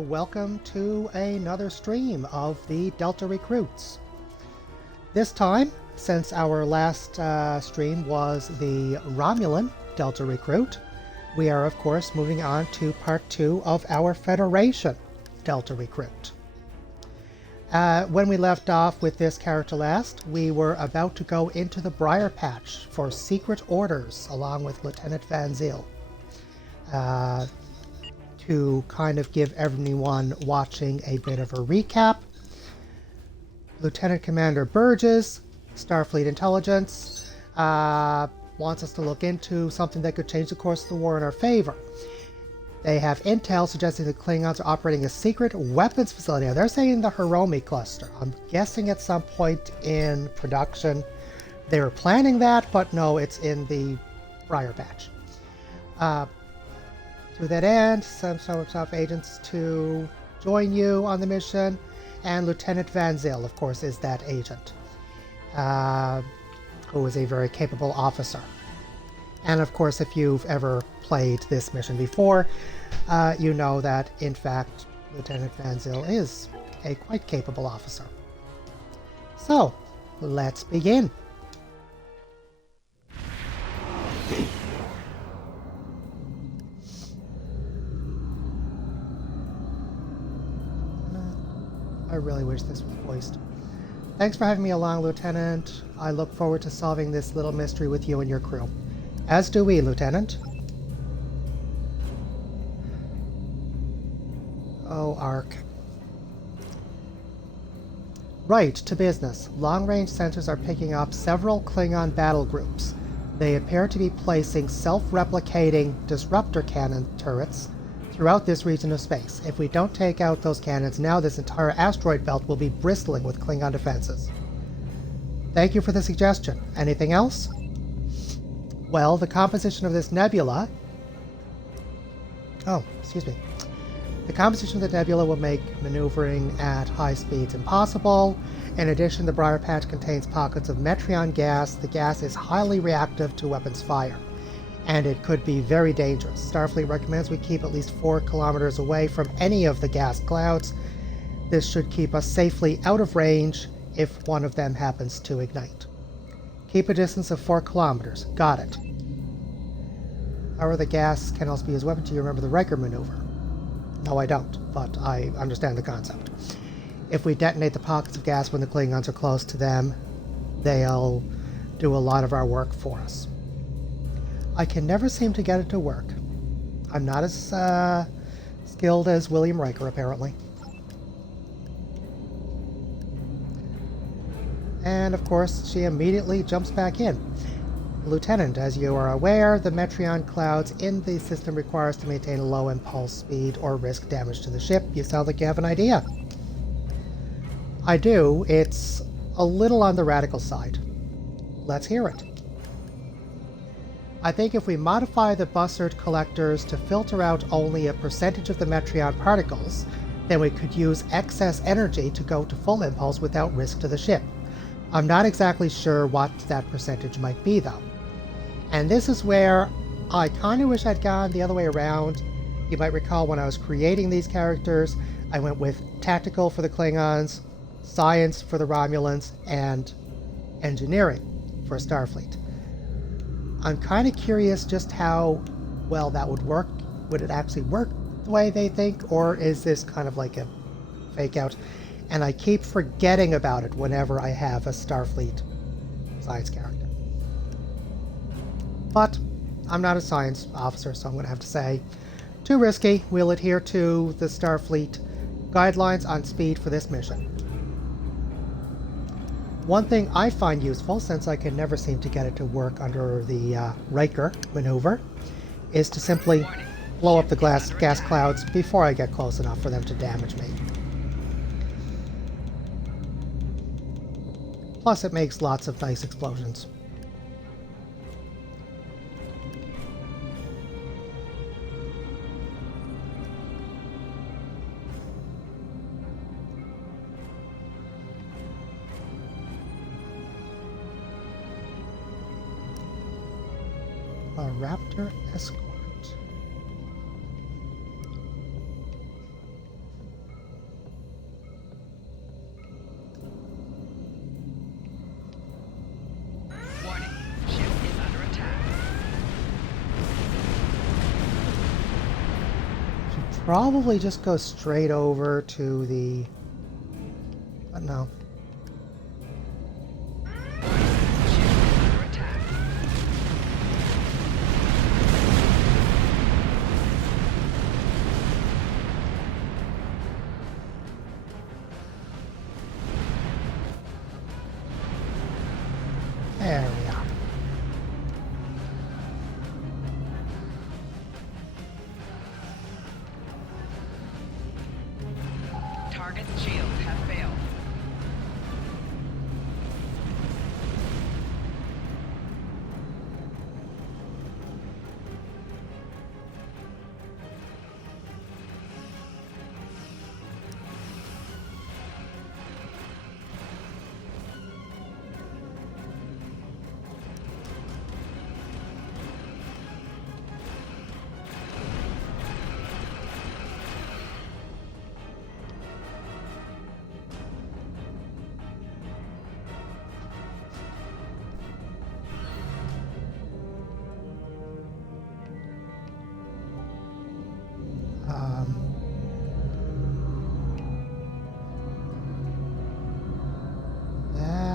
welcome to another stream of the Delta Recruits. This time, since our last stream was the Romulan Delta Recruit, we are of course moving on to part 2 of our Federation Delta Recruit. When we left off with this character last, we were about to go into the Briar Patch for secret orders along with Lieutenant Van Zyl. To kind of give everyone watching a bit of a recap, Lieutenant Commander Burgess, Starfleet Intelligence, wants us to look into something that could change the course of the war in our favor. They have intel suggesting the Klingons are operating a secret weapons facility. Now, they're saying the Hiromi cluster. I'm guessing at some point in production they were planning that, but no, it's in the Briar Patch. To that end, some Microsoft agents to join you on the mission, and Lieutenant Van Zyl, of course, is that agent, who is a very capable officer. And of course, if you've ever played this mission before, you know that, in fact, Lieutenant Van Zyl is a quite capable officer. So, let's begin. I really wish this was voiced. Thanks for having me along, Lieutenant. I look forward to solving this little mystery with you and your crew. As do we, Lieutenant. Oh, Ark. Right, to business. Long-range sensors are picking up several Klingon battle groups. They appear to be placing self-replicating disruptor cannon turrets throughout this region of space. If we don't take out those cannons now, this entire asteroid belt will be bristling with Klingon defenses. Thank you for the suggestion. Anything else? Well, the composition of this nebula... Oh, excuse me. The composition of the nebula will make maneuvering at high speeds impossible. In addition, the Briar Patch contains pockets of Metreon gas. The gas is highly reactive to weapons fire, and it could be very dangerous. Starfleet recommends we keep at least 4 kilometers away from any of the gas clouds. This should keep us safely out of range if one of them happens to ignite. Keep a distance of 4 kilometers. Got it. However, the gas can also be used as a weapon. Do you remember the Riker maneuver? No, I don't, but I understand the concept. If we detonate the pockets of gas when the Klingons are close to them, they'll do a lot of our work for us. I can never seem to get it to work. I'm not as skilled as William Riker, apparently. And of course, she immediately jumps back in. Lieutenant, as you are aware, the Metreon clouds in the system require us to maintain a low impulse speed or risk damage to the ship. You sound like you have an idea. I do. It's a little on the radical side. Let's hear it. I think if we modify the Bussard collectors to filter out only a percentage of the Metreon particles, then we could use excess energy to go to full impulse without risk to the ship. I'm not exactly sure what that percentage might be, though. And this is where I kind of wish I'd gone the other way around. You might recall when I was creating these characters, I went with tactical for the Klingons, science for the Romulans, and engineering for Starfleet. I'm kind of curious just how well that would work. Would it actually work the way they think, or is this kind of like a fake out? And I keep forgetting about it whenever I have a Starfleet science character. But I'm not a science officer, so I'm going to have to say, too risky. We'll adhere to the Starfleet guidelines on speed for this mission. One thing I find useful, since I can never seem to get it to work under the Riker maneuver, is to simply blow up the gas clouds before I get close enough for them to damage me. Plus, it makes lots of nice explosions. A Raptor escort. probably just go straight over to the... no. There we are. Target's shields have failed.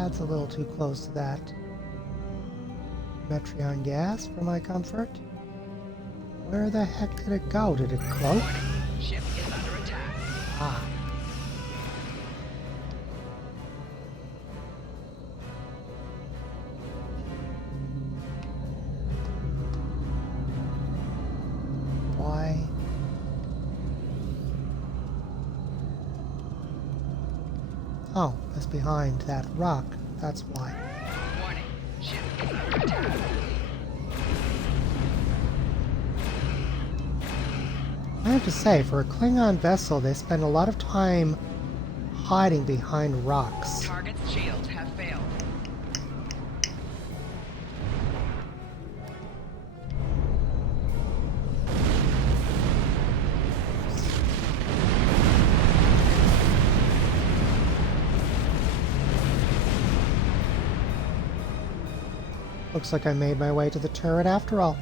That's a little too close to that Metreon gas for my comfort. Where the heck did it go? Did it cloak? Ship is under attack. Ah. Why? Oh, it's behind that rock. That's why. Warning. Ship is under attack. I have to say, for a Klingon vessel, they spend a lot of time hiding behind rocks. Target's shields have failed. Looks like I made my way to the turret after all.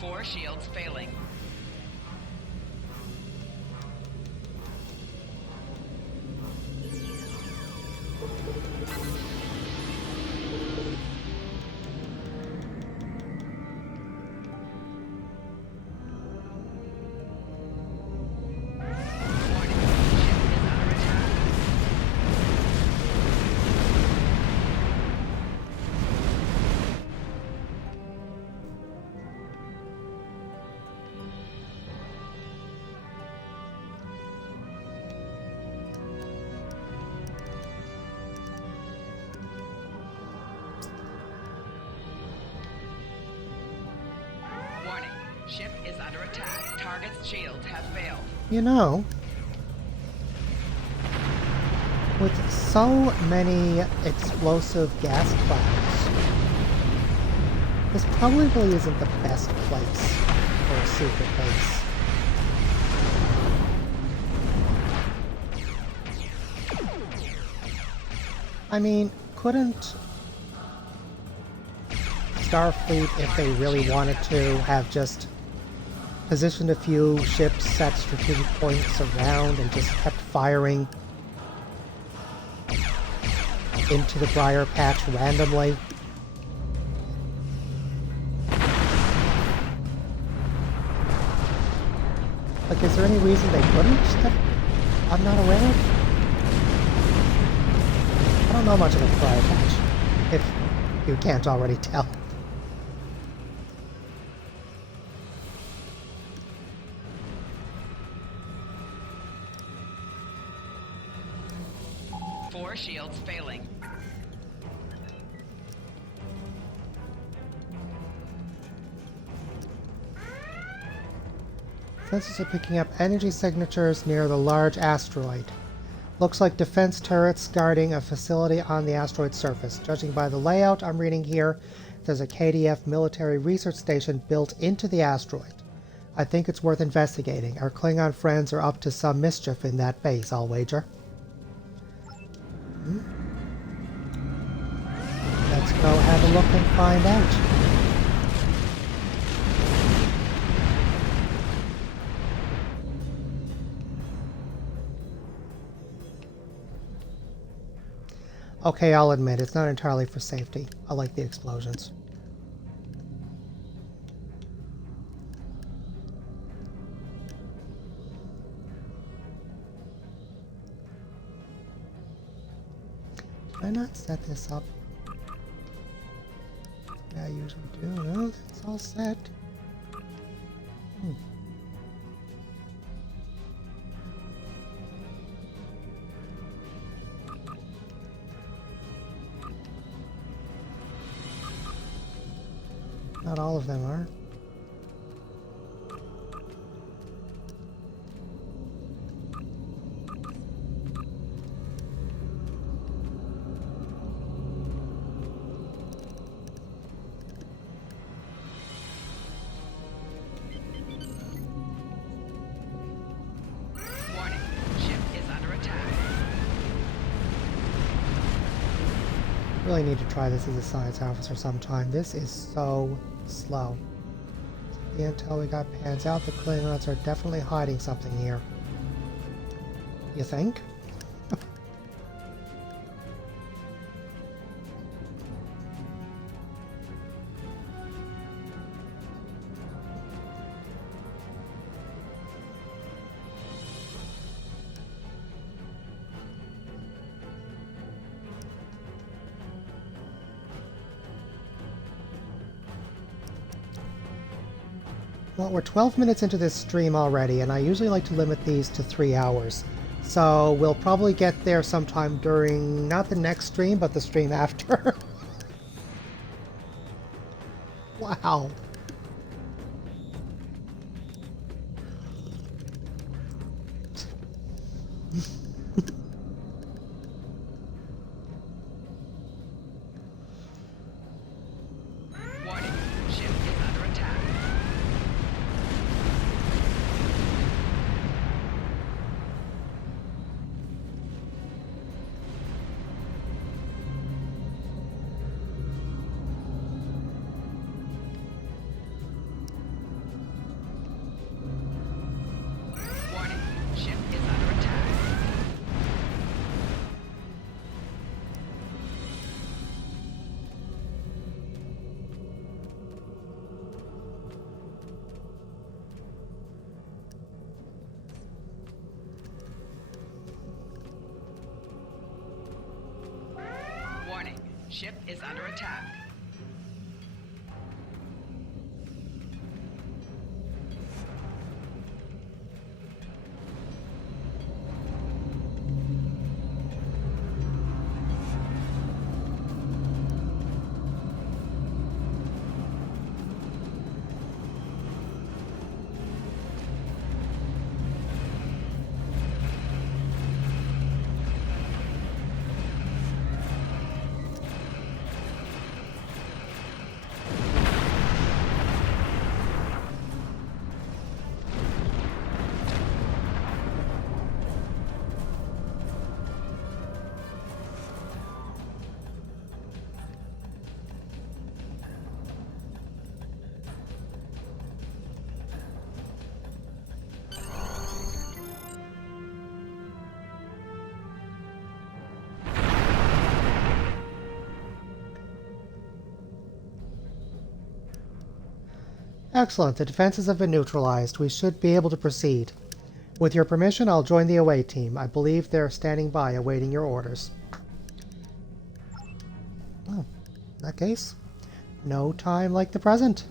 Four shields failing. Ship is under attack. Target's shields have failed. You know, with so many explosive gas clouds, this probably really isn't the best place for a secret base. I mean, couldn't Starfleet, if they really wanted to, have just positioned a few ships at strategic points around and just kept firing into the Briar Patch randomly? Like, is there any reason they couldn't that I'm not aware of? I don't know much about the Briar Patch, if you can't already tell. Four shields failing. Sensors are picking up energy signatures near the large asteroid. Looks like defense turrets guarding a facility on the asteroid's surface. Judging by the layout I'm reading here, there's a KDF military research station built into the asteroid. I think it's worth investigating. Our Klingon friends are up to some mischief in that base, I'll wager. go have a look and find out. Okay, I'll admit, it's not entirely for safety. I like the explosions. Did I not set this up? Yeah, I usually do. No, it's all set. Not all of them are. Warning. Ship is under attack. Really need to try this as a science officer sometime. This is so slow. The intel we got pans out. The Klingons are definitely hiding something here. You think? Well, we're 12 minutes into this stream already, and I usually like to limit these to 3 hours. So we'll probably get there sometime during, not the next stream, but the stream after. Wow. Warning. Ship is under attack. Warning. Ship is under attack. Warning. Ship is under attack. Excellent. The defenses have been neutralized. We should be able to proceed. With your permission, I'll join the away team. I believe they're standing by, awaiting your orders. Oh, in that case, no time like the present.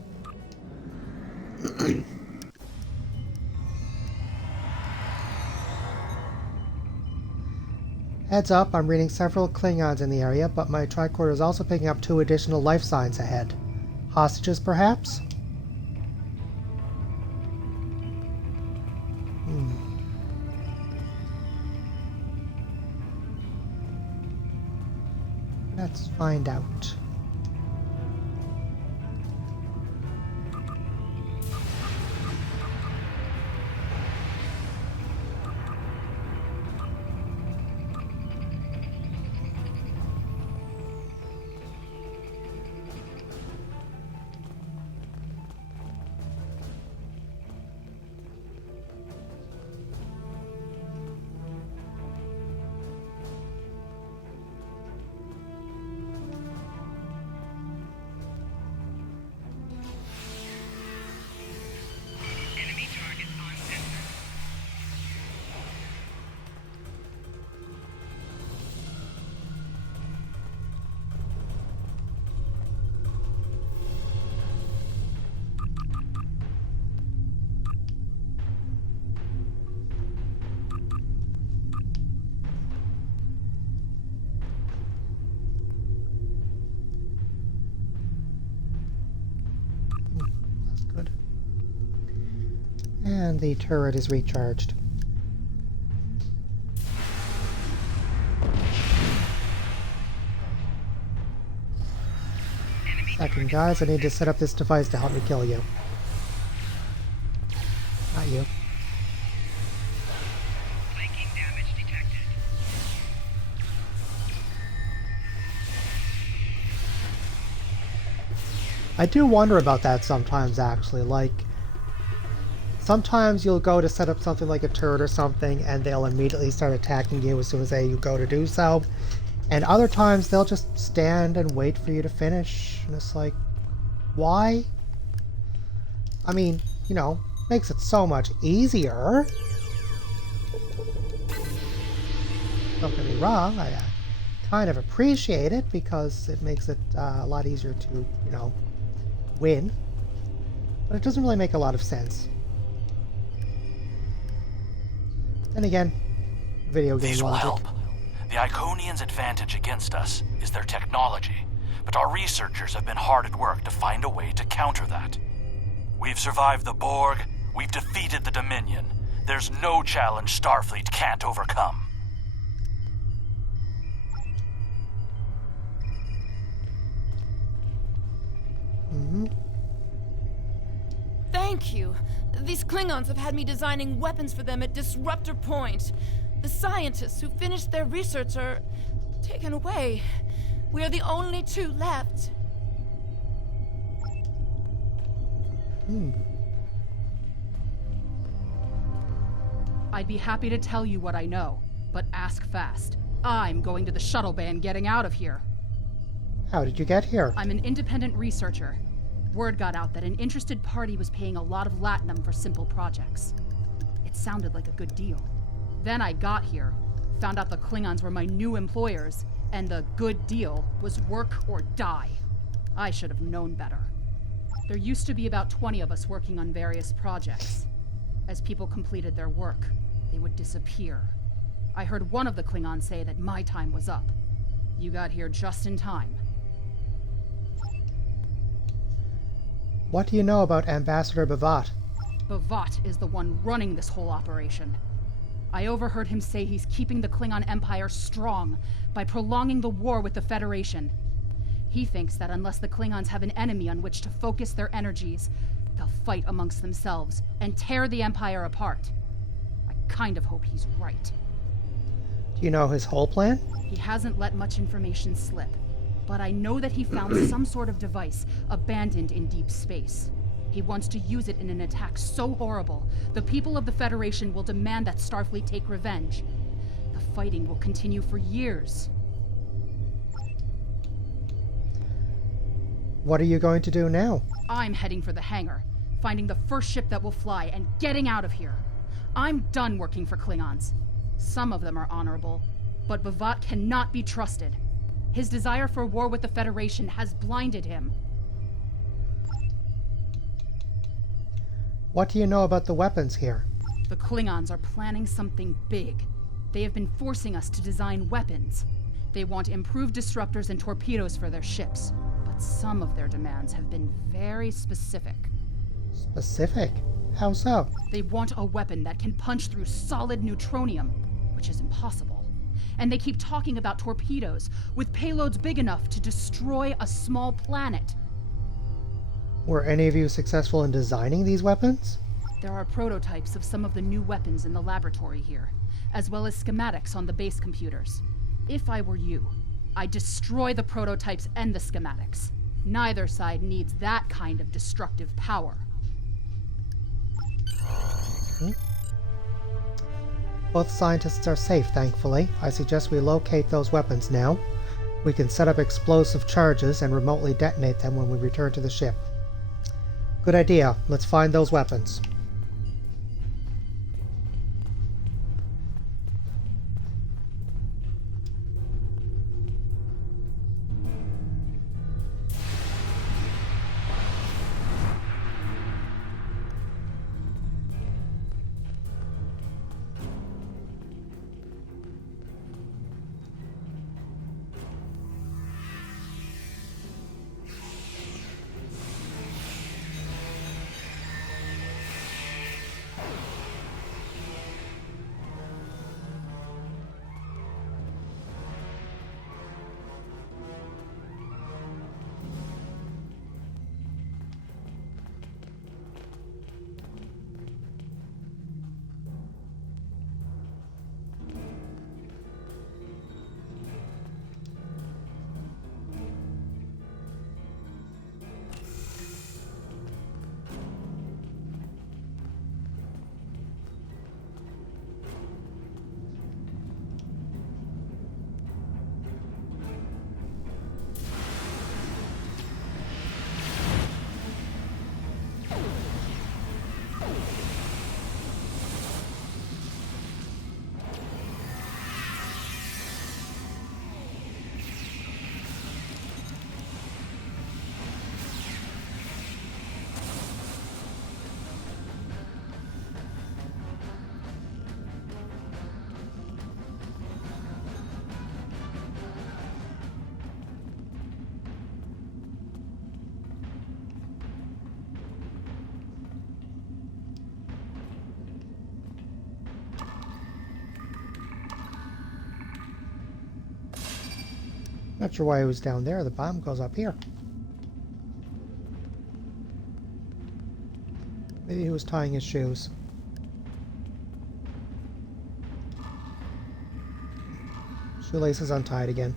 Heads up, I'm reading several Klingons in the area, but my tricorder is also picking up 2 additional life signs ahead. Hostages, perhaps? Let's find out. And the turret is recharged. Second, guys, I need to set up this device to help me kill you. Not you. Flanking damage detected. I do wonder about that sometimes, actually. Like, sometimes you'll go to set up something like a turret or something, and they'll immediately start attacking you as soon as you go to do so. And other times, they'll just stand and wait for you to finish. And it's like, why? I mean, you know, makes it so much easier. Don't get me wrong, I kind of appreciate it because it makes it a lot easier to, you know, win. But it doesn't really make a lot of sense. Then again, video game These will logic. help. The Iconians' advantage against us is their technology, but our researchers have been hard at work to find a way to counter that. We've survived the Borg, we've defeated the Dominion. There's no challenge Starfleet can't overcome. Thank you. These Klingons have had me designing weapons for them at Disruptor Point. The scientists who finished their research are taken away. We are the only two left. I'd be happy to tell you what I know, but ask fast. I'm going to the shuttle bay and getting out of here. How did you get here? I'm an independent researcher. Word got out that an interested party was paying a lot of latinum for simple projects. It sounded like a good deal. Then I got here, found out the Klingons were my new employers, and the good deal was work or die. I should have known better. There used to be about 20 of us working on various projects. As people completed their work, they would disappear. I heard one of the Klingons say that my time was up. You got here just in time. What do you know about Ambassador Bavat? Bavat is the one running this whole operation. I overheard him say he's keeping the Klingon Empire strong by prolonging the war with the Federation. He thinks that unless the Klingons have an enemy on which to focus their energies, they'll fight amongst themselves and tear the Empire apart. I kind of hope he's right. Do you know his whole plan? He hasn't let much information slip, but I know that he found some sort of device abandoned in deep space. He wants to use it in an attack so horrible, the people of the Federation will demand that Starfleet take revenge. The fighting will continue for years. What are you going to do now? I'm heading for the hangar, finding the first ship that will fly, and getting out of here. I'm done working for Klingons. Some of them are honorable, but Bavat cannot be trusted. His desire for war with the Federation has blinded him. What do you know about the weapons here? The Klingons are planning something big. They have been forcing us to design weapons. They want improved disruptors and torpedoes for their ships, but some of their demands have been very specific. Specific? How so? They want a weapon that can punch through solid neutronium, which is impossible. And they keep talking about torpedoes with payloads big enough to destroy a small planet. Were any of you successful in designing these weapons? There are prototypes of some of the new weapons in the laboratory here, as well as schematics on the base computers. If I were you, I'd destroy the prototypes and the schematics. Neither side needs that kind of destructive power. Both scientists are safe, thankfully. I suggest we locate those weapons now. We can set up explosive charges and remotely detonate them when we return to the ship. Good idea. Let's find those weapons. sure why it was down there. The bomb goes up here. Maybe he was tying his shoes. Shoelace is untied again.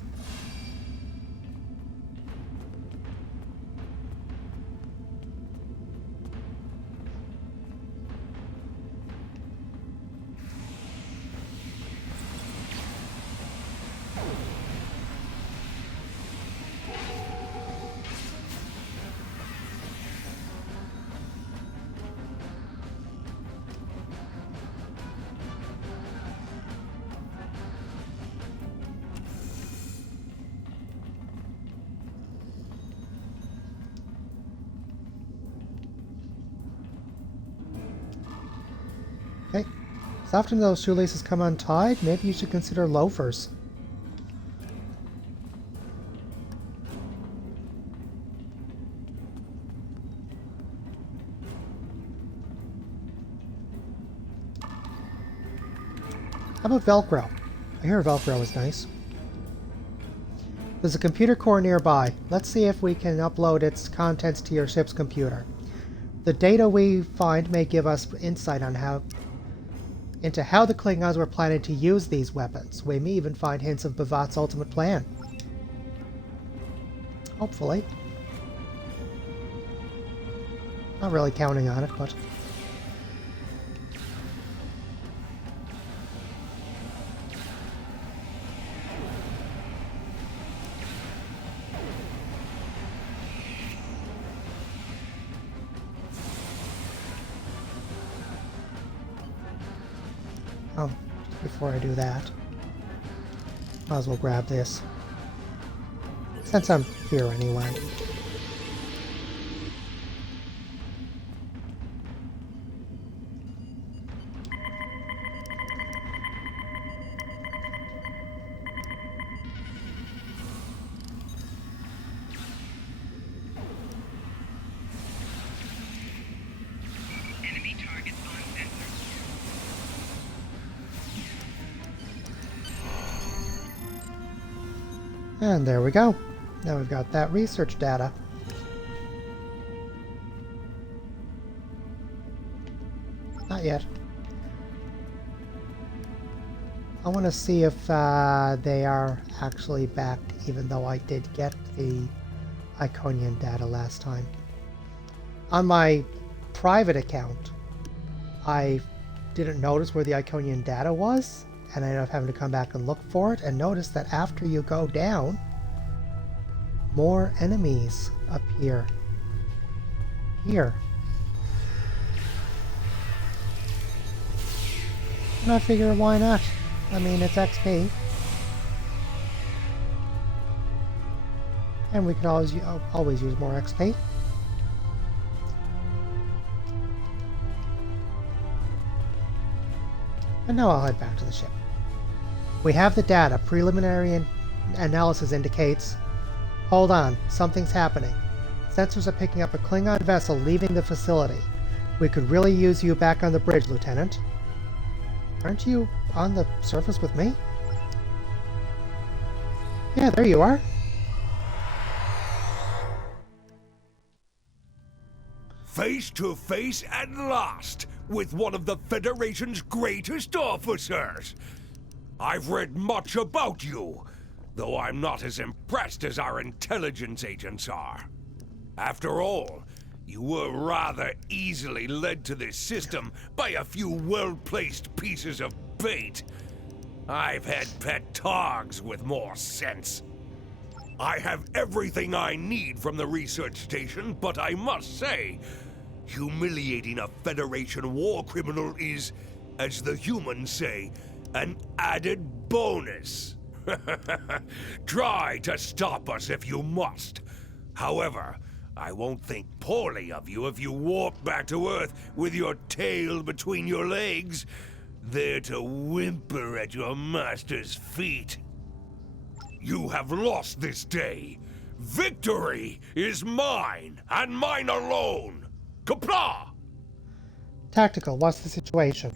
Okay. So often those shoelaces come untied, maybe you should consider loafers. How about Velcro? I hear Velcro is nice. There's a computer core nearby. Let's see if we can upload its contents to your ship's computer. The data we find may give us insight on into how the Klingons were planning to use these weapons. We may even find hints of Bavat's ultimate plan. Hopefully. Not really counting on it, but... Oh, before I do that, might as well grab this. Since I'm here anyway. Enemy targets on sensor. And there we go. Now we've got that research data. Not yet. I want to see if they are actually backed, even though I did get the Iconian data last time. On my private account, I didn't notice where the Iconian data was, and I ended up having to come back and look for it, and notice that after you go down, more enemies appear here. And I figure, why not? I mean, it's XP. And we could always use more XP. And now I'll head back to the ship. We have the data. Preliminary analysis indicates... Hold on, something's happening. Sensors are picking up a Klingon vessel leaving the facility. We could really use you back on the bridge, Lieutenant. Aren't you on the surface with me? Yeah, there you are. Face to face at last with one of the Federation's greatest officers. I've read much about you, though I'm not as impressed as our intelligence agents are. After all, you were rather easily led to this system by a few well-placed pieces of bait. I've had pet targs with more sense. I have everything I need from the research station, but I must say, humiliating a Federation war criminal is, as the humans say, an added bonus. Try to stop us if you must. However, I won't think poorly of you if you walk back to Earth with your tail between your legs, there to whimper at your master's feet. You have lost this day. Victory is mine, and mine alone. Qapla'! Tactical, what's the situation?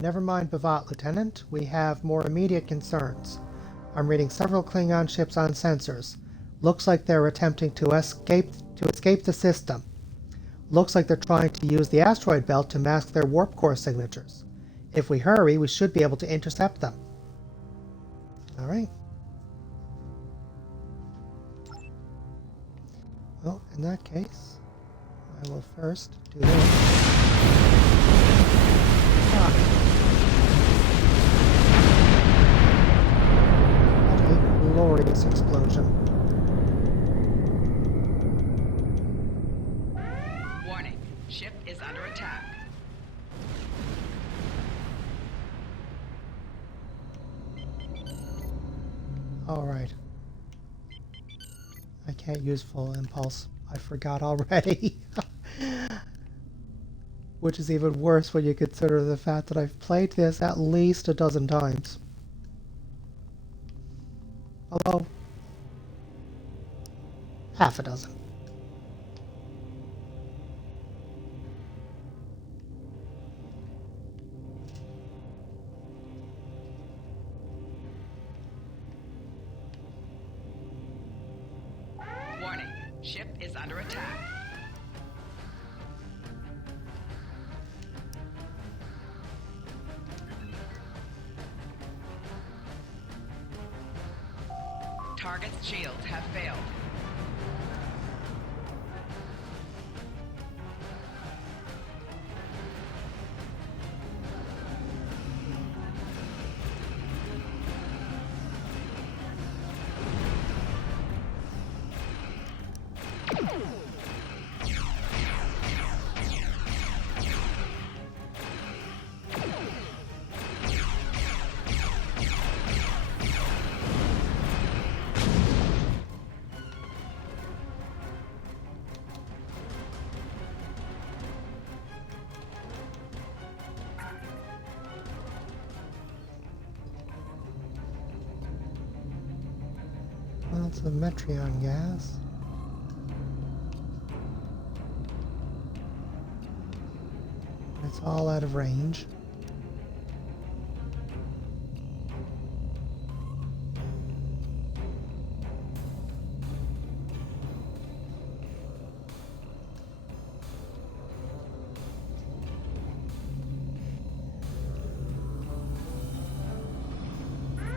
Never mind Bavat, Lieutenant. We have more immediate concerns. I'm reading several Klingon ships on sensors. Looks like they're attempting to escape the system. Looks like they're trying to use the asteroid belt to mask their warp core signatures. If we hurry, we should be able to intercept them. Alright. Well, in that case, I will first do this. What a glorious explosion. Warning. Ship is under attack. Alright. I can't use full impulse. I forgot already. Which is even worse when you consider the fact that I've played this at least a dozen times. Although, half a dozen. Warning. Ship is under attack. Target's shields have failed. Well, it's a Metreon gas. It's all out of range.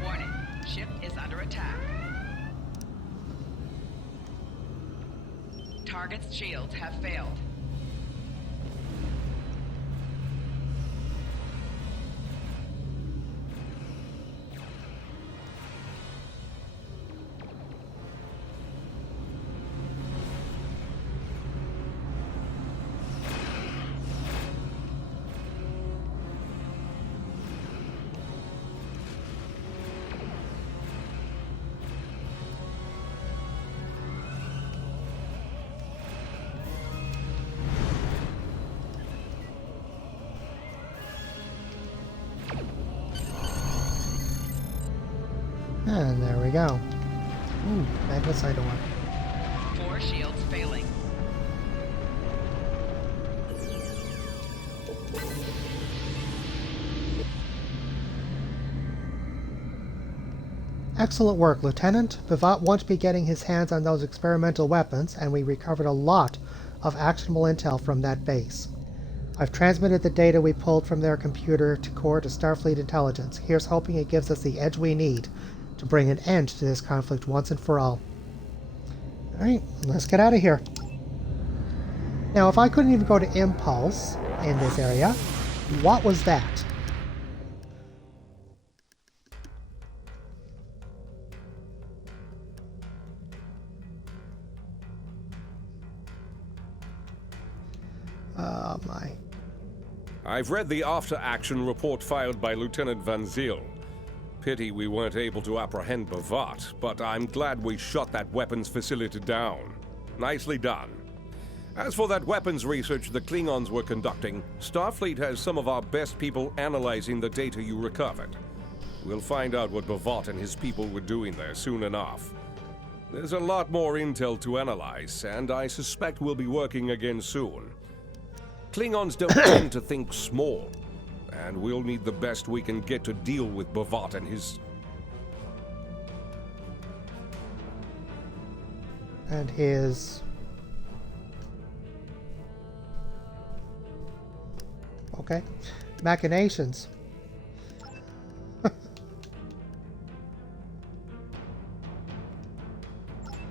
Warning. Ship is under attack. Target's shields have failed. And there we go. Ooh, magnetite ore. 4 shields failing. Excellent work, Lieutenant. Vivat won't be getting his hands on those experimental weapons, and we recovered a lot of actionable intel from that base. I've transmitted the data we pulled from their computer to core to Starfleet intelligence. Here's hoping it gives us the edge we need to bring an end to this conflict once and for all. Alright, let's get out of here. Now, if I couldn't even go to Impulse in this area, what was that? Oh my. I've read the after-action report filed by Lieutenant Van Zyl. Pity we weren't able to apprehend Bavat, but I'm glad we shot that weapons facility down. Nicely done. As for that weapons research the Klingons were conducting, Starfleet has some of our best people analyzing the data you recovered. We'll find out what Bavat and his people were doing there soon enough. There's a lot more intel to analyze, and I suspect we'll be working again soon. Klingons don't tend to think small, and we'll need the best we can get to deal with Bavat and his... and his okay machinations.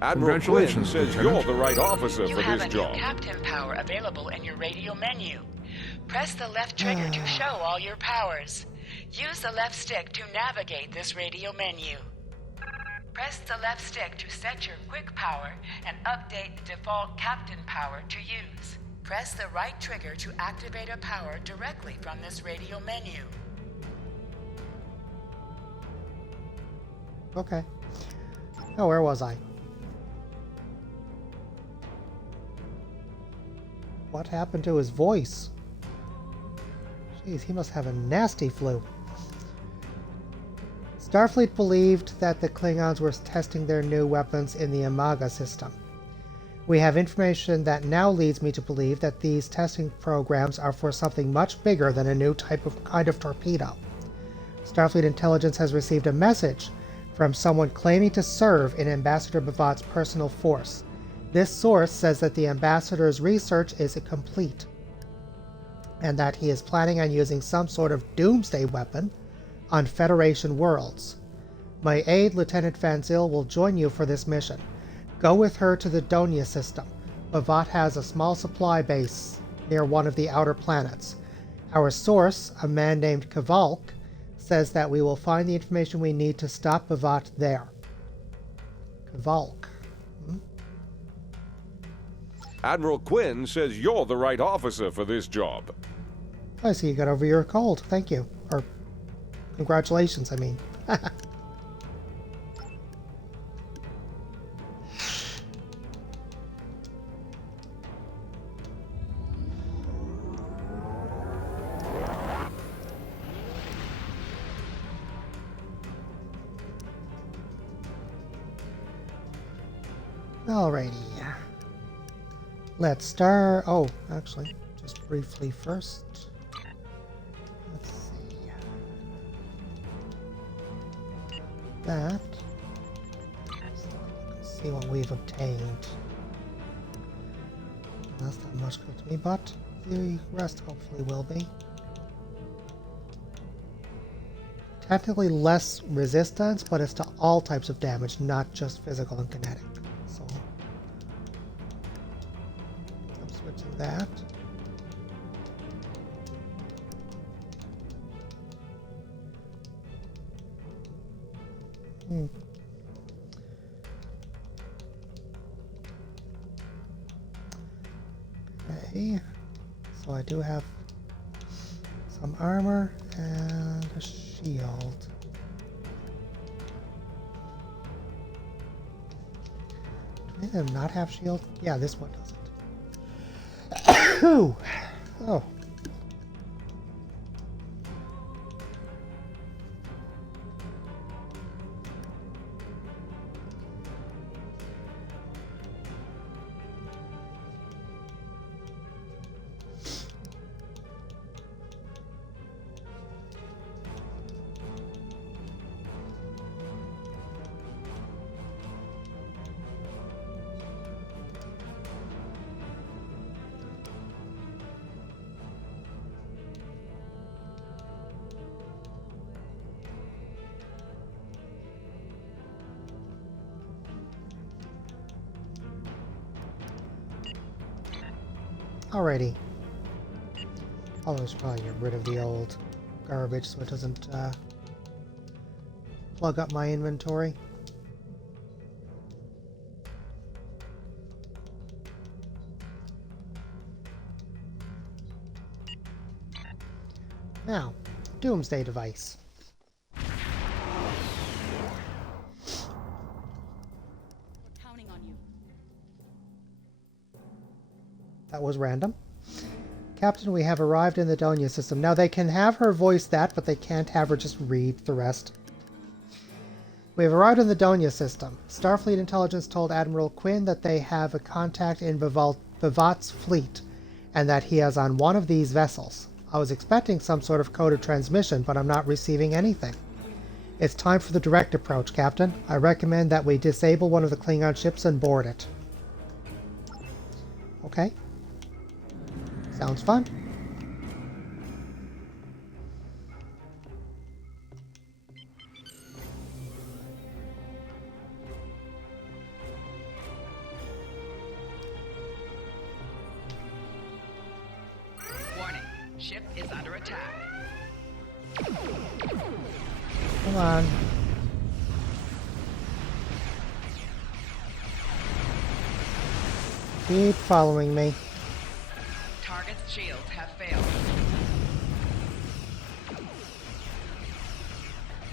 Admiral Quinn says you're the right officer You for have this a job. new captain power available in your radio menu. Press the left trigger to show all your powers. Use the left stick to navigate this radio menu. Press the left stick to set your quick power and update the default captain power to use. Press the right trigger to activate a power directly from this radio menu. Okay. Oh, where was I? What happened to his voice? Jeez, he must have a nasty flu. Starfleet believed that the Klingons were testing their new weapons in the Imaga system. We have information that now leads me to believe that these testing programs are for something much bigger than a new kind of torpedo. Starfleet intelligence has received a message from someone claiming to serve in Ambassador Bavat's personal force. This source says that the ambassador's research is complete, and that he is planning on using some sort of doomsday weapon on Federation worlds. My aide, Lieutenant Van Zyl, will join you for this mission. Go with her to the Donia system. Bavat has a small supply base near one of the outer planets. Our source, a man named Kavalk, says that we will find the information we need to stop Bavat there. Kavalk. Admiral Quinn says you're the right officer for this job. I see you got over your cold. Thank you. Or, congratulations, I mean. Alrighty. Let's start. Oh, actually, just briefly first. Let's see. That. Let's see what we've obtained. That's not much good to me, but the rest hopefully will be. Technically less resistance, but it's to all types of damage, not just physical and kinetic. So I'm switching that. Okay, so I do have some armor and a shield. Do any of them not have shield? Yeah, this one doesn't. Oh. Alrighty. Although I should probably get rid of the old garbage so it doesn't plug up my inventory. Now, Doomsday device. That was random. Captain, we have arrived in the Donia system. Now they can have her voice that, but they can't have her just read the rest. We have arrived in the Donia system. Starfleet intelligence told Admiral Quinn that they have a contact in Bavat's fleet, and that he is on one of these vessels. I was expecting some sort of coded transmission, but I'm not receiving anything. It's time for the direct approach, Captain. I recommend that we disable one of the Klingon ships and board it. Okay. Sounds fun. Warning, ship is under attack. Come on. Keep following me. Target's shields have failed.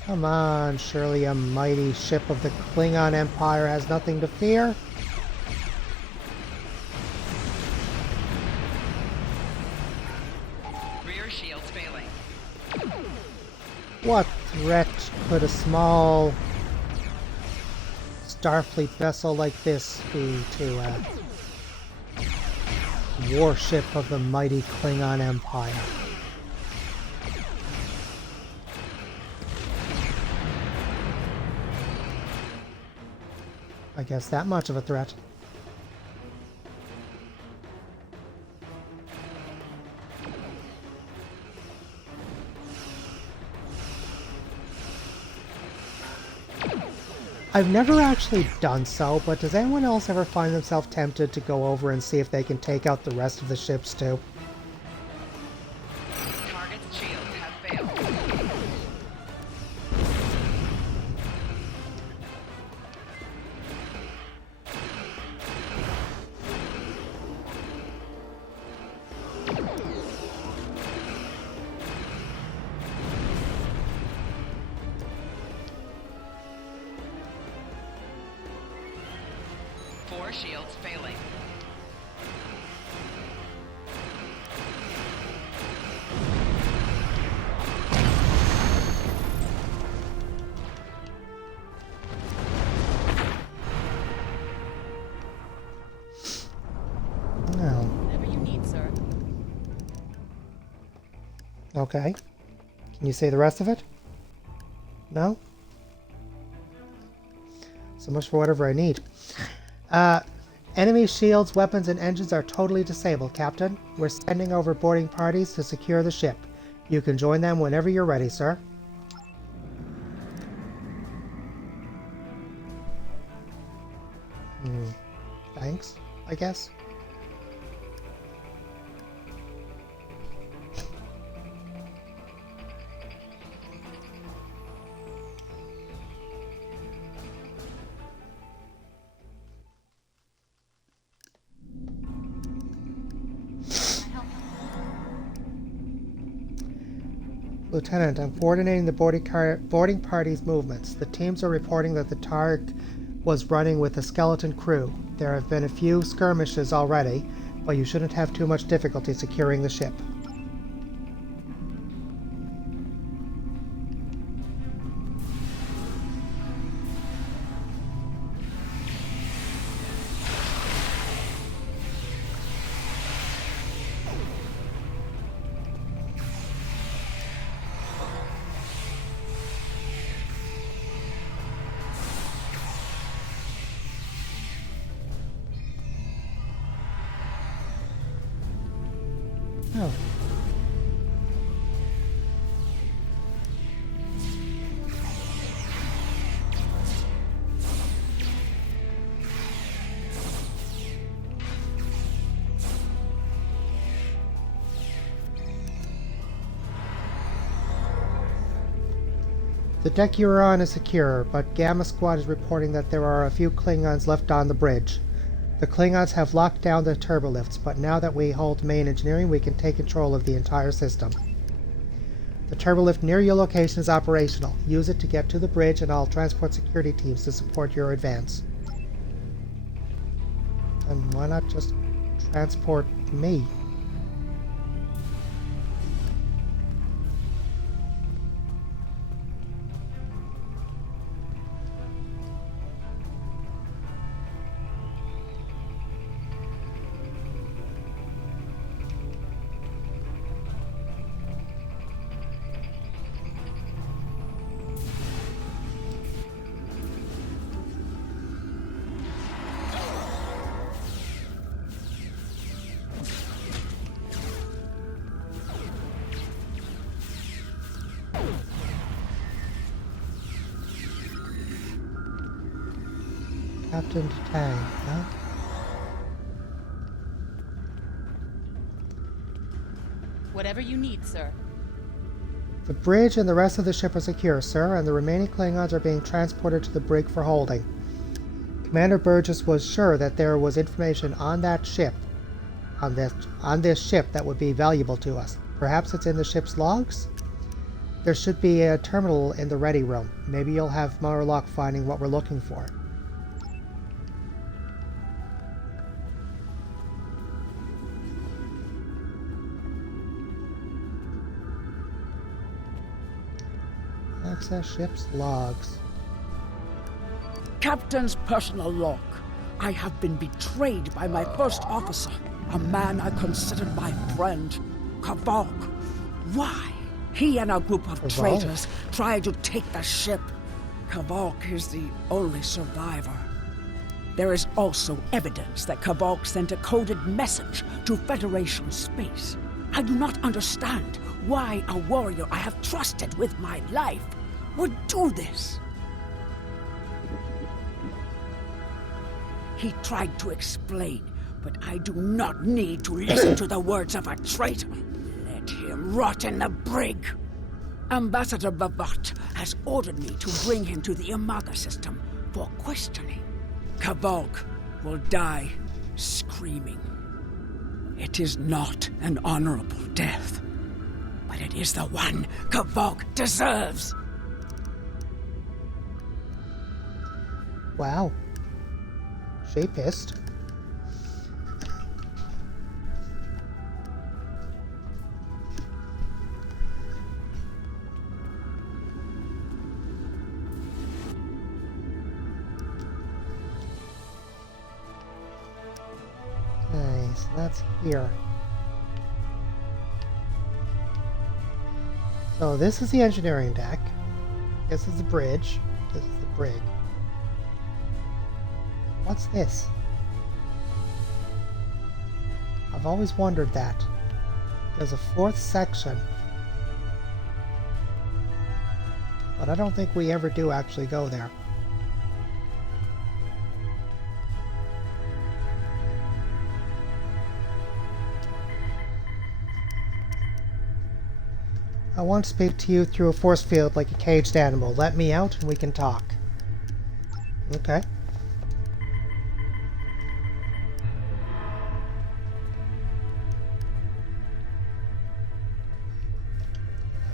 Come on, surely a mighty ship of the Klingon Empire has nothing to fear. Rear shields failing. What threat could a small Starfleet vessel like this be to a warship of the mighty Klingon Empire? I guess that much of a threat. I've never actually done so, but does anyone else ever find themselves tempted to go over and see if they can take out the rest of the ships too? Target's shields have failed. Four shields failing. No. Whatever you need, sir. Okay. Can you say the rest of it? No? So much for whatever I need. Enemy shields, weapons, and engines are totally disabled, Captain. We're sending over boarding parties to secure the ship. You can join them whenever you're ready, sir. Thanks, I guess. Lieutenant, I'm coordinating the boarding party's movements. The teams are reporting that the Targ was running with a skeleton crew. There have been a few skirmishes already, but you shouldn't have too much difficulty securing the ship. Oh. The deck you're on is secure, but Gamma Squad is reporting that there are a few Klingons left on the bridge. The Klingons have locked down the turbolifts, but now that we hold main engineering, we can take control of the entire system. The turbolift near your location is operational. Use it to get to the bridge, and I'll transport security teams to support your advance. And why not just transport me? Captain Tang, huh? Whatever you need, sir. The bridge and the rest of the ship are secure, sir, and the remaining Klingons are being transported to the brig for holding. Commander Burgess was sure that there was information on that ship, on this ship that would be valuable to us. Perhaps it's in the ship's logs? There should be a terminal in the ready room. Maybe you'll have more luck finding what we're looking for. Access ship's logs. Captain's personal log. I have been betrayed by my first officer, a man I considered my friend, Kavok. Why? He and a group of traitors tried to take the ship. Kavok is the only survivor. There is also evidence that Kavok sent a coded message to Federation space. I do not understand why a warrior I have trusted with my life would do this. He tried to explain, but I do not need to listen to the words of a traitor. Let him rot in the brig. Ambassador Bavat has ordered me to bring him to the Imaga system for questioning. Kavok will die screaming. It is not an honorable death, but it is the one Kavok deserves. Wow. She pissed. Okay, so that's here. So this is the engineering deck. This is the bridge. This is the brig. What's this? I've always wondered that. There's a fourth section. But I don't think we ever do actually go there. I want to speak to you through a force field like a caged animal. Let me out and we can talk. Okay.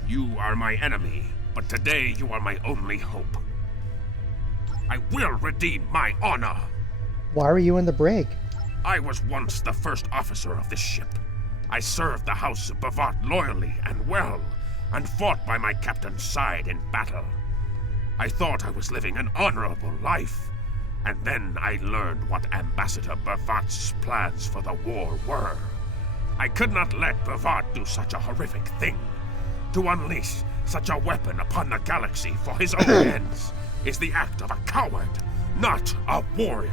You are my enemy, but today you are my only hope. I will redeem my honor. Why are you in the brig? I was once the first officer of this ship. I served the House of Bavat loyally and well, and fought by my captain's side in battle. I thought I was living an honorable life, and then I learned what Ambassador Bavat's plans for the war were. I could not let Bavat do such a horrific thing. To unleash such a weapon upon the galaxy for his own ends is the act of a coward, not a warrior.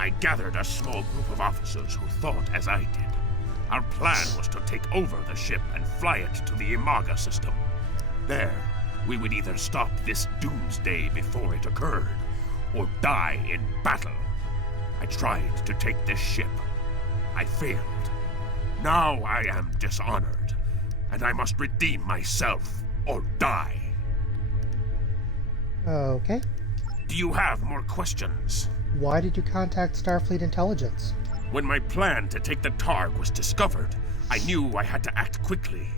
I gathered a small group of officers who thought as I did. Our plan was to take over the ship and fly it to the Imaga system. There, we would either stop this doomsday before it occurred, or die in battle. I tried to take this ship. I failed. Now I am dishonored, and I must redeem myself or die. Okay. Do you have more questions? Why did you contact Starfleet Intelligence? When my plan to take the Targ was discovered, I knew I had to act quickly.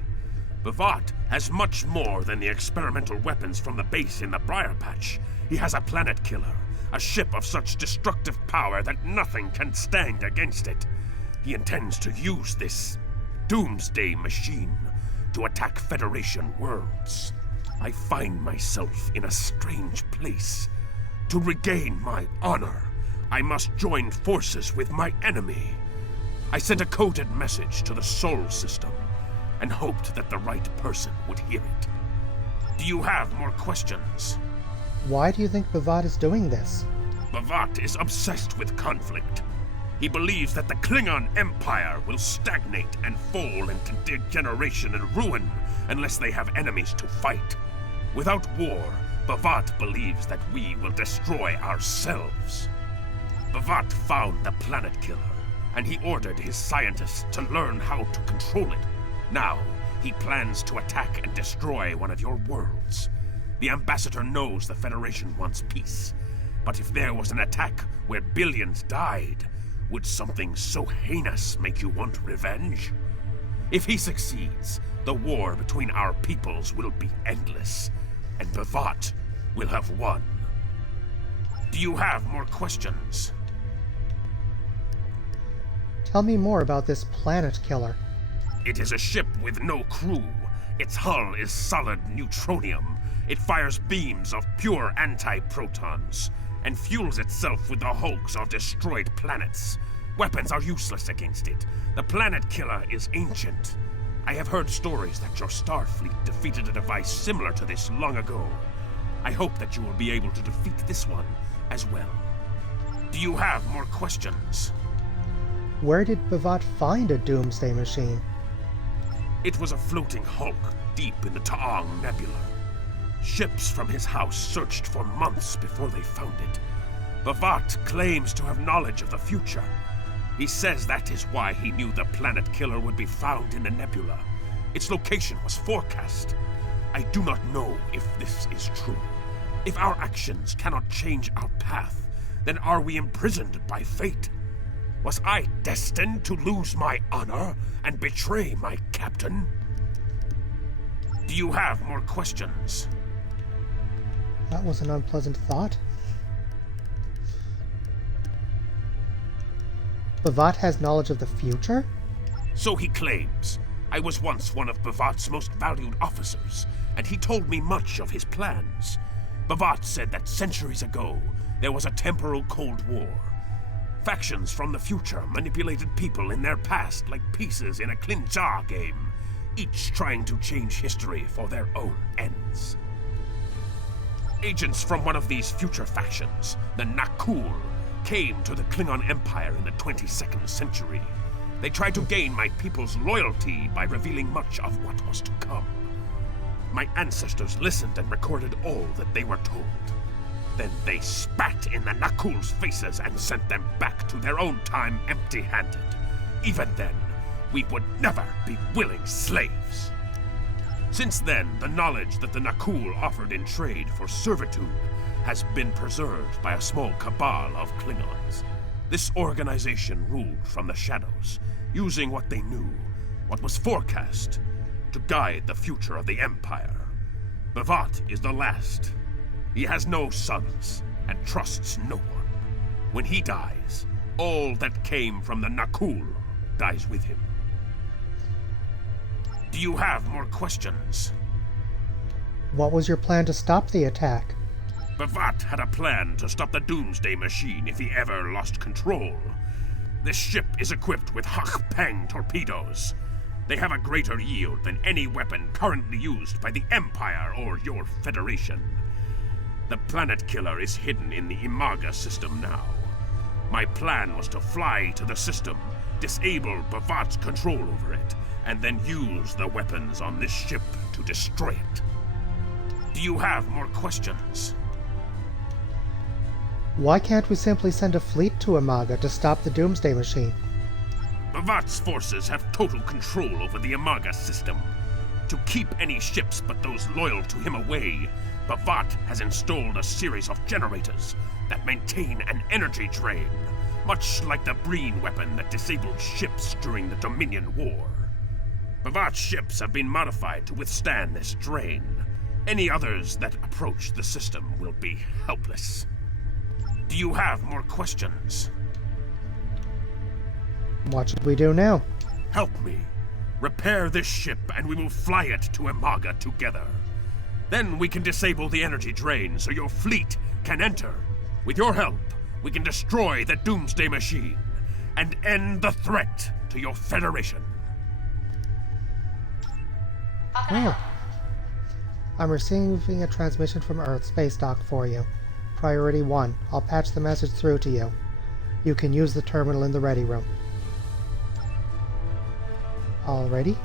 Bavat has much more than the experimental weapons from the base in the Briar Patch. He has a planet killer, a ship of such destructive power that nothing can stand against it. He intends to use this doomsday machine to attack Federation worlds. I find myself in a strange place. To regain my honor, I must join forces with my enemy. I sent a coded message to the Sol system and hoped that the right person would hear it. Do you have more questions? Why do you think Bavat is doing this? Bavat is obsessed with conflict. He believes that the Klingon Empire will stagnate and fall into degeneration and ruin unless they have enemies to fight. Without war, Bavat believes that we will destroy ourselves. Bavat found the planet killer, and he ordered his scientists to learn how to control it. Now, he plans to attack and destroy one of your worlds. The Ambassador knows the Federation wants peace, but if there was an attack where billions died, would something so heinous make you want revenge? If he succeeds, the war between our peoples will be endless, and Bavat will have won. Do you have more questions? Tell me more about this planet killer. It is a ship with no crew. Its hull is solid neutronium. It fires beams of pure anti-protons, and fuels itself with the hulks of destroyed planets. Weapons are useless against it. The planet killer is ancient. I have heard stories that your Starfleet defeated a device similar to this long ago. I hope that you will be able to defeat this one as well. Do you have more questions? Where did Bavat find a doomsday machine? It was a floating hulk deep in the Taong Nebula. Ships from his house searched for months before they found it. Bavat claims to have knowledge of the future. He says that is why he knew the planet killer would be found in the nebula. Its location was forecast. I do not know if this is true. If our actions cannot change our path, then are we imprisoned by fate? Was I destined to lose my honor and betray my captain? Do you have more questions? That was an unpleasant thought. Bavat has knowledge of the future? So he claims. I was once one of Bavat's most valued officers, and he told me much of his plans. Bavat said that centuries ago, there was a temporal Cold War. Factions from the future manipulated people in their past like pieces in a Klinjar game, each trying to change history for their own ends. Agents from one of these future factions, the Nakul, came to the Klingon Empire in the 22nd century. They tried to gain my people's loyalty by revealing much of what was to come. My ancestors listened and recorded all that they were told. Then they spat in the Nakul's faces and sent them back to their own time empty-handed. Even then, we would never be willing slaves. Since then, the knowledge that the Nakul offered in trade for servitude has been preserved by a small cabal of Klingons. This organization ruled from the shadows, using what they knew, what was forecast, to guide the future of the Empire. Bavat is the last. He has no sons, and trusts no one. When he dies, all that came from the Nakul dies with him. Do you have more questions? What was your plan to stop the attack? Bavat had a plan to stop the Doomsday Machine if he ever lost control. This ship is equipped with Hak-Peng torpedoes. They have a greater yield than any weapon currently used by the Empire or your Federation. The planet killer is hidden in the Imaga system now. My plan was to fly to the system, disable Bavat's control over it, and then use the weapons on this ship to destroy it. Do you have more questions? Why can't we simply send a fleet to Imaga to stop the Doomsday Machine? Bavat's forces have total control over the Imaga system. To keep any ships but those loyal to him away, Bavat has installed a series of generators that maintain an energy drain, much like the Breen weapon that disabled ships during the Dominion War. Bavat's ships have been modified to withstand this drain. Any others that approach the system will be helpless. Do you have more questions? What should we do now? Help me. Repair this ship and we will fly it to Imaga together. Then we can disable the energy drain so your fleet can enter. With your help, we can destroy the Doomsday Machine and end the threat to your Federation. Oh. I'm receiving a transmission from Earth Space Dock for you. Priority 1. I'll patch the message through to you. You can use the terminal in the ready room. Alrighty. 'Alrighty.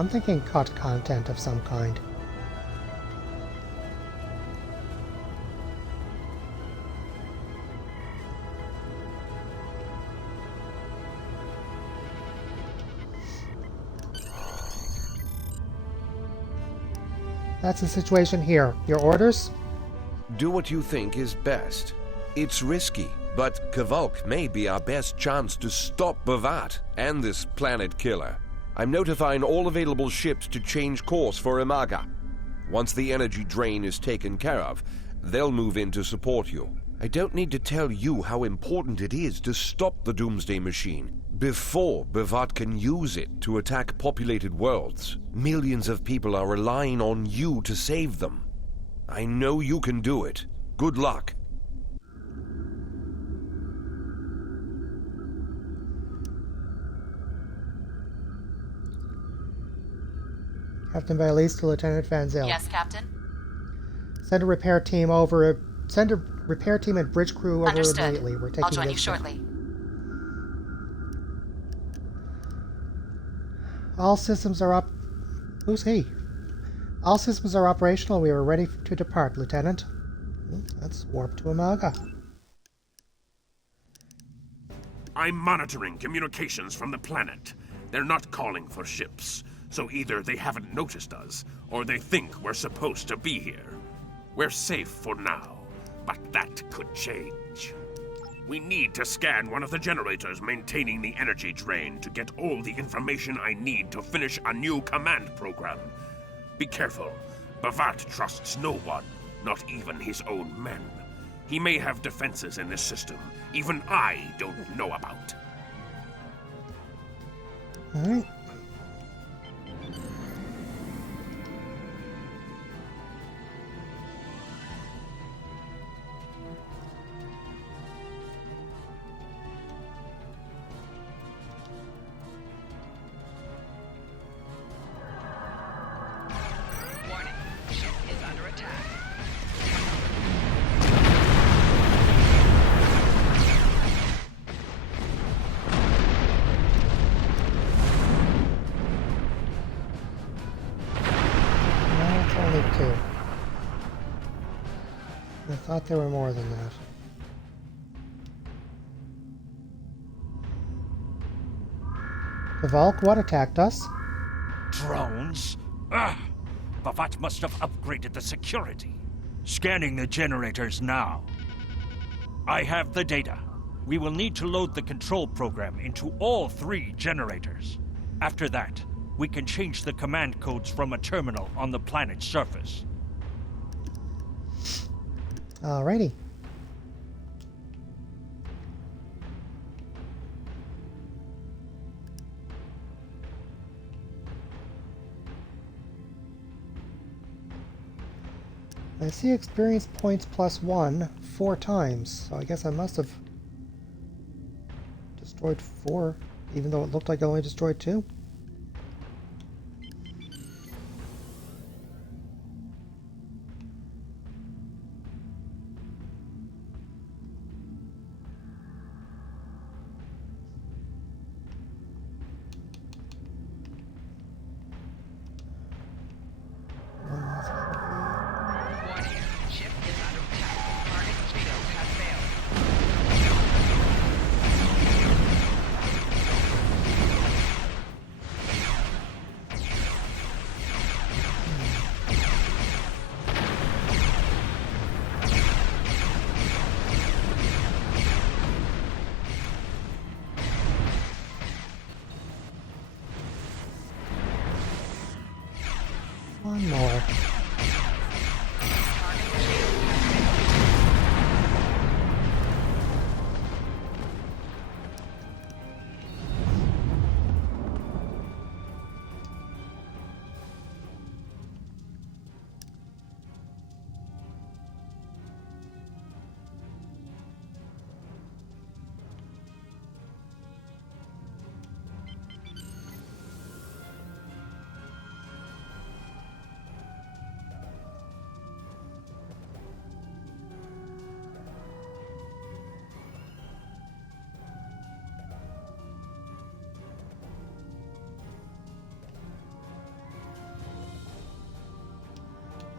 I'm thinking cut content of some kind. That's the situation here. Your orders? Do what you think is best. It's risky, but Kvalk may be our best chance to stop Bavat and this planet killer. I'm notifying all available ships to change course for Imaga. Once the energy drain is taken care of, they'll move in to support you. I don't need to tell you how important it is to stop the Doomsday Machine before Bavat can use it to attack populated worlds. Millions of people are relying on you to save them. I know you can do it. Good luck. Captain Valise to Lieutenant Van Zyl. Yes, Captain? Send a repair team over. Send a repair team and bridge crew over Understood. immediately. We're taking I'll join you this shortly. All systems are up. Who's he? All systems are operational. We are ready to depart, Lieutenant. Let's warp to Imaga. I'm monitoring communications from the planet. They're not calling for ships, so either they haven't noticed us, or they think we're supposed to be here. We're safe for now, but that could change. We need to scan one of the generators maintaining the energy drain to get all the information I need to finish a new command program. Be careful. Bavat trusts no one, not even his own men. He may have defenses in this system even I don't know about. Alright. Warning, ship is under attack. No, it's only two. I thought there were more than that. Kvalk, what attacked us? Drones? Ugh! Bavat must have upgraded the security. Scanning the generators now. I have the data. We will need to load the control program into all 3 generators. After that, we can change the command codes from a terminal on the planet's surface. Alrighty. I see experience points +1 4 times, so I guess I must have destroyed 4, even though it looked like I only destroyed 2. Warning, ship is under attack. Target STO has failed. One more.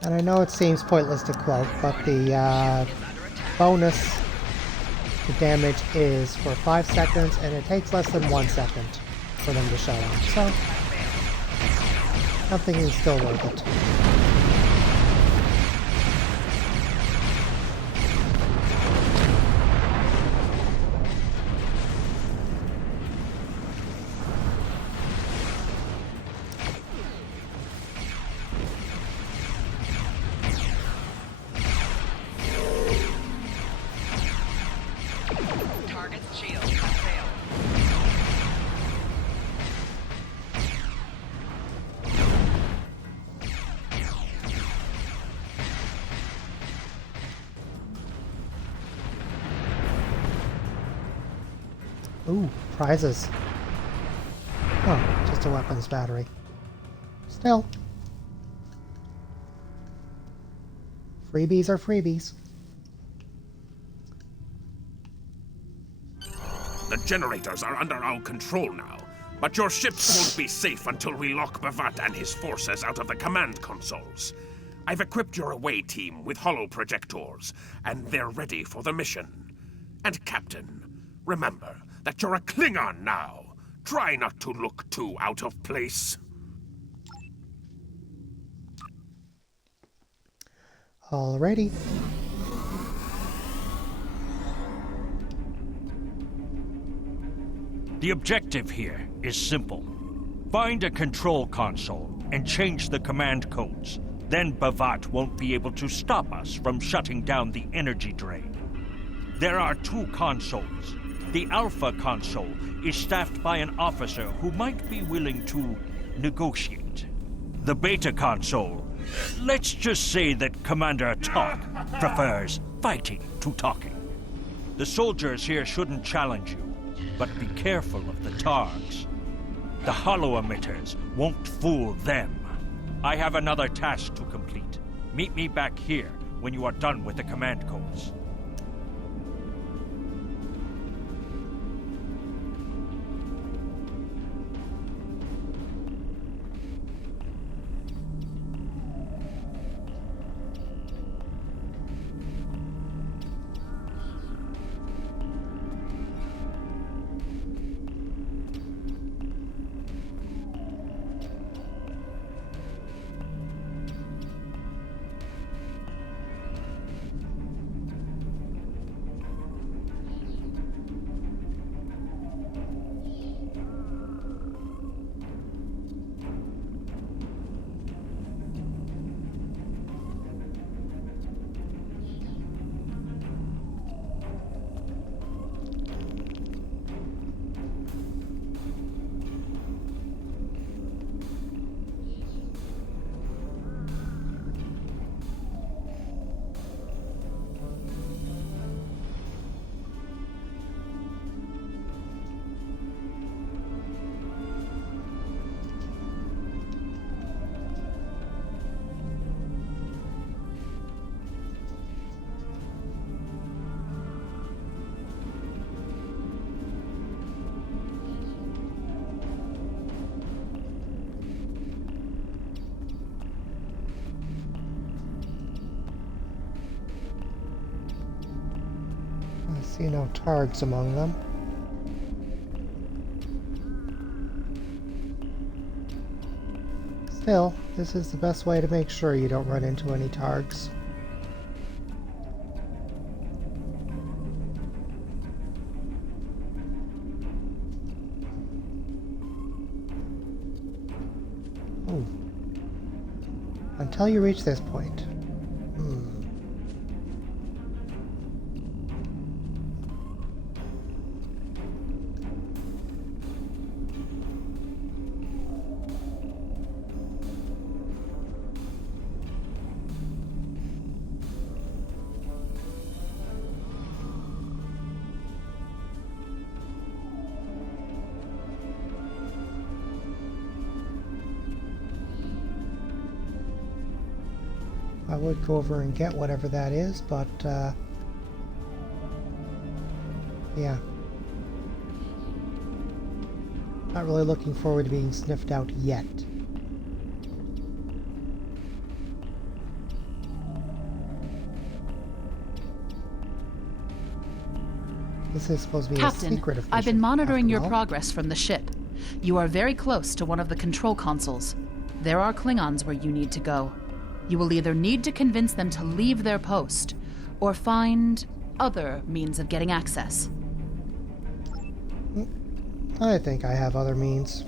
And I know it seems pointless to cloak, but the bonus to damage is for 5 seconds, and it takes less than 1 second for them to show up. So, I'm thinking it's still worth it. Target's shield has failed. Ooh, prizes. Oh, just a weapons battery. Still. Freebies are freebies. The generators are under our control now, but your ships won't be safe until we lock Bavat and his forces out of the command consoles. I've equipped your away team with holo projectors, and they're ready for the mission. And Captain, remember that you're a Klingon now. Try not to look too out of place. Alrighty. The objective here is simple. Find a control console and change the command codes. Then Bavat won't be able to stop us from shutting down the energy drain. There are 2 consoles. The Alpha console is staffed by an officer who might be willing to negotiate. The Beta console, let's just say that Commander Talk prefers fighting to talking. The soldiers here shouldn't challenge you, but be careful of the Targs. The holo emitters won't fool them. I have another task to complete. Meet me back here when you are done with the command codes. I see no Targs among them. Still, this is the best way to make sure you don't run into any Targs. Oh. Until you reach this point. I would go over and get whatever that is, but, yeah. Not really looking forward to being sniffed out yet. This is supposed to be a Captain, secret I've been mission, monitoring after your all. progress from the ship. You are very close to one of the control consoles. There are Klingons where you need to go. You will either need to convince them to leave their post, or find other means of getting access. I think I have other means.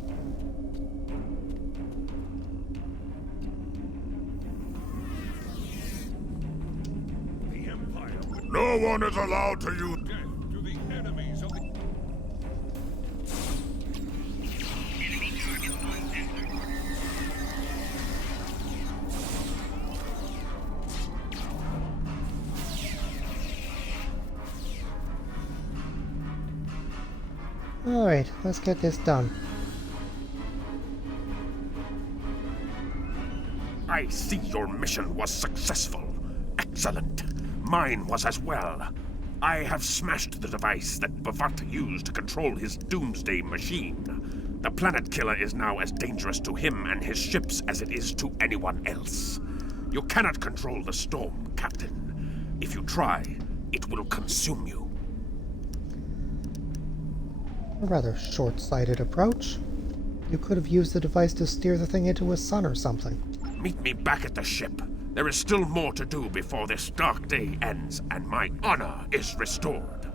No one is allowed to use death to the enemies of the... Alright, let's get this done. I see your mission was successful. Excellent. Mine was as well. I have smashed the device that Bhavat used to control his doomsday machine. The planet killer is now as dangerous to him and his ships as it is to anyone else. You cannot control the storm, Captain. If you try, it will consume you. A rather short-sighted approach. You could have used the device to steer the thing into a sun or something. Meet me back at the ship. There is still more to do before this dark day ends and my honor is restored.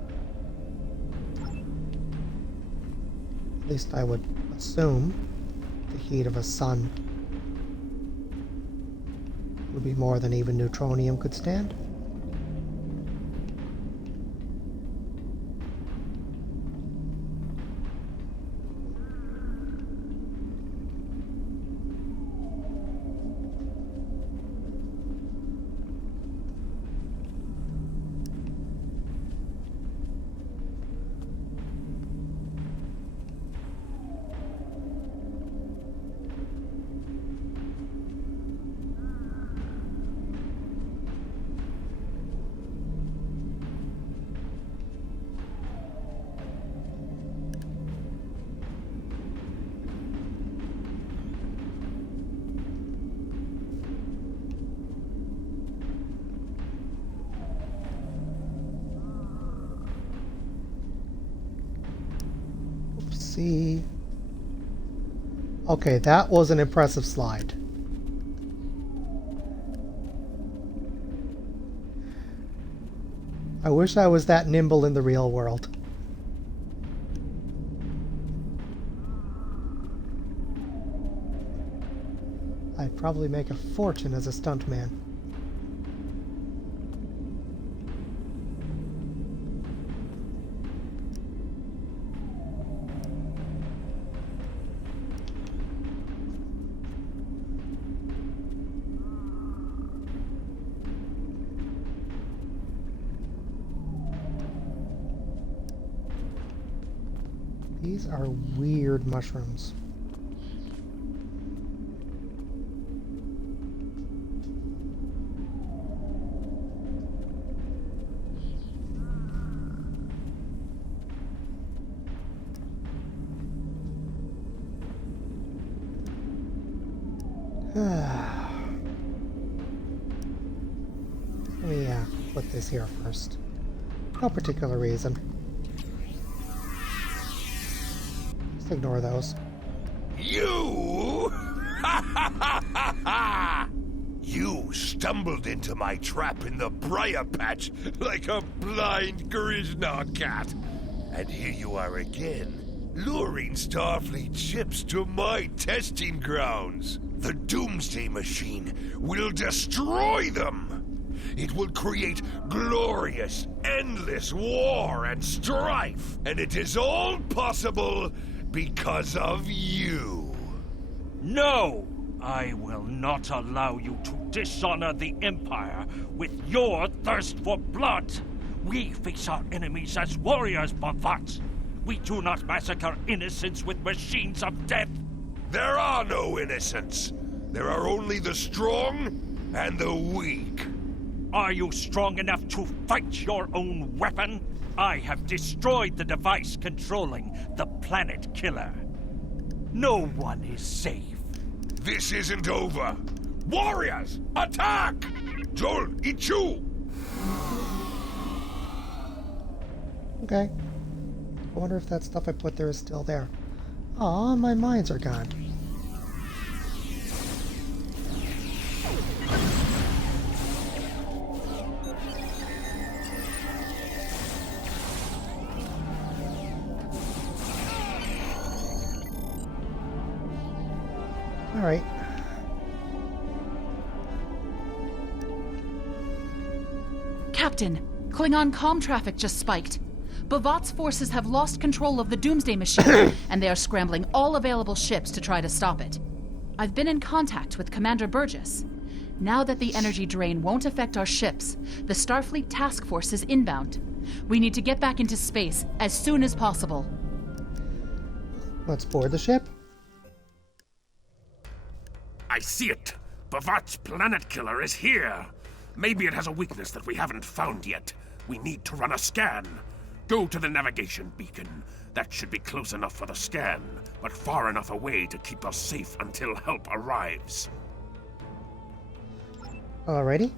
At least I would assume the heat of a sun would be more than even neutronium could stand. See. Okay, that was an impressive slide. I wish I was that nimble in the real world. I'd probably make a fortune as a stuntman. These are weird mushrooms. Let me put this here first. No particular reason. Just ignore those. You? You stumbled into my trap in the briar patch like a blind Grishna cat. And here you are again, luring Starfleet ships to my testing grounds. The Doomsday Machine will destroy them. It will create glorious, endless war and strife. And it is all possible because of you. No! I will not allow you to dishonor the Empire with your thirst for blood. We face our enemies as warriors, Bhavat. We do not massacre innocents with machines of death. There are no innocents. There are only the strong and the weak. Are you strong enough to fight your own weapon? I have destroyed the device controlling the planet killer. No one is safe. This isn't over. Warriors, attack! Joel, Ichu! Okay. I wonder if that stuff I put there is still there. Aw, my mines are gone. Alright. Captain, Klingon comm traffic just spiked. Bavat's forces have lost control of the Doomsday Machine, and they are scrambling all available ships to try to stop it. I've been in contact with Commander Burgess. Now that the energy drain won't affect our ships, the Starfleet Task Force is inbound. We need to get back into space as soon as possible. Let's board the ship. I see it. Bavat's planet killer is here. Maybe it has a weakness that we haven't found yet. We need to run a scan. Go to the navigation beacon. That should be close enough for the scan, but far enough away to keep us safe until help arrives. Alrighty.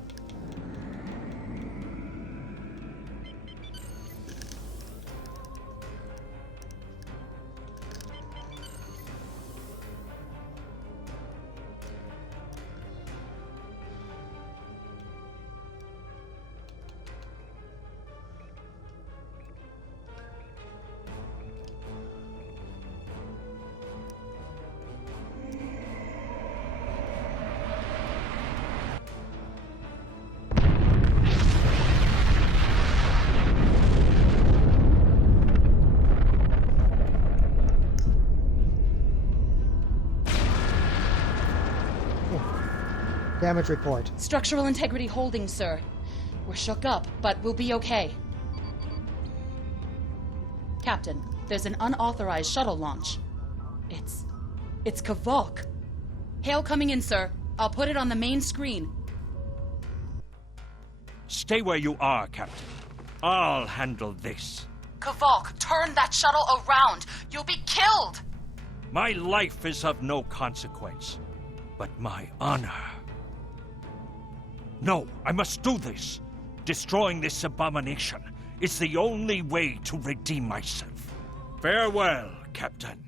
Damage report. Structural integrity holding, sir. We're shook up, but we'll be okay. Captain, there's an unauthorized shuttle launch. It's Kavok. Hail coming in, sir. I'll put it on the main screen. Stay where you are, Captain. I'll handle this. Kavok, turn that shuttle around. You'll be killed! My life is of no consequence, but my honor. No, I must do this. Destroying this abomination is the only way to redeem myself. Farewell, Captain.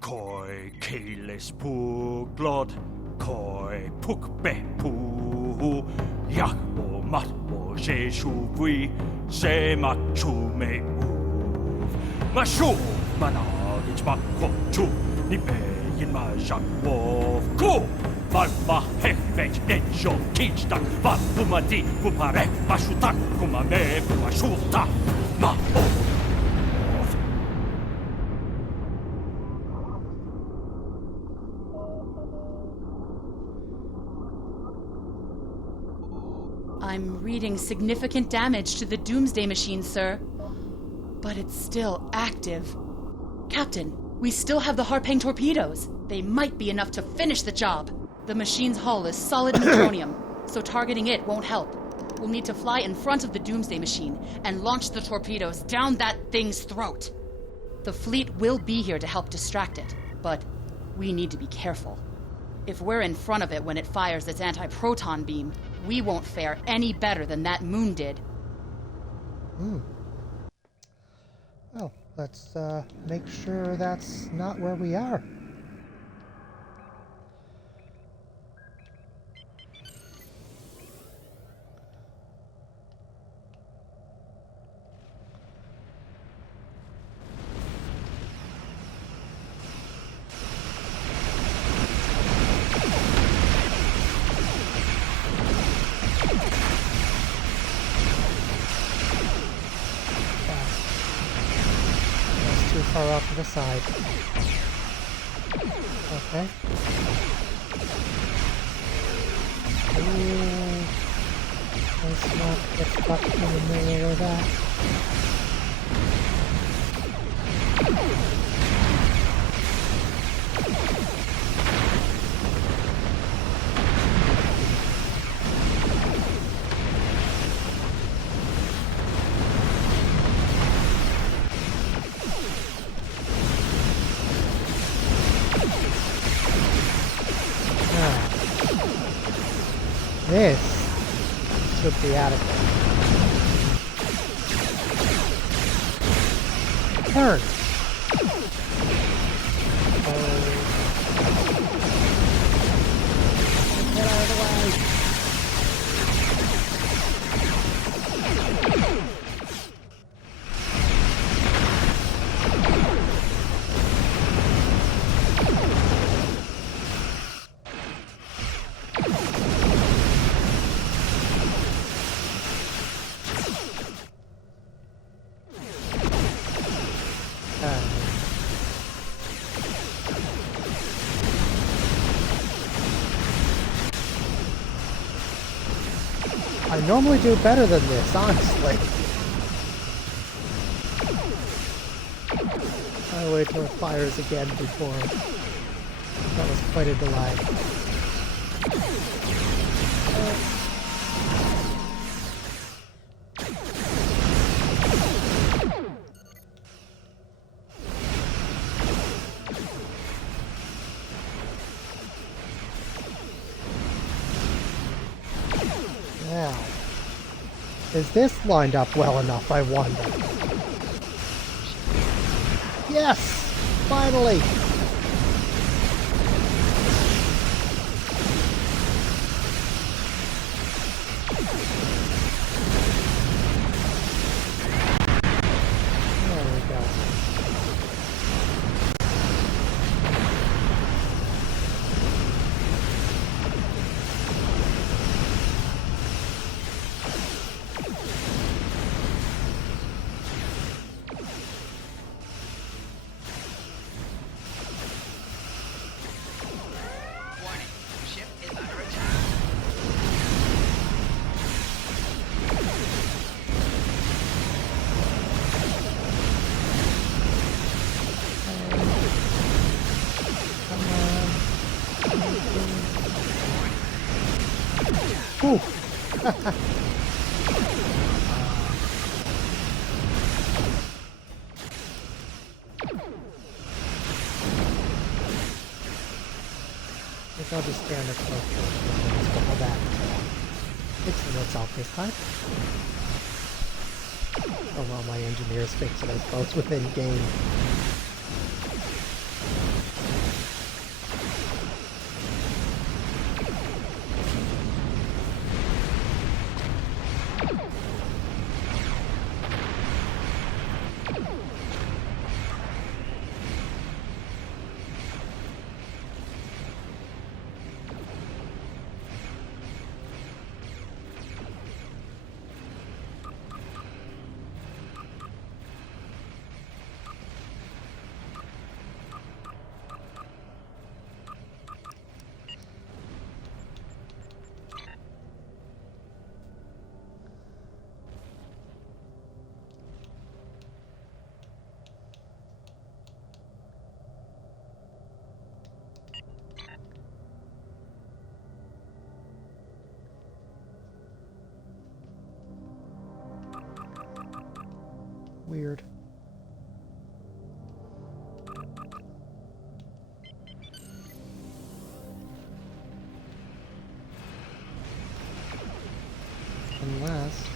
Koi keles puglod, koi pukbe pu, yahbo matbo jeshuvui, se machume uv. Mashu managich makochu, nipe yin majak ku. Valva hekvech necho kichtak, valpumadi pupare, mashutak kumame puashuta, ma I'm reading significant damage to the Doomsday Machine, sir. But it's still active. Captain, we still have the Harpang torpedoes. They might be enough to finish the job. The machine's hull is solid neutronium, so targeting it won't help. We'll need to fly in front of the Doomsday Machine and launch the torpedoes down that thing's throat. The fleet will be here to help distract it, but we need to be careful. If we're in front of it when it fires its anti-proton beam, we won't fare any better than that moon did. Well, let's make sure that's not where we are. Far off to the side. Okay. Ooh. Let's not get stuck in the middle of that. This should be adequate. Turn. Get out of the way. I normally do better than this, honestly. I'll wait till it fires again before. That was quite a delay. Now, is this lined up well enough, I wonder? Yes! Finally! There we go. Whew. I'll just stand up close to go back. Fixing itself this time. Oh well, my engineers fix it, I suppose, within game. Weird. Unless...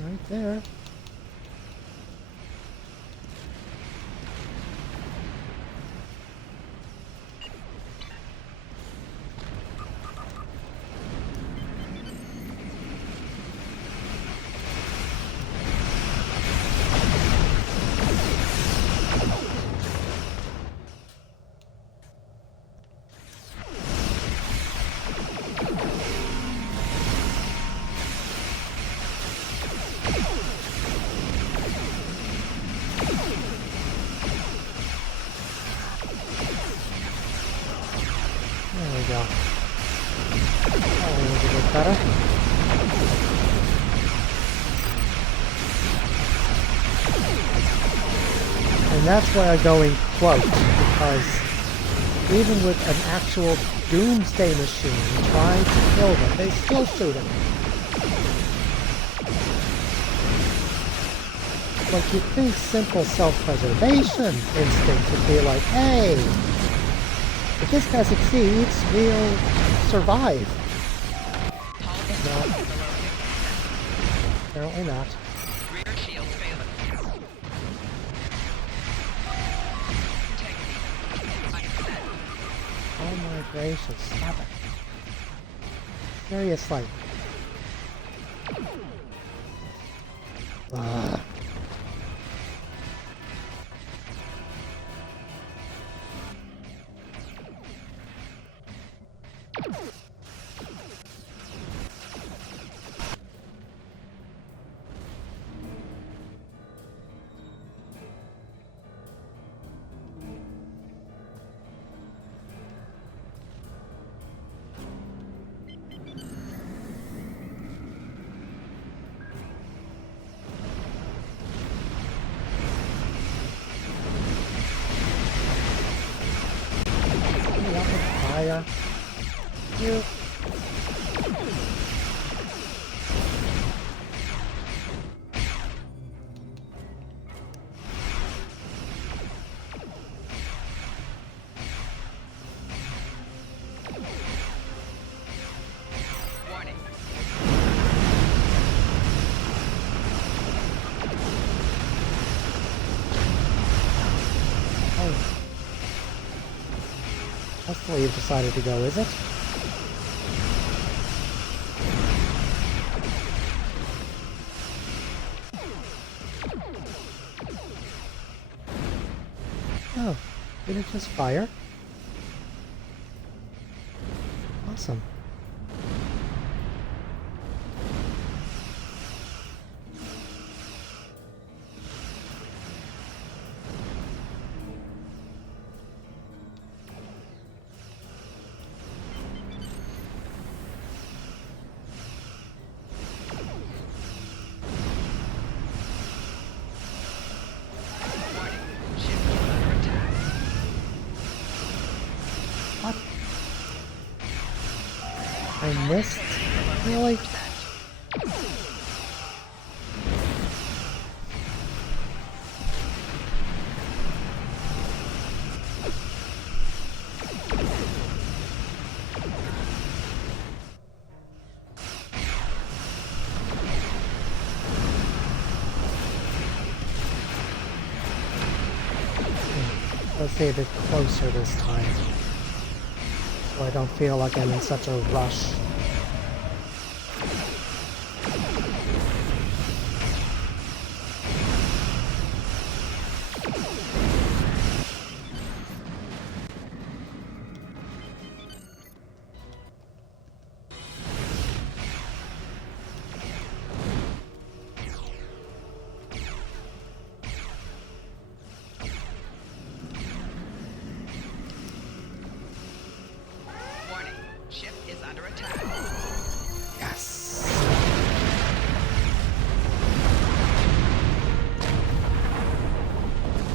Right there. There we go. That one was a bit better. And that's why I go in close, because even with an actual doomsday machine trying to kill them, they still shoot him. Like, you'd think simple self-preservation instinct would be like, hey, if If this guy succeeds, we'll survive. No. Apparently not. Rear shield failing. Oh my gracious, stop it. Seriously. Ugh. Fire. You. Warning. Oh. That's the way you've decided to go, is it? Oh, did it just fire? Awesome. What? I missed? Really? Let's stay a bit closer this time, so I don't feel like I'm in such a rush. Warning. Ship is under attack. Yes!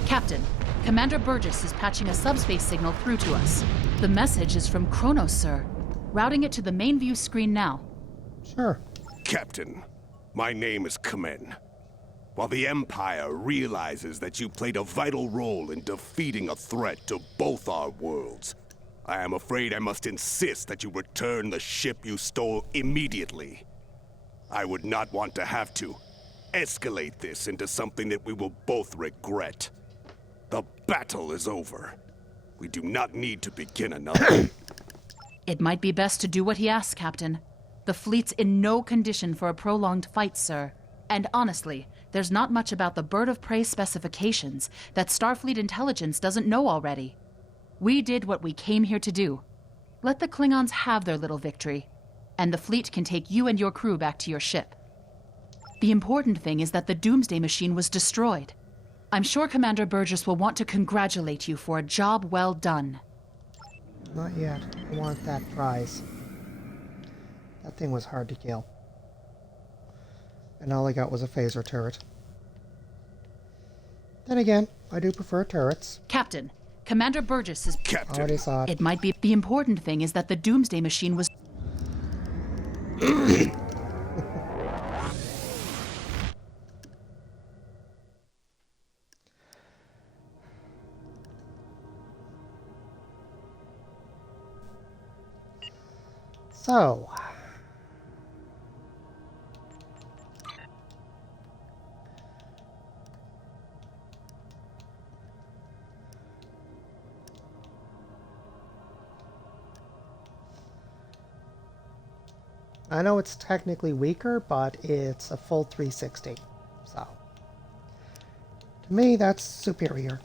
Captain, Commander Burgess is patching a subspace signal through to us. The message is from Kronos, sir. Routing it to the main view screen now. Sure. Captain, my name is Kamen. While the Empire realizes that you played a vital role in defeating a threat to both our worlds, I am afraid I must insist that you return the ship you stole immediately. I would not want to have to escalate this into something that we will both regret. The battle is over. We do not need to begin another. It might be best to do what he asks, Captain. The fleet's in no condition for a prolonged fight, sir. And honestly, there's not much about the bird of prey specifications that Starfleet intelligence doesn't know already. We did what we came here to do. Let the Klingons have their little victory, and the fleet can take you and your crew back to your ship. The important thing is that the Doomsday Machine was destroyed. I'm sure Commander Burgess will want to congratulate you for a job well done. Not yet. I want that prize. That thing was hard to kill. And all I got was a phaser turret. Then again, I do prefer turrets. Captain, Commander Burgess is... Captain, Already saw it. It might be... The important thing is that the Doomsday Machine was... So, I know it's technically weaker, but it's a full 360. So, to me, that's superior.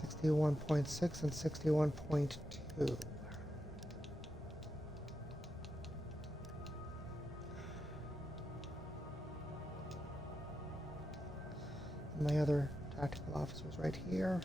Sixty-one point 6 and 61.2. My other tactical officers right here.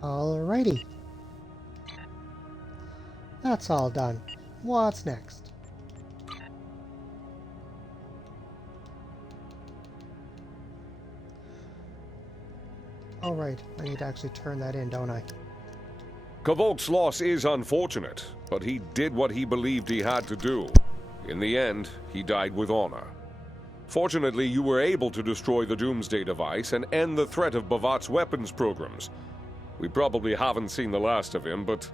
Alrighty. That's all done. What's next? Alright, I need to actually turn that in, don't I? Kvolk's loss is unfortunate, but he did what he believed he had to do. In the end, he died with honor. Fortunately, you were able to destroy the Doomsday device and end the threat of Bavat's weapons programs. We probably haven't seen the last of him, but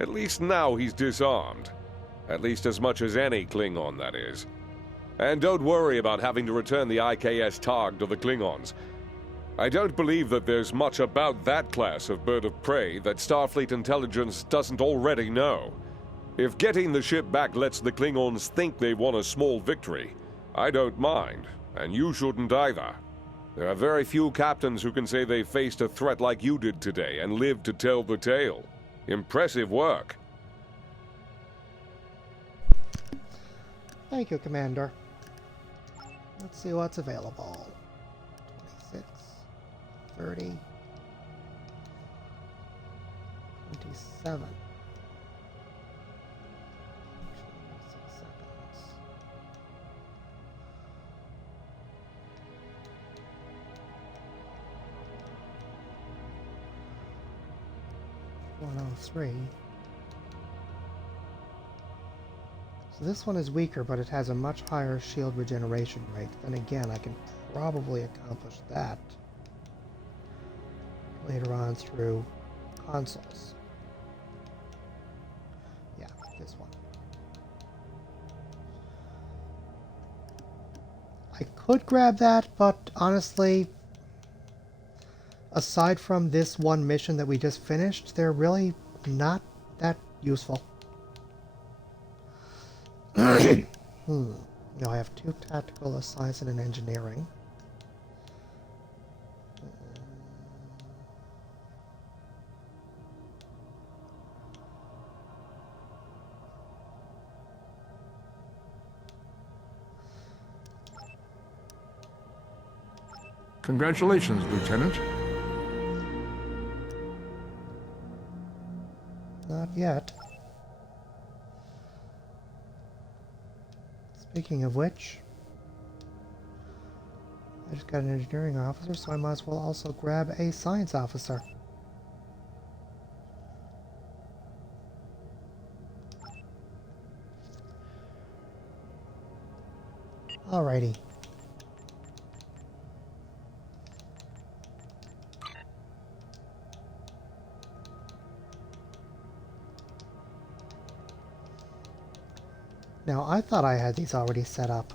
at least now he's disarmed. At least as much as any Klingon, that is. And don't worry about having to return the IKS Targ to the Klingons. I don't believe that there's much about that class of bird of prey that Starfleet intelligence doesn't already know. If getting the ship back lets the Klingons think they've won a small victory, I don't mind, and you shouldn't either. There are very few captains who can say they faced a threat like you did today and lived to tell the tale. Impressive work. Thank you, Commander. Let's see what's available. 26, 30, 27. 26 seconds. 103. So this one is weaker, but it has a much higher shield regeneration rate. Then again, I can probably accomplish that later on through consoles. Yeah, this one. I could grab that, but honestly, aside from this one mission that we just finished, they're really not that useful. Now I have 2 tactical, a science, and an engineering. Congratulations, Lieutenant. Not yet. Speaking of which, I just got an engineering officer, so I might as well also grab a science officer. Alrighty. Now, I thought I had these already set up.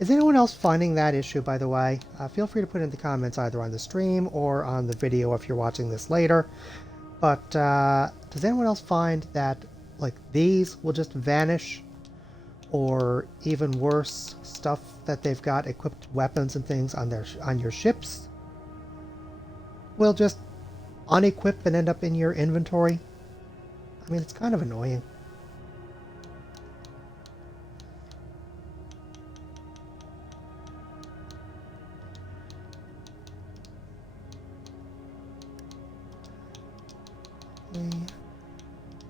Is anyone else finding that issue, by the way? Feel free to put it in the comments either on the stream or on the video if you're watching this later. But does anyone else find that, like, these will just vanish? Or even worse, stuff that they've got equipped weapons and things on your ships will just unequip and end up in your inventory. I mean, it's kind of annoying.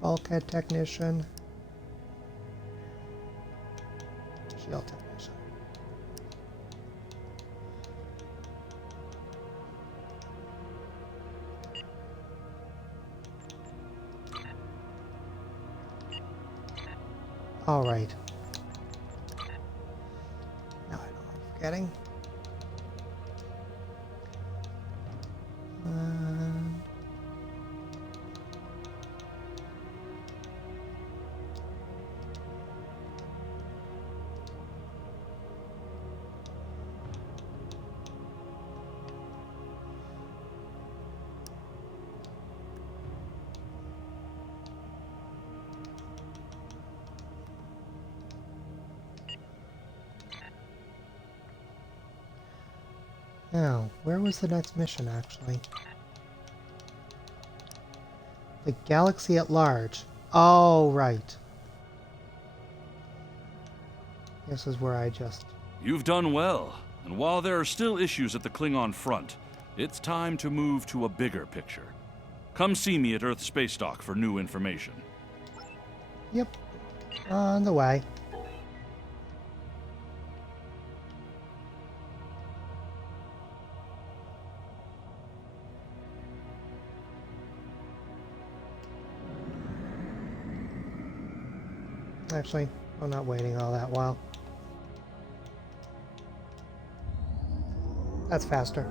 Bulkhead technician. Shield technician. All right. Now I know I'm forgetting. Now, where was the next mission, actually? The galaxy at large. Oh, right. This is where I just... You've done well, and while there are still issues at the Klingon front, it's time to move to a bigger picture. Come see me at Earth Space Dock for new information. Yep. On the way. Actually, I'm not waiting all that while. That's faster.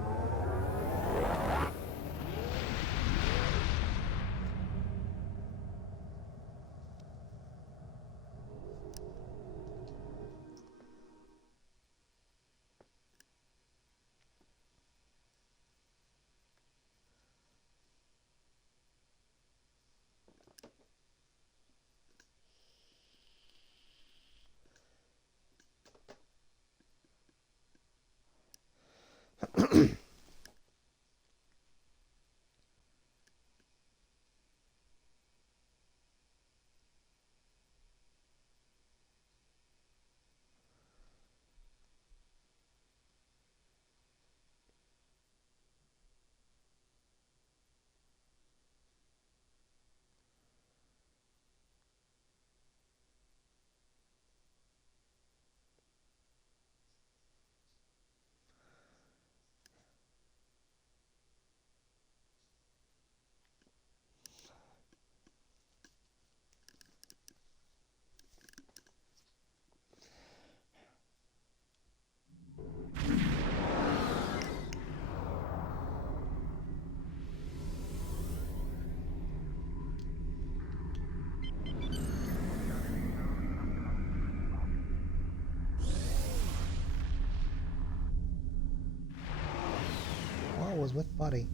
Was with Buddy.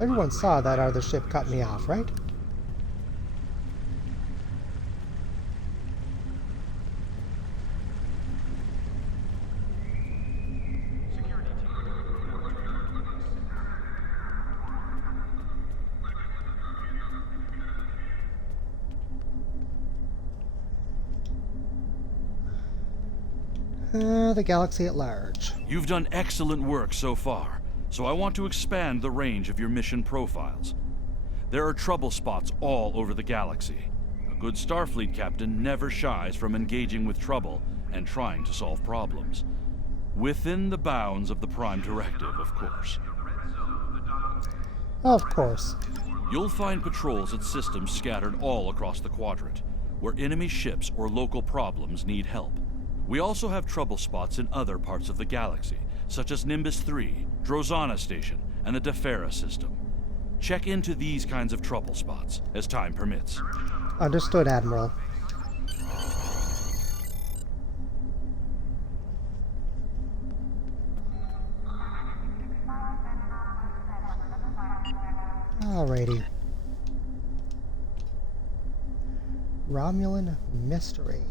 Everyone saw that other ship cut me off, right? The galaxy at large. You've done excellent work so far, so I want to expand the range of your mission profiles. There are trouble spots all over the galaxy. A good Starfleet captain never shies from engaging with trouble and trying to solve problems. Within the bounds of the Prime Directive, of course. Of course. You'll find patrols at systems scattered all across the quadrant, where enemy ships or local problems need help. We also have trouble spots in other parts of the galaxy, such as Nimbus 3, Drozana Station, and the Defera system. Check into these kinds of trouble spots, as time permits. Understood, Admiral. Alrighty. Romulan mystery.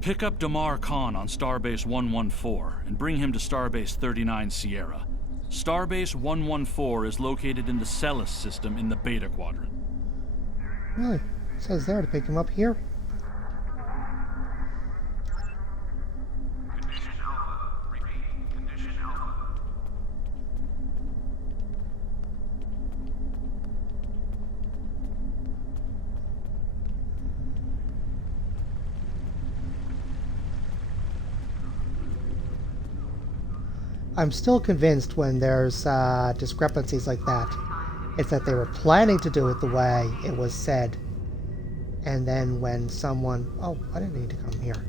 Pick up Damar Khan on Starbase 114 and bring him to Starbase 39 Sierra. Starbase 114 is located in the Celis system in the Beta Quadrant. Really? It says there to pick him up here. I'm still convinced when there's discrepancies like that, it's that they were planning to do it the way it was said. And then when someone... Oh, I didn't need to come here.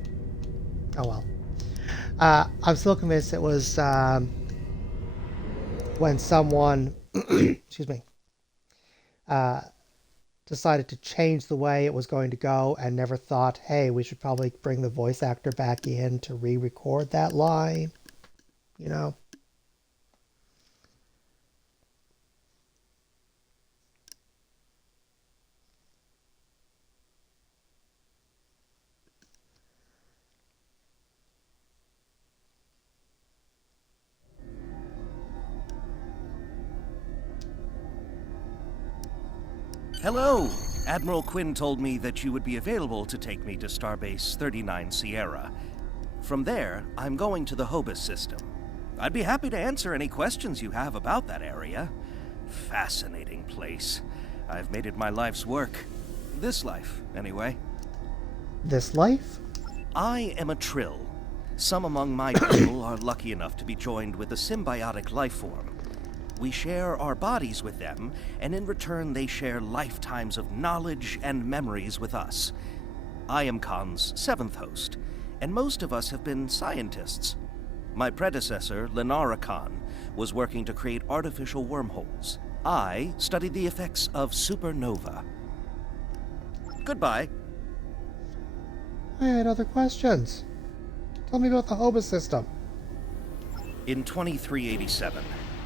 Oh well. I'm still convinced it was when someone... excuse me. Decided to change the way it was going to go and never thought, hey, we should probably bring the voice actor back in to re-record that line. You know? Hello! Admiral Quinn told me that you would be available to take me to Starbase 39 Sierra. From there, I'm going to the Hobus system. I'd be happy to answer any questions you have about that area. Fascinating place. I've made it my life's work. This life, anyway. This life? I am a Trill. Some among my people are lucky enough to be joined with a symbiotic life form. We share our bodies with them, and in return they share lifetimes of knowledge and memories with us. I am Khan's 7th host, and most of us have been scientists. My predecessor, Lenara Khan, was working to create artificial wormholes. I studied the effects of supernova. Goodbye. I had other questions. Tell me about the Hobus system. In 2387,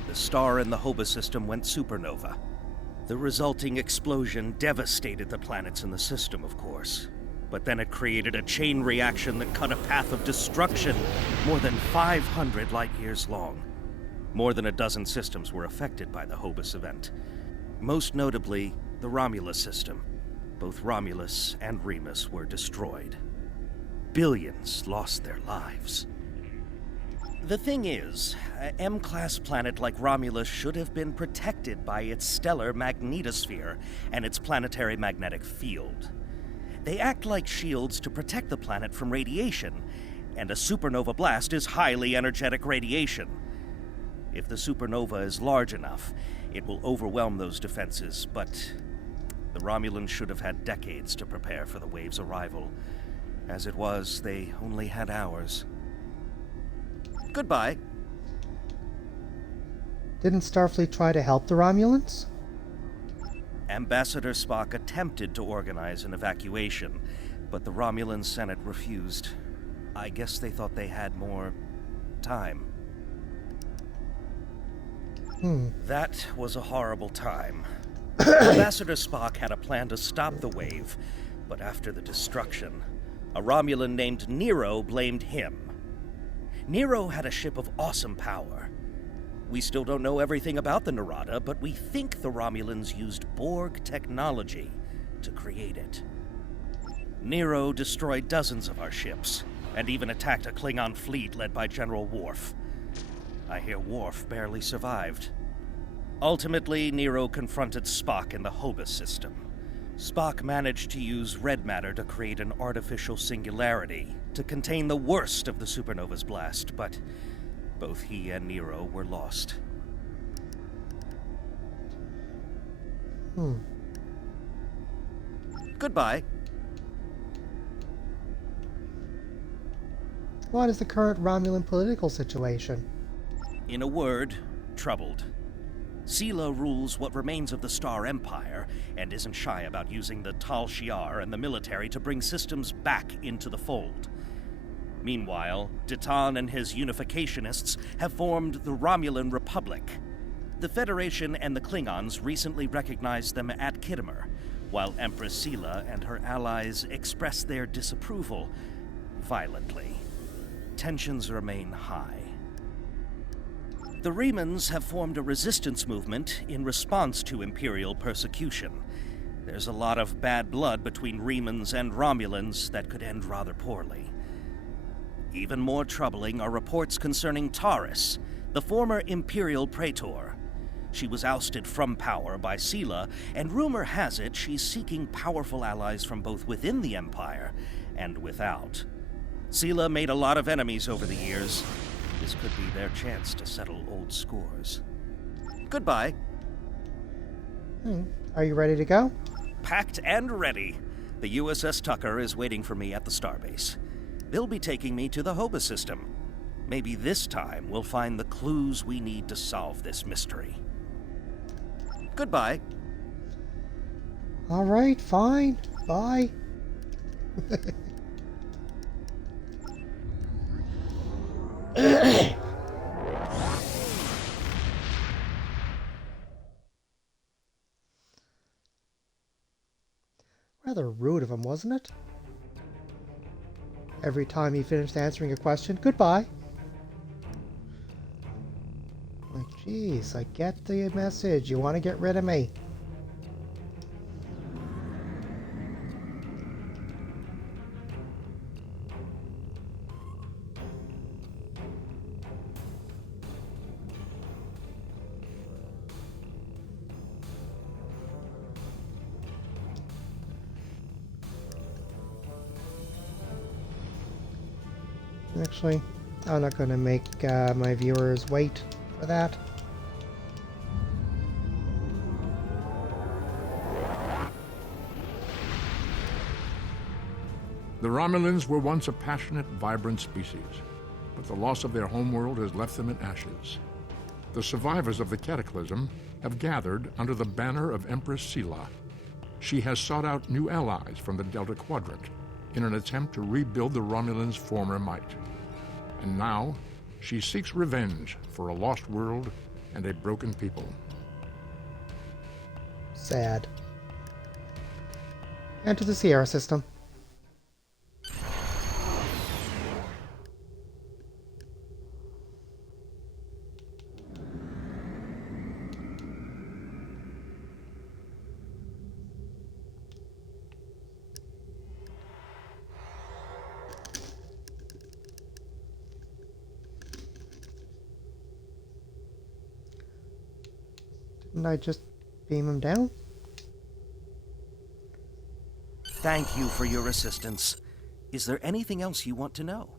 the star in the Hobus system went supernova. The resulting explosion devastated the planets in the system, of course. But then it created a chain reaction that cut a path of destruction more than 500 light-years long. More than a dozen systems were affected by the Hobus event. Most notably, the Romulus system. Both Romulus and Remus were destroyed. Billions lost their lives. The thing is, an M-class planet like Romulus should have been protected by its stellar magnetosphere and its planetary magnetic field. They act like shields to protect the planet from radiation, and a supernova blast is highly energetic radiation. If the supernova is large enough, it will overwhelm those defenses, but the Romulans should have had decades to prepare for the wave's arrival. As it was, they only had hours. Goodbye. Didn't Starfleet try to help the Romulans? Ambassador Spock attempted to organize an evacuation, but the Romulan Senate refused. I guess they thought they had more time. That was a horrible time. Ambassador Spock had a plan to stop the wave, but after the destruction, a Romulan named Nero blamed him. Nero had a ship of awesome power. We still don't know everything about the Narada, but we think the Romulans used Borg technology to create it. Nero destroyed dozens of our ships, and even attacked a Klingon fleet led by General Worf. I hear Worf barely survived. Ultimately, Nero confronted Spock in the Hobus system. Spock managed to use red matter to create an artificial singularity to contain the worst of the supernova's blast, but both he and Nero were lost. Goodbye. What is the current Romulan political situation? In a word, troubled. Sela rules what remains of the Star Empire, and isn't shy about using the Tal Shiar and the military to bring systems back into the fold. Meanwhile, Ditan and his unificationists have formed the Romulan Republic, The Federation and the Klingons recently recognized them at Khitomer, while Empress Sela and her allies expressed their disapproval violently. Tensions remain high. The Remans have formed a resistance movement in response to Imperial persecution. There's a lot of bad blood between Remans and Romulans that could end rather poorly. Even more troubling are reports concerning Taurus, the former Imperial Praetor. She was ousted from power by Sela, and rumor has it she's seeking powerful allies from both within the Empire and without. Sela made a lot of enemies over the years. This could be their chance to settle old scores. Goodbye. Are you ready to go? Packed and ready. The USS Tucker is waiting for me at the starbase. They'll be taking me to the Hoba system. Maybe this time we'll find the clues we need to solve this mystery. Goodbye. All right, fine. Bye. Rather rude of him, wasn't it? Every time he finished answering a question, goodbye. Like, geez, I get the message. You want to get rid of me. Actually, I'm not going to make my viewers wait for that. The Romulans were once a passionate, vibrant species, but the loss of their homeworld has left them in ashes. The survivors of the Cataclysm have gathered under the banner of Empress Sela. She has sought out new allies from the Delta Quadrant in an attempt to rebuild the Romulans' former might. And now, she seeks revenge for a lost world and a broken people. Sad. Enter the Sierra system. Didn't I just beam him down? Thank you for your assistance. Is there anything else you want to know?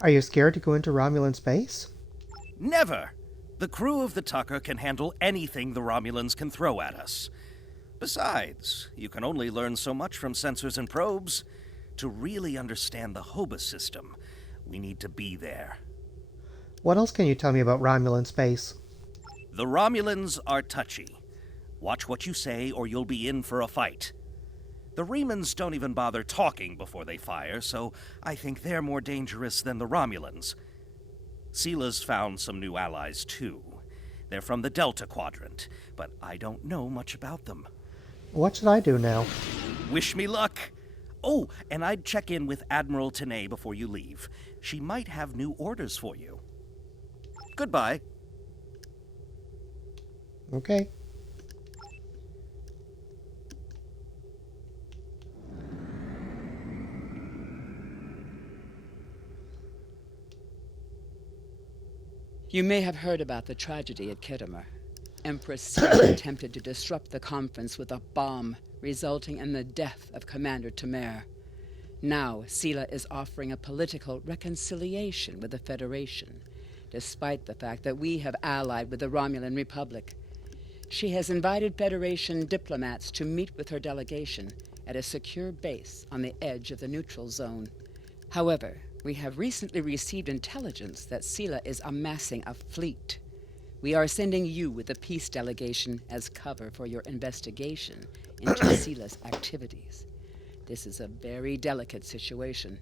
Are you scared to go into Romulan space? Never! The crew of the Tucker can handle anything the Romulans can throw at us. Besides, you can only learn so much from sensors and probes. To really understand the Hoba system, we need to be there. What else can you tell me about Romulan space? The Romulans are touchy. Watch what you say or you'll be in for a fight. The Remans don't even bother talking before they fire, so I think they're more dangerous than the Romulans. Sela's found some new allies, too. They're from the Delta Quadrant, but I don't know much about them. What should I do now? Wish me luck! Oh, and I'd check in with Admiral Tenay before you leave. She might have new orders for you. Goodbye. Okay. You may have heard about the tragedy at Khitomer. Empress Sela attempted to disrupt the conference with a bomb, resulting in the death of Commander Temer. Now, Sela is offering a political reconciliation with the Federation, despite the fact that we have allied with the Romulan Republic. She has invited Federation diplomats to meet with her delegation at a secure base on the edge of the neutral zone. However, we have recently received intelligence that Sela is amassing a fleet. We are sending you with the peace delegation as cover for your investigation into Sela's activities. This is a very delicate situation.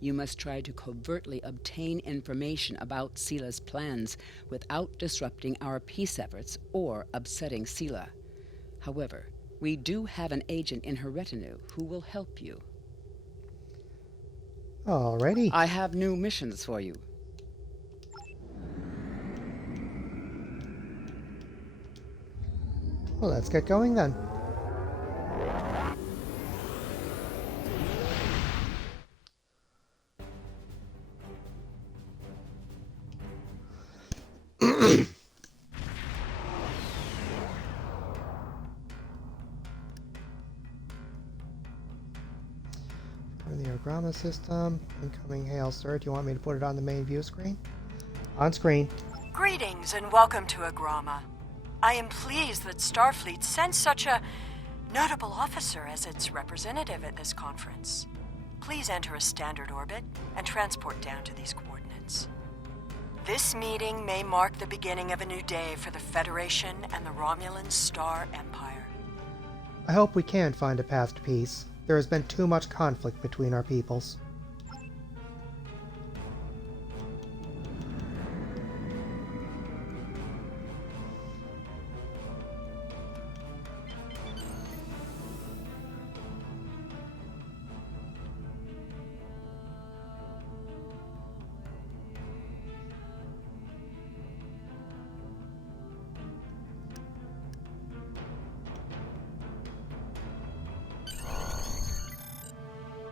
You must try to covertly obtain information about Sila's plans without disrupting our peace efforts or upsetting Sila. However, we do have an agent in her retinue who will help you. Alrighty. I have new missions for you. Well, let's get going then. The Agrama system, incoming hail, sir. Do you want me to put it on the main view screen? On screen. Greetings and welcome to Agrama. I am pleased that Starfleet sent such a notable officer as its representative at this conference. Please enter a standard orbit and transport down to these coordinates. This meeting may mark the beginning of a new day for the Federation and the Romulan Star Empire. I hope we can find a path to peace. There has been too much conflict between our peoples.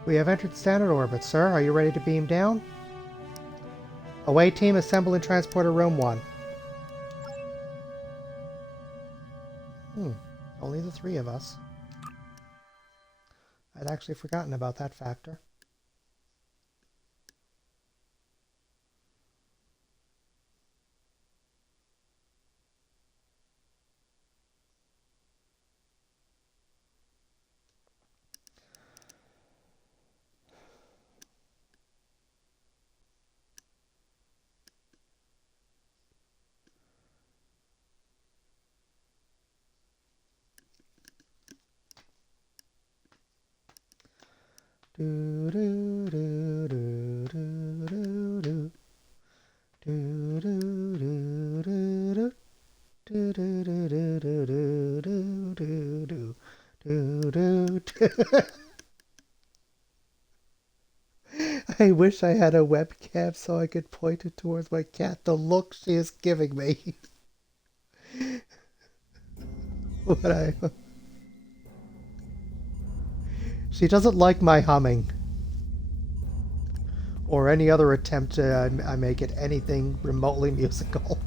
We have entered standard orbit, sir. Are you ready to beam down? Away team, assemble in transporter room 1. Only the 3 of us. I'd actually forgotten about that factor. Do do do do do do do do do do do do do do do do do. I wish I had a webcam so I could point it towards my cat. The look she is giving me. She doesn't like my humming. Or any other attempt I make at anything remotely musical.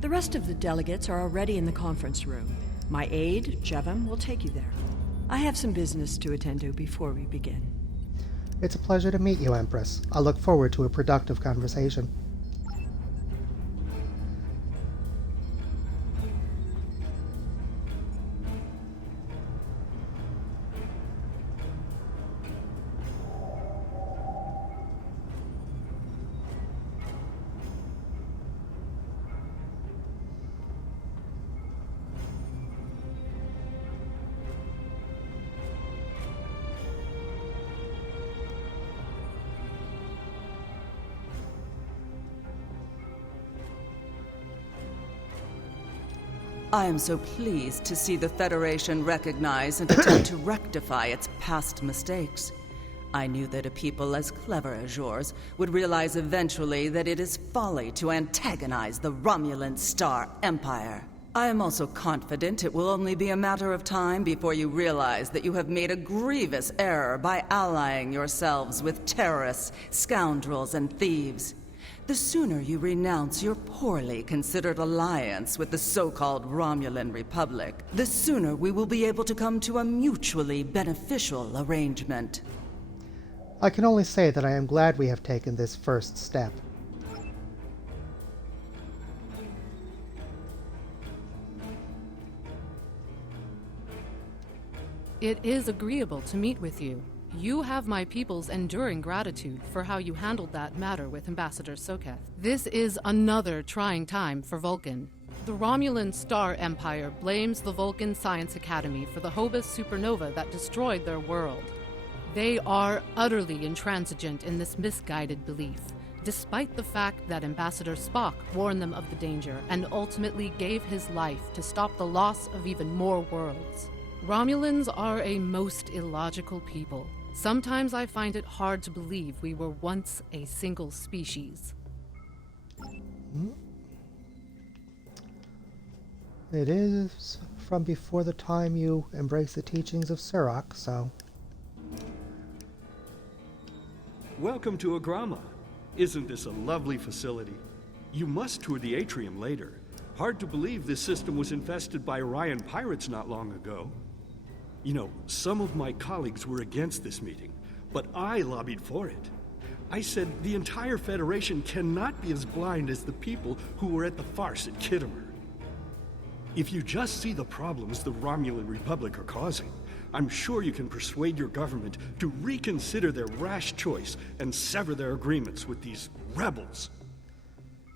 The rest of the delegates are already in the conference room. My aide, Jevem, will take you there. I have some business to attend to before we begin. It's a pleasure to meet you, Empress. I look forward to a productive conversation. I am so pleased to see the Federation recognize and attempt to rectify its past mistakes. I knew that a people as clever as yours would realize eventually that it is folly to antagonize the Romulan Star Empire. I am also confident it will only be a matter of time before you realize that you have made a grievous error by allying yourselves with terrorists, scoundrels, and thieves. The sooner you renounce your poorly considered alliance with the so-called Romulan Republic, the sooner we will be able to come to a mutually beneficial arrangement. I can only say that I am glad we have taken this first step. It is agreeable to meet with you. You have my people's enduring gratitude for how you handled that matter with Ambassador Soketh. This is another trying time for Vulcan. The Romulan Star Empire blames the Vulcan Science Academy for the Hobus supernova that destroyed their world. They are utterly intransigent in this misguided belief, despite the fact that Ambassador Spock warned them of the danger and ultimately gave his life to stop the loss of even more worlds. Romulans are a most illogical people. Sometimes I find it hard to believe we were once a single species. It is from before the time you embrace the teachings of Surak, so... Welcome to Agrama. Isn't this a lovely facility? You must tour the atrium later. Hard to believe this system was infested by Orion pirates not long ago. You know, some of my colleagues were against this meeting, but I lobbied for it. I said the entire Federation cannot be as blind as the people who were at the farce at Kittimer. If you just see the problems the Romulan Republic are causing, I'm sure you can persuade your government to reconsider their rash choice and sever their agreements with these rebels.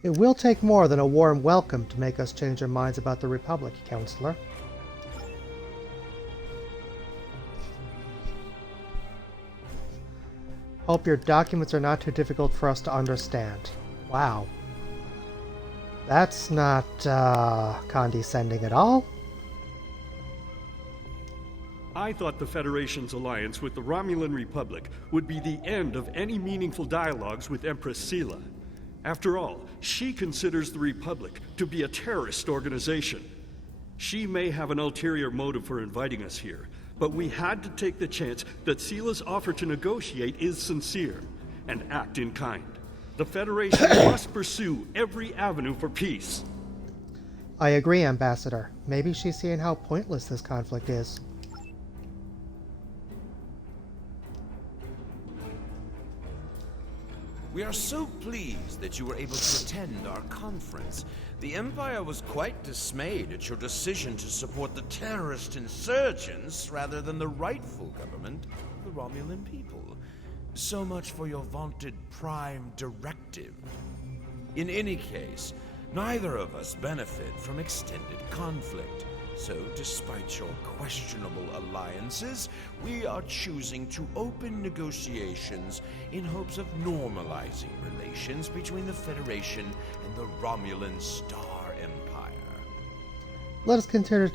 It will take more than a warm welcome to make us change our minds about the Republic, Counselor. Hope your documents are not too difficult for us to understand. Wow. That's not, condescending at all. I thought the Federation's alliance with the Romulan Republic would be the end of any meaningful dialogues with Empress Sela. After all, she considers the Republic to be a terrorist organization. She may have an ulterior motive for inviting us here, but we had to take the chance that Sela's offer to negotiate is sincere, and act in kind. The Federation must pursue every avenue for peace. I agree, Ambassador. Maybe she's seeing how pointless this conflict is. We are so pleased that you were able to attend our conference. The Empire was quite dismayed at your decision to support the terrorist insurgents rather than the rightful government of the Romulan people. So much for your vaunted Prime Directive. In any case, neither of us benefit from extended conflict. So, despite your questionable alliances, we are choosing to open negotiations in hopes of normalizing relations between the Federation and the Romulan Star Empire. Let us consider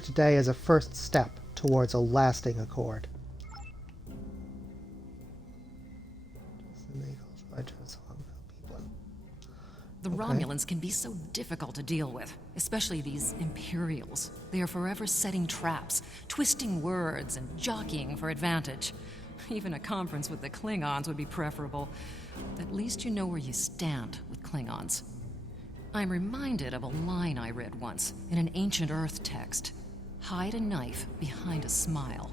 today as a first step towards a lasting accord. The Romulans can be so difficult to deal with, especially these Imperials. They are forever setting traps, twisting words, and jockeying for advantage. Even a conference with the Klingons would be preferable. At least you know where you stand with Klingons. I'm reminded of a line I read once in an ancient Earth text. Hide a knife behind a smile.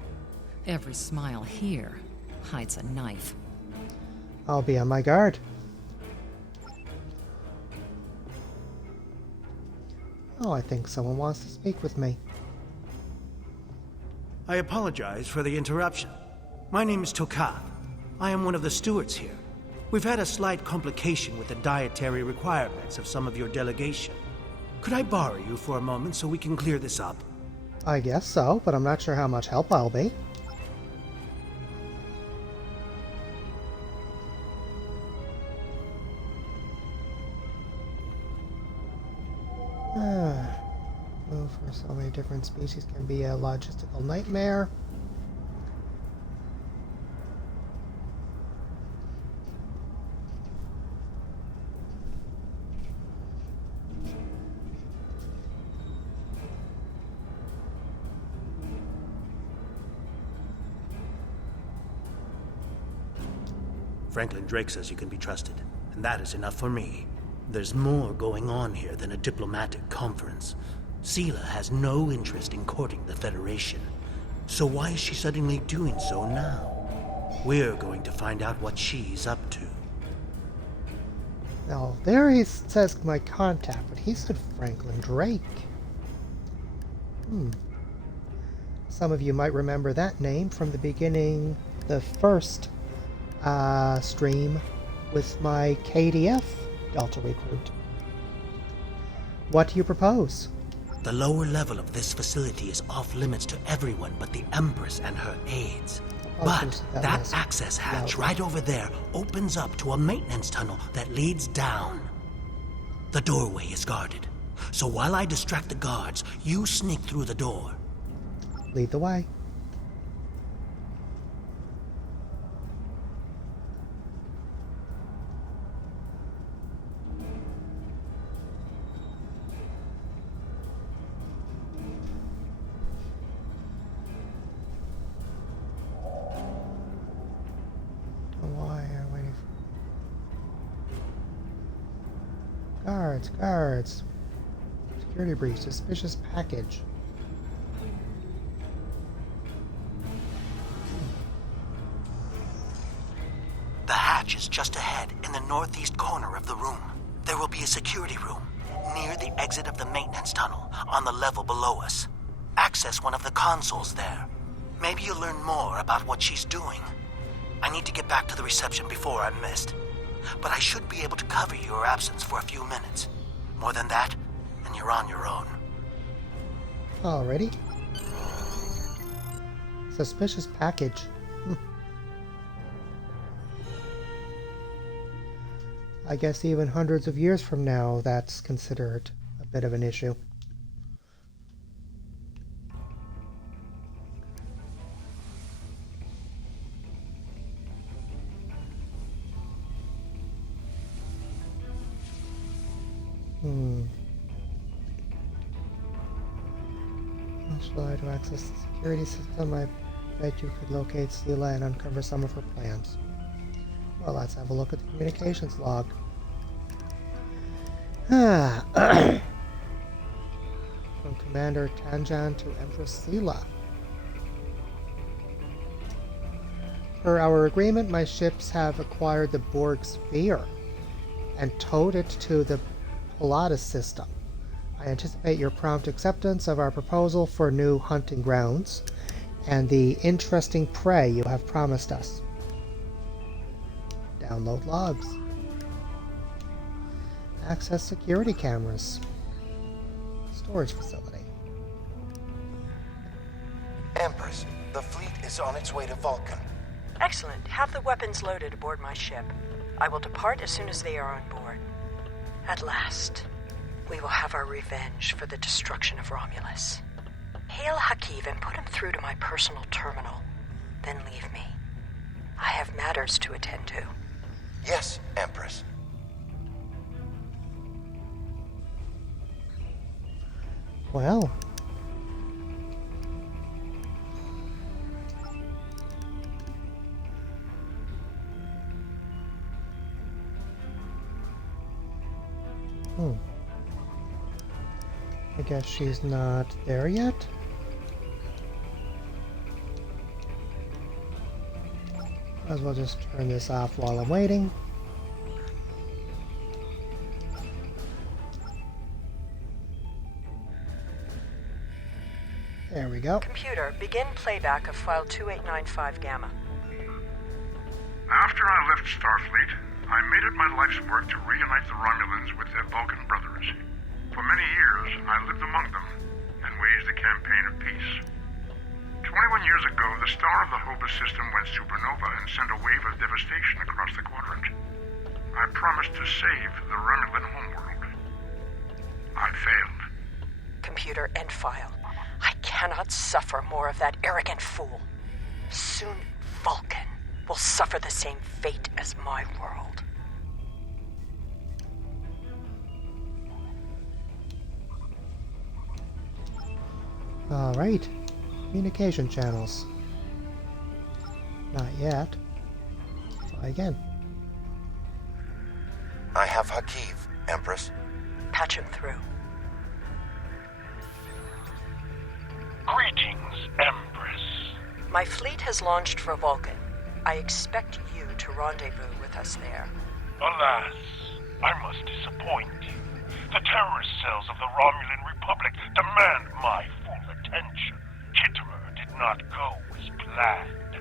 Every smile here hides a knife. I'll be on my guard. Oh, I think someone wants to speak with me. I apologize for the interruption. My name is Tokav. I am one of the stewards here. We've had a slight complication with the dietary requirements of some of your delegation. Could I borrow you for a moment so we can clear this up? I guess so, but I'm not sure how much help I'll be. Move for so many different species can be a logistical nightmare. Franklin Drake says you can be trusted, and that is enough for me. There's more going on here than a diplomatic conference. Sela has no interest in courting the Federation. So why is she suddenly doing so now? We're going to find out what she's up to. Now, there he says my contact, but he said Franklin Drake. Some of you might remember that name from the beginning, the first stream with my KDF Delta Recruit. What do you propose? The lower level of this facility is off limits to everyone but the Empress and her aides. But that access hatch right over there opens up to a maintenance tunnel that leads down. The doorway is guarded, so while I distract the guards, you sneak through the door. Lead the way. Guards. Security breach. Suspicious package. The hatch is just ahead in the northeast corner of the room. There will be a security room near the exit of the maintenance tunnel on the level below us. Access one of the consoles there. Maybe you'll learn more about what she's doing. I need to get back to the reception before I'm missed. But I should be able to cover your absence for a few minutes. More than that, and you're on your own. Alrighty. Suspicious package. I guess even hundreds of years from now, that's considered a bit of an issue. To access the security system, I bet you could locate Sela and uncover some of her plans. Well, let's have a look at the communications log. From Commander Tanjan to Empress Sela. Per our agreement, my ships have acquired the Borg sphere and towed it to the Pilatus system. I anticipate your prompt acceptance of our proposal for new hunting grounds and the interesting prey you have promised us. Download logs. Access security cameras. Storage facility. Empress, the fleet is on its way to Vulcan. Excellent. Have the weapons loaded aboard my ship. I will depart as soon as they are on board. At last, we will have our revenge for the destruction of Romulus. Hail Hakiv and put him through to my personal terminal. Then leave me. I have matters to attend to. Yes, Empress. Well. I guess she's not there yet. Might as well just turn this off while I'm waiting. There we go. Computer, begin playback of file 2895 Gamma. After I left Starfleet, I made it my life's work to reunite the Romulans with their Vulcan brothers. For many years, I lived among them and waged a campaign of peace. 21 years ago, the star of the Hobus system went supernova and sent a wave of devastation across the quadrant. I promised to save the Romulan homeworld. I failed. Computer, end file. I cannot suffer more of that arrogant fool. Soon, Vulcan will suffer the same fate as my world. All right. Communication channels. Not yet. Try again. I have Hakiv, Empress. Patch him through. Greetings, Empress. My fleet has launched for Vulcan. I expect you to rendezvous with us there. Alas, I must disappoint you. The terrorist cells of the Romulan Republic demand my full attention. Kittimer did not go as planned.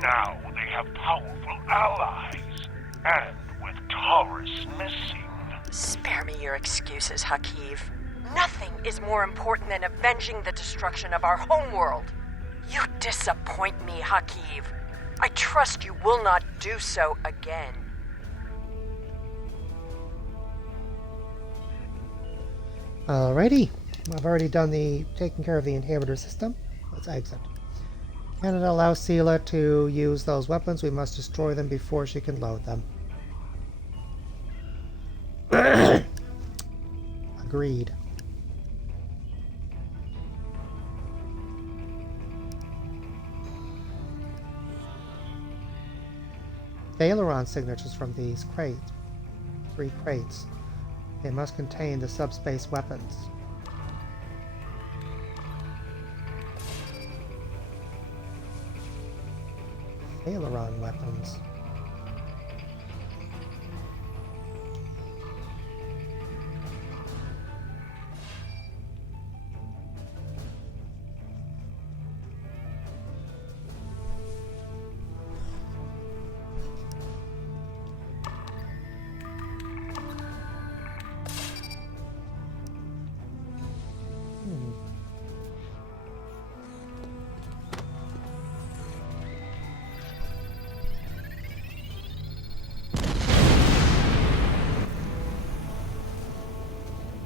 Now they have powerful allies, and with Taurus missing... Spare me your excuses, Hakiv. Nothing is more important than avenging the destruction of our homeworld. You disappoint me, Hakiv. I trust you will not do so again. Alrighty. I've already done taking care of the inhibitor system. Let's exit. Canada allows Sela to use those weapons. We must destroy them before she can load them. Agreed. Aileron signatures from these crates. 3 crates. They must contain the subspace weapons. Aileron weapons.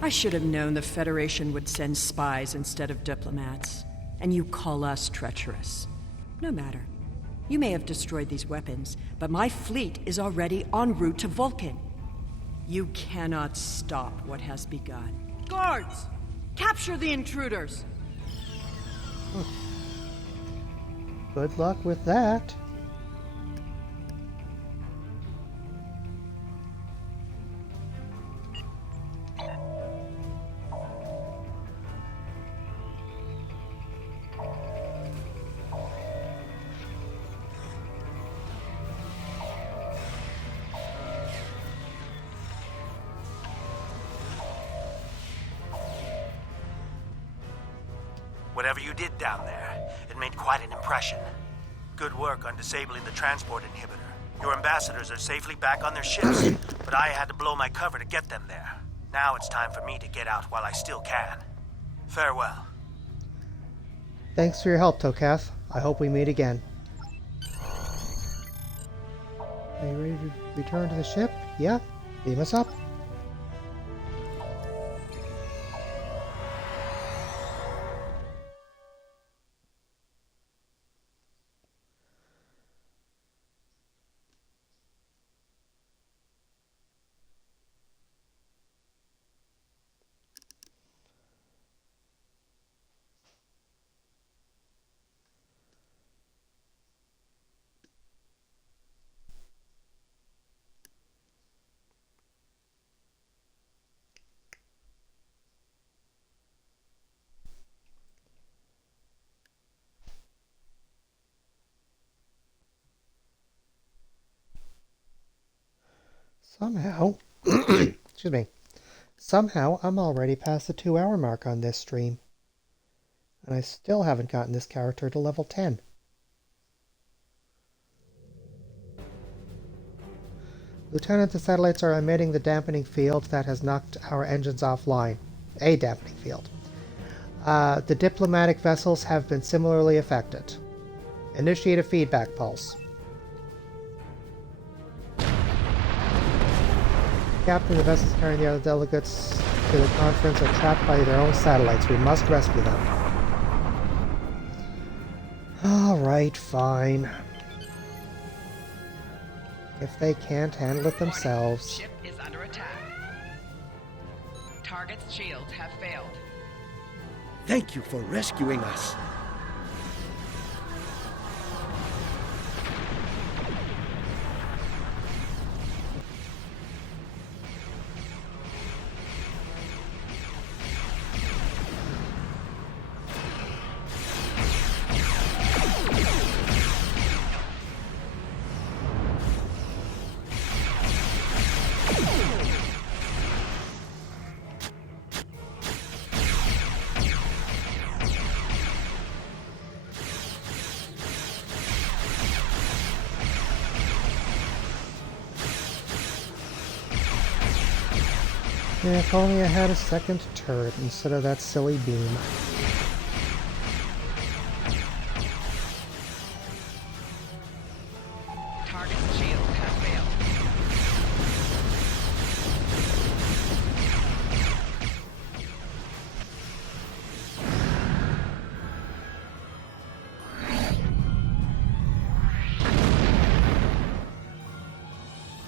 I should have known the Federation would send spies instead of diplomats. And you call us treacherous. No matter. You may have destroyed these weapons, but my fleet is already en route to Vulcan. You cannot stop what has begun. Guards! Capture the intruders! Good luck with that. Whatever you did down there, it made quite an impression. Good work on disabling the transport inhibitor. Your ambassadors are safely back on their ships, but I had to blow my cover to get them there. Now it's time for me to get out while I still can. Farewell. Thanks for your help, Tokath. I hope we meet again. Are you ready to return to the ship? Yeah? Beam us up. Somehow, excuse me, somehow I'm already past the 2-hour mark on this stream. And I still haven't gotten this character to level 10. Lieutenant, the satellites are emitting the dampening field that has knocked our engines offline. A dampening field. The diplomatic vessels have been similarly affected. Initiate a feedback pulse. Captain, the vessels carrying the other delegates to the conference are trapped by their own satellites. We must rescue them. Alright, fine. If they can't handle it themselves. Ship is under attack. Target's shields have failed. Thank you for rescuing us. Yeah, if only I had a second turret instead of that silly beam. Target's shields have failed.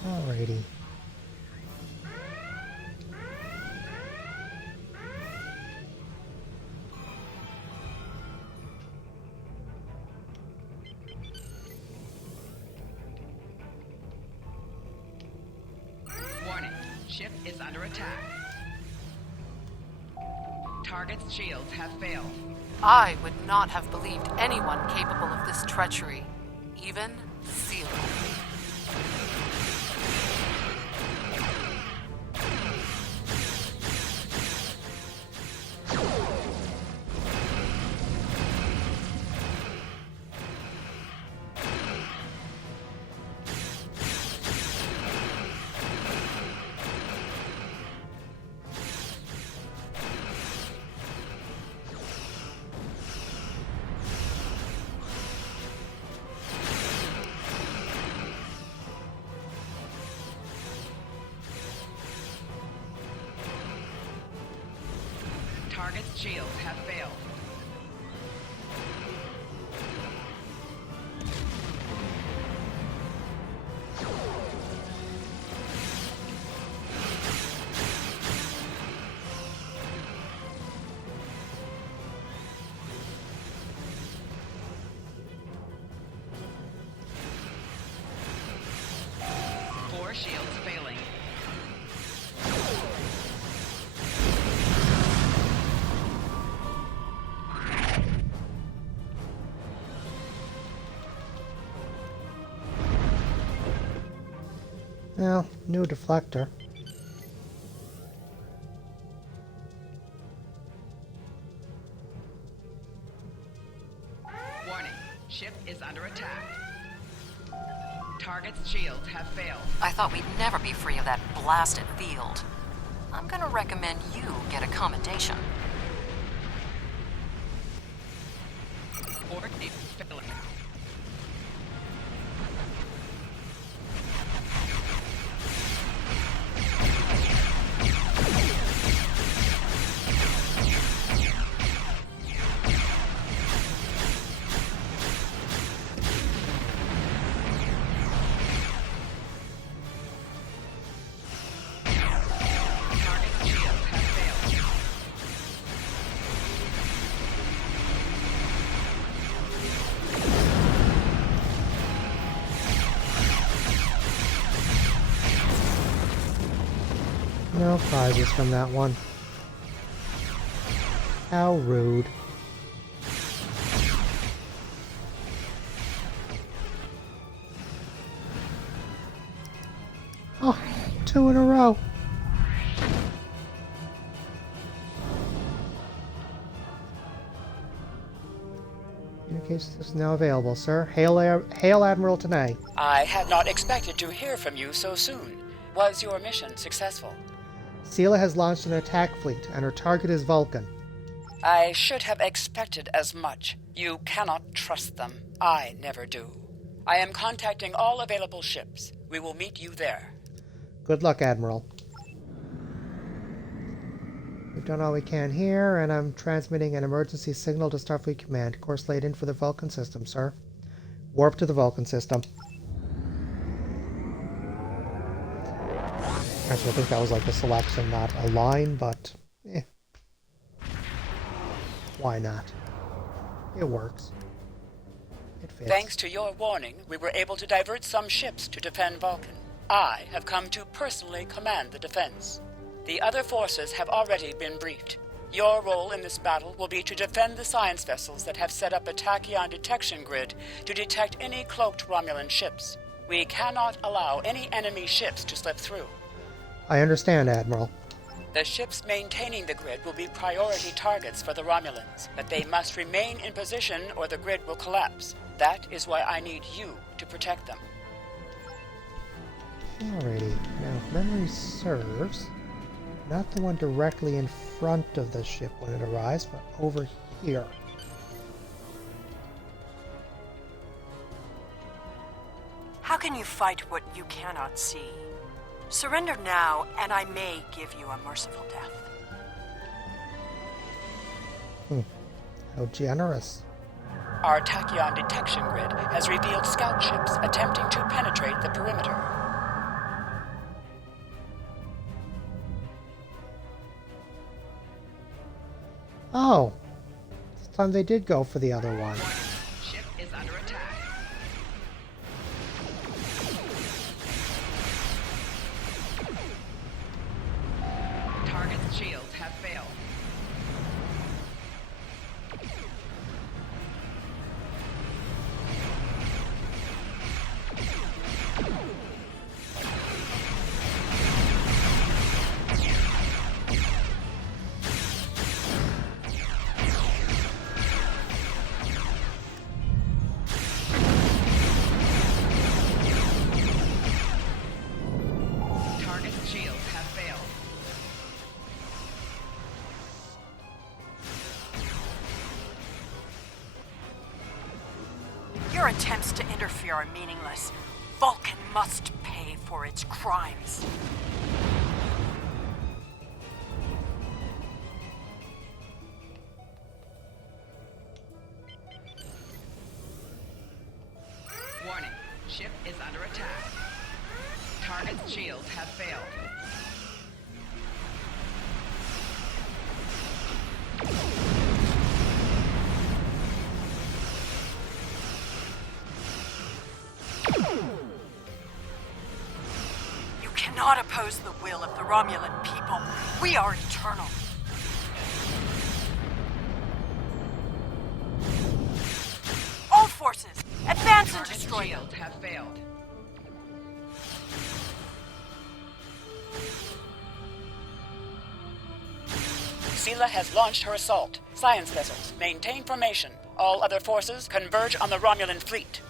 Alrighty. Warning, ship is under attack. Target's shields have failed. I would not have believed anyone capable of this treachery, even Sealer. Target's shields have failed. Four shields failing. Well, new deflector. Warning, ship is under attack. Target's shields have failed. I thought we'd never be free of that blasted field. I'm gonna recommend you get a commendation. Four shields failing. Target's shields have failed. No prizes from that one. How rude. Oh, 2 in a row. Communications is now available, sir. Hail Admiral Tanay. I had not expected to hear from you so soon. Was your mission successful? Sela has launched an attack fleet, and her target is Vulcan. I should have expected as much. You cannot trust them. I never do. I am contacting all available ships. We will meet you there. Good luck, Admiral. We've done all we can here, and I'm transmitting an emergency signal to Starfleet Command. Course laid in for the Vulcan system, sir. Warp to the Vulcan system. Actually, I think that was like a selection, not a line, but why not? It works. It fits. Thanks to your warning, we were able to divert some ships to defend Vulcan. I have come to personally command the defense. The other forces have already been briefed. Your role in this battle will be to defend the science vessels that have set up a tachyon detection grid to detect any cloaked Romulan ships. We cannot allow any enemy ships to slip through. I understand, Admiral. The ships maintaining the grid will be priority targets for the Romulans, but they must remain in position or the grid will collapse. That is why I need you to protect them. Alrighty. Now, if memory serves, Not the one directly in front of the ship when it arrives, but over here. How can you fight what you cannot see? Surrender now, and I may give you a merciful death. How generous. Our tachyon detection grid has revealed scout ships attempting to penetrate the perimeter. Oh, this time they did go for the other one. Ship is under attack. Target's shields have failed. Target's shields have failed. Your attempts to interfere are meaningless. Vulcan must pay for its crimes. Warning, ship is under attack. Target's shields have failed. You cannot oppose the will of the Romulan people. We are eternal. All forces, advance and destroy them. Shields have failed. Sela has launched her assault. Science vessels, maintain formation. All other forces converge on the Romulan fleet.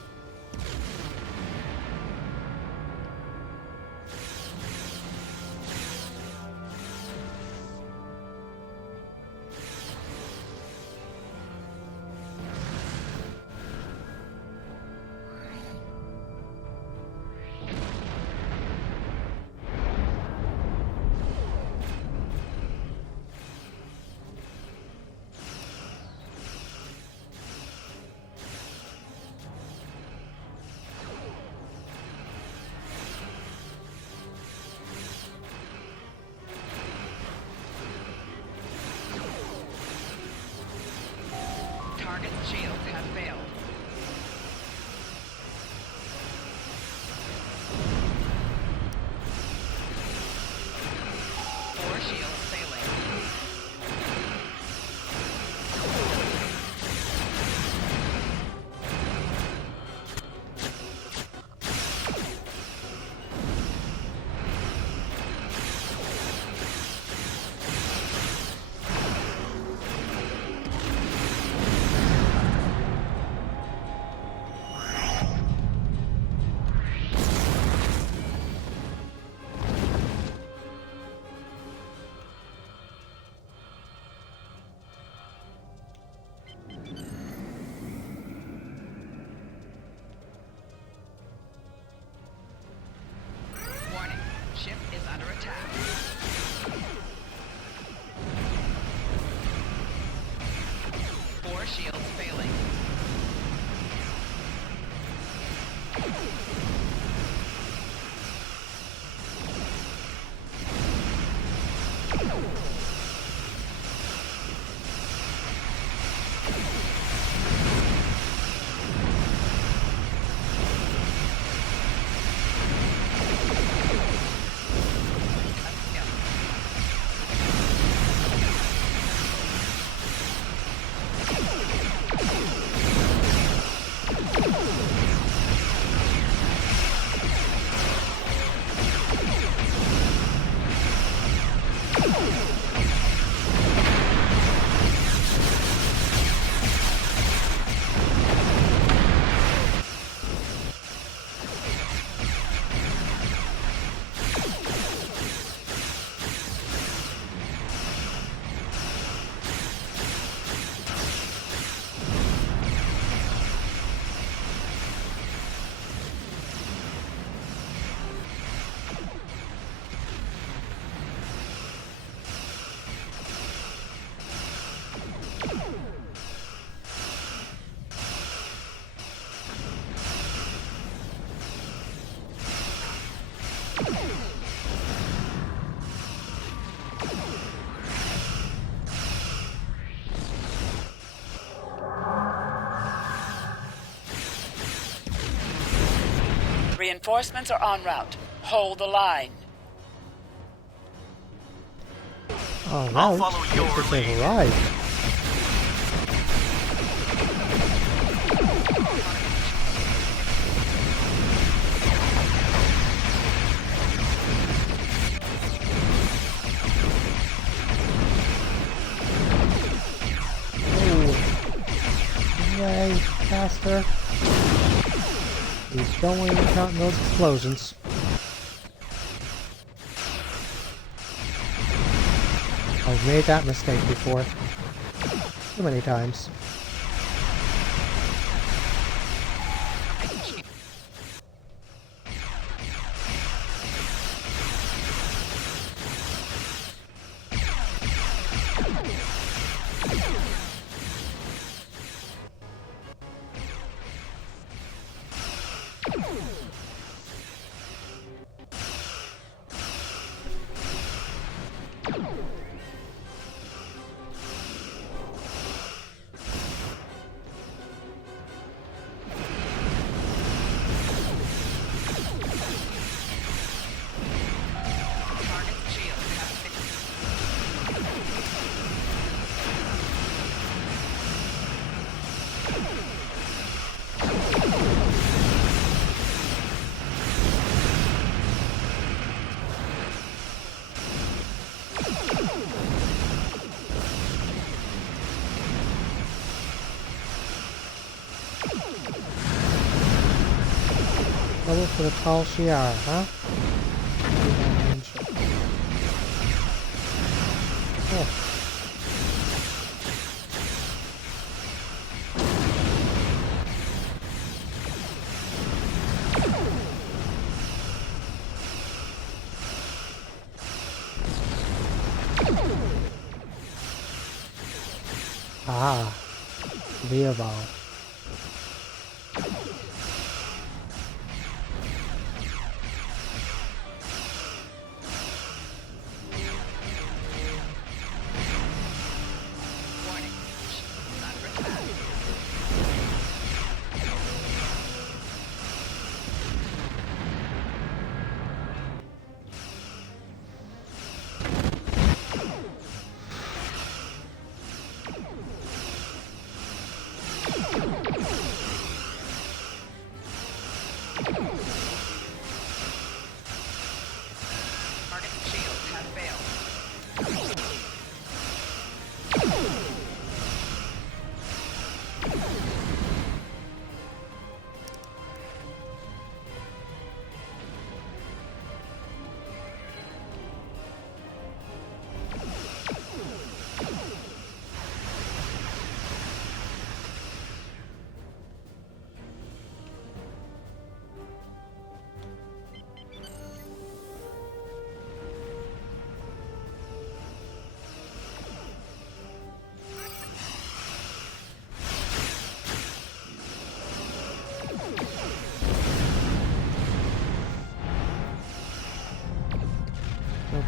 Target's shields have failed. Four shields failing. Warning, ship is under attack. Four shields failing. Reinforcements are en route. Hold the line. All right. I'll follow your Looks like lead. they've arrived. Yay, faster. Keep going, counting those explosions. I've made that mistake before. Too many times. Level for the tall Shiara, huh? Oh. Ah, the evolve.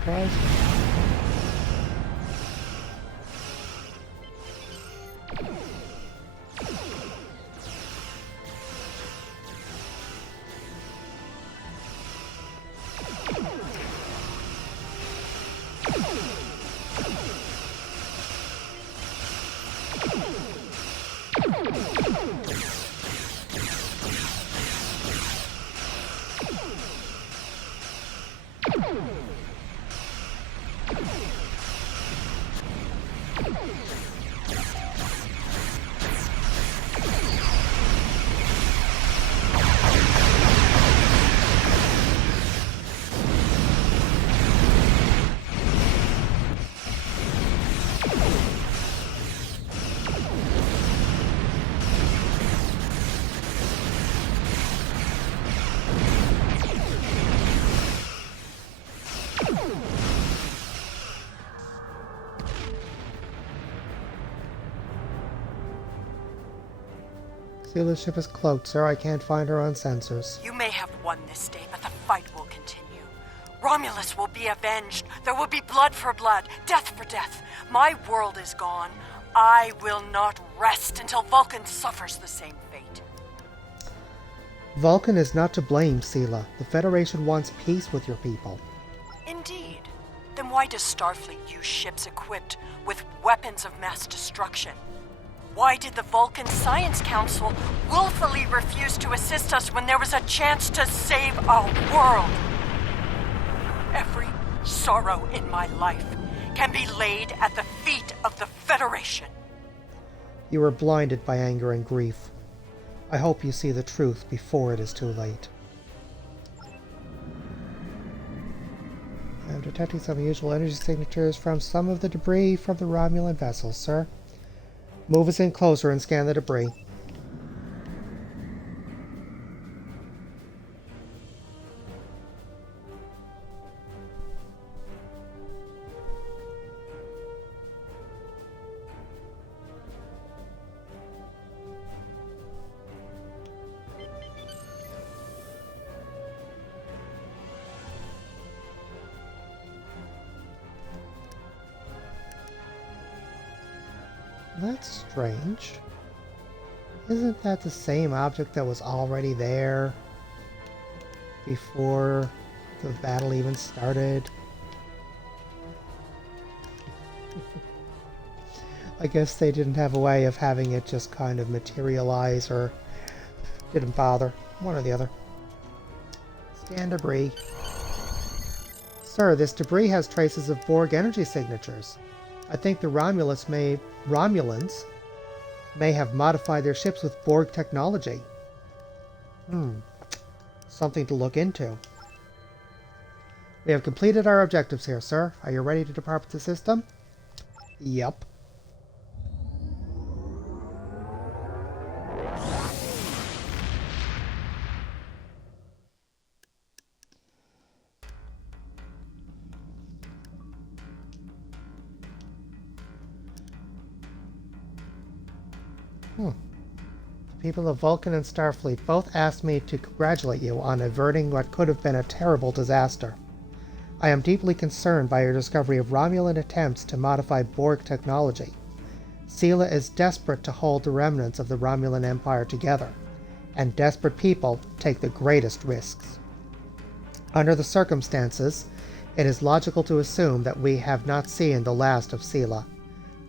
Okay. Sealer's ship is cloaked, sir. I can't find her on sensors. You may have won this day, but the fight will continue. Romulus will be avenged. There will be blood for blood, death for death. My world is gone. I will not rest until Vulcan suffers the same fate. Vulcan is not to blame, Sela. The Federation wants peace with your people. Indeed. Then why does Starfleet use ships equipped with weapons of mass destruction? Why did the Vulcan Science Council willfully refuse to assist us when there was a chance to save our world? Every sorrow in my life can be laid at the feet of the Federation. You were blinded by anger and grief. I hope you see the truth before it is too late. I am detecting some unusual energy signatures from some of the debris from the Romulan vessels, sir. Move us in closer and scan the debris. That's strange. Isn't that the same object that was already there before the battle even started? I guess they didn't have a way of having it just kind of materialize, or didn't bother. One or the other. Scan debris. Sir, this debris has traces of Borg energy signatures. I think the Romulans may have modified their ships with Borg technology. Something to look into. We have completed our objectives here, sir. Are you ready to depart the system? Yup. The people of Vulcan and Starfleet both asked me to congratulate you on averting what could have been a terrible disaster. I am deeply concerned by your discovery of Romulan attempts to modify Borg technology. Sela is desperate to hold the remnants of the Romulan Empire together, and desperate people take the greatest risks. Under the circumstances, it is logical to assume that we have not seen the last of Sela.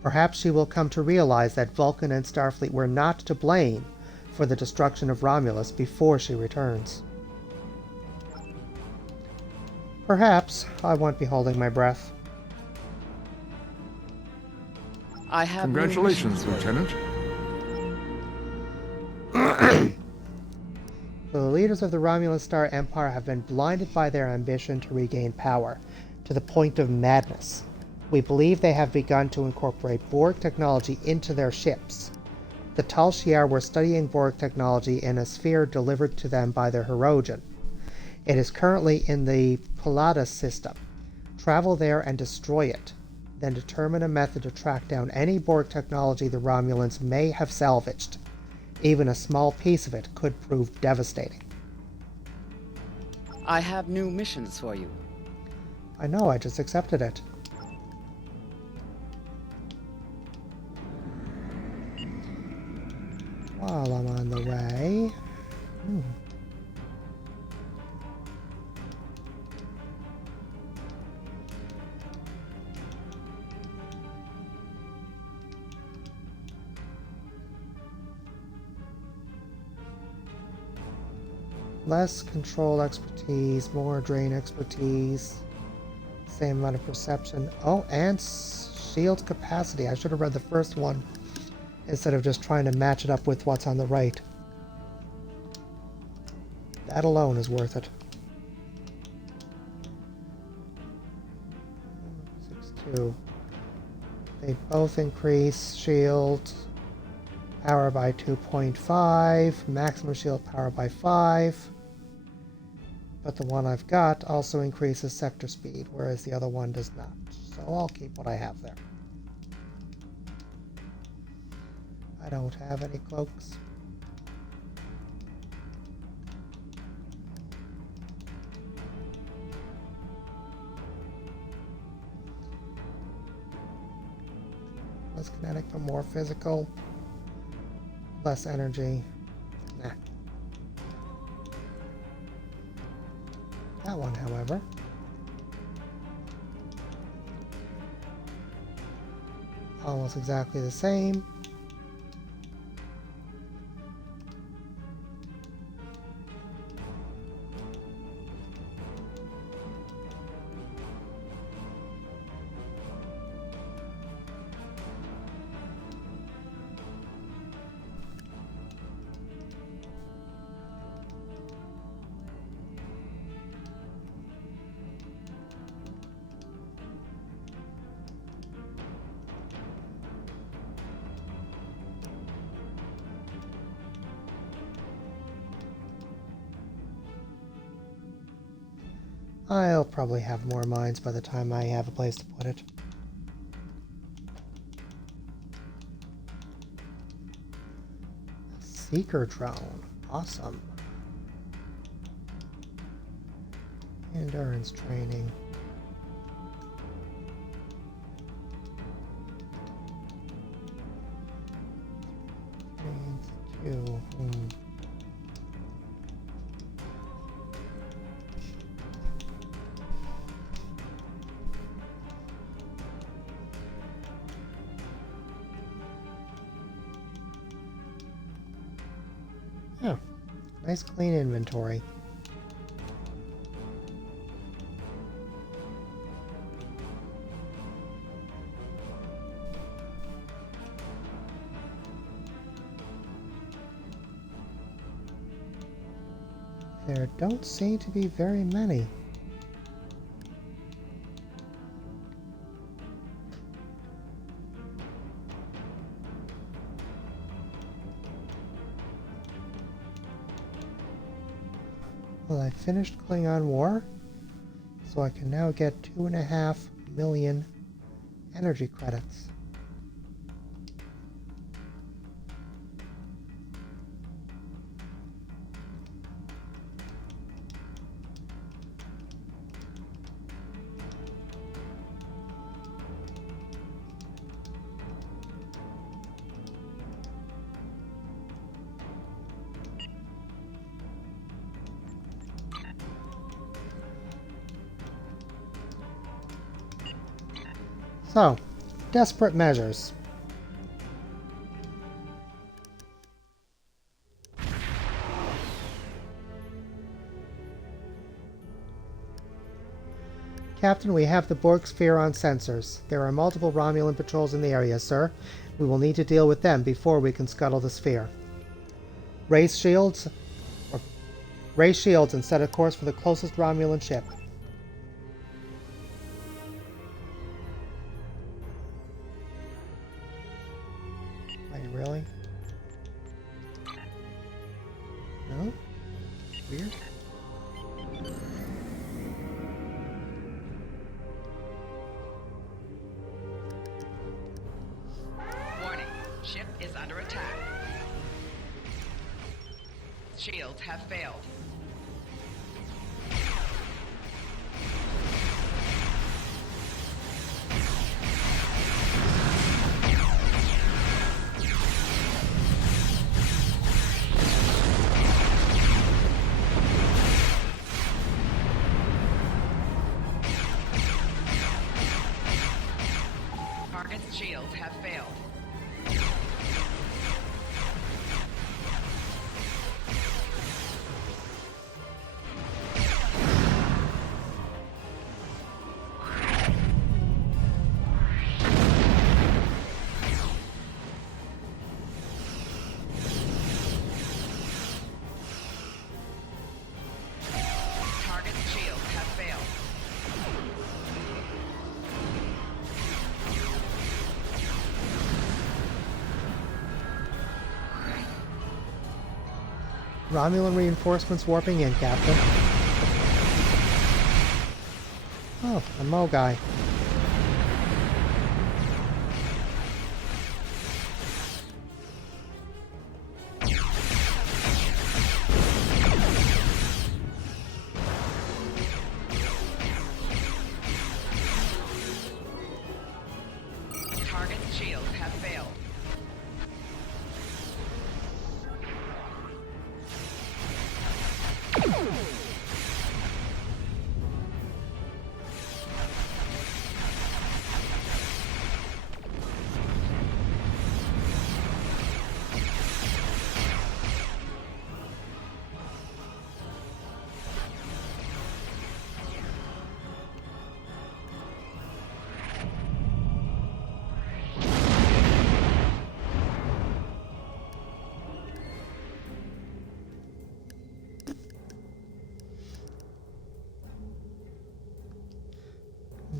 Perhaps she will come to realize that Vulcan and Starfleet were not to blame for the destruction of Romulus before she returns. Perhaps I won't be holding my breath. I have Congratulations, Lieutenant. The leaders of the Romulan Star Empire have been blinded by their ambition to regain power, to the point of madness. We believe they have begun to incorporate Borg technology into their ships. The Tal Shiar were studying Borg technology in a sphere delivered to them by their Hirogen. It is currently in the Pallades system. Travel there and destroy it. Then determine a method to track down any Borg technology the Romulans may have salvaged. Even a small piece of it could prove devastating. I have new missions for you. I know, I just accepted it. While I'm on the way... Less control expertise, more drain expertise, same amount of perception. Oh, and shield capacity. I should have read the first one instead of just trying to match it up with what's on the right. That alone is worth it. 6-2. They both increase shield power by 2.5, maximum shield power by 5. But the one I've got also increases sector speed, whereas the other one does not. So I'll keep what I have there. I don't have any cloaks. Less kinetic but more physical. Less energy. Nah. That one, however. Almost exactly the same. I'll probably have more mines by the time I have a place to put it. Seeker drone. Awesome. Endurance training. Q. Oh, nice clean inventory. There don't seem to be very many. Well, I finished Klingon War, so I can now get 2.5 million energy credits. So, desperate measures. Captain, we have the Borg sphere on sensors. There are multiple Romulan patrols in the area, sir. We will need to deal with them before we can scuttle the sphere. Raise shields and set a course for the closest Romulan ship. Really? No? Weird. Warning. Ship is under attack. Shields have failed. Shields have failed. Target's shields have failed. Romulan reinforcements warping in, Captain. Oh, a Mo guy. Target's shields have failed.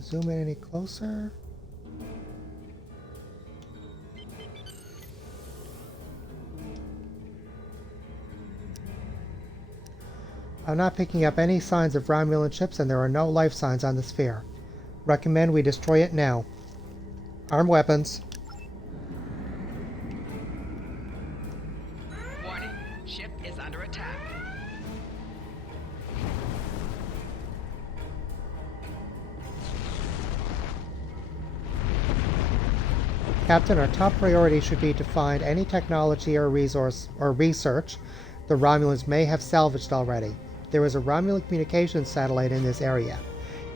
zoom in any closer? I'm not picking up any signs of Romulan ships, and there are no life signs on the sphere. Recommend we destroy it now. Arm weapons. Warning. Ship is under attack. Captain, our top priority should be to find any technology or resource or research the Romulans may have salvaged already. There is a Romulan communications satellite in this area.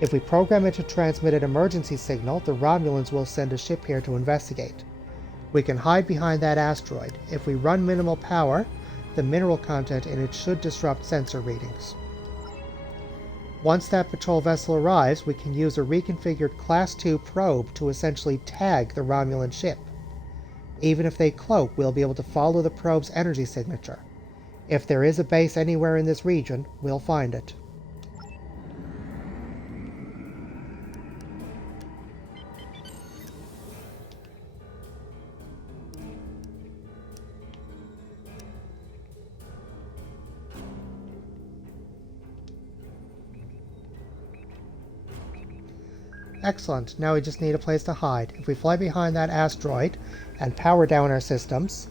If we program it to transmit an emergency signal, the Romulans will send a ship here to investigate. We can hide behind that asteroid. If we run minimal power, the mineral content in it should disrupt sensor readings. Once that patrol vessel arrives, we can use a reconfigured Class 2 probe to essentially tag the Romulan ship. Even if they cloak, we'll be able to follow the probe's energy signature. If there is a base anywhere in this region, we'll find it. Excellent. Now we just need a place to hide. If we fly behind that asteroid and power down our systems,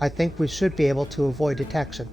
I think we should be able to avoid detection.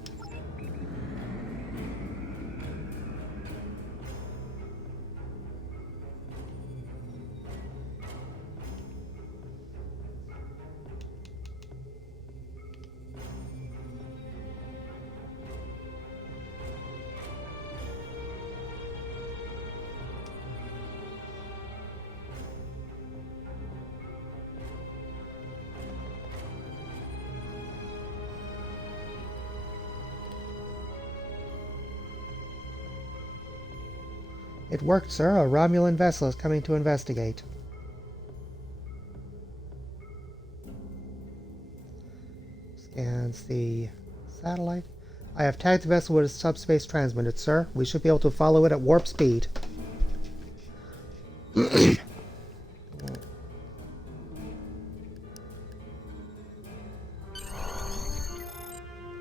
It worked, sir. A Romulan vessel is coming to investigate. Scans the satellite. I have tagged the vessel with a subspace transmitter, sir. We should be able to follow it at warp speed.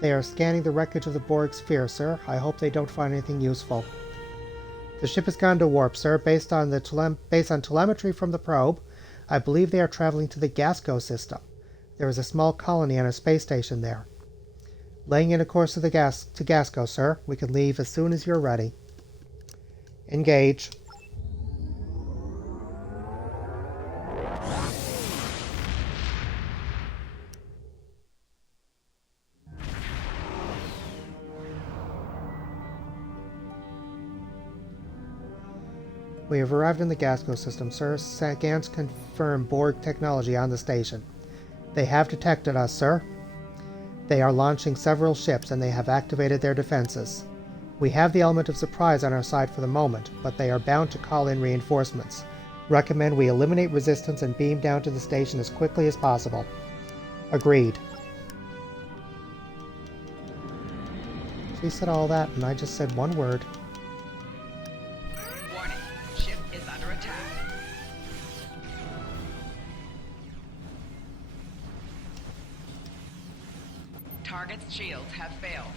They are scanning the wreckage of the Borg sphere, sir. I hope they don't find anything useful. The ship has gone to warp, sir. Based on telemetry from the probe, I believe they are traveling to the Gasco system. There is a small colony on a space station there. Laying in a course to Gasco, sir. We can leave as soon as you're ready. Engage. We have arrived in the Gasco system, sir. Scans confirm Borg technology on the station. They have detected us, sir. They are launching several ships, and they have activated their defenses. We have the element of surprise on our side for the moment, but they are bound to call in reinforcements. Recommend we eliminate resistance and beam down to the station as quickly as possible. Agreed. She said all that, and I just said one word. Target's shields have failed.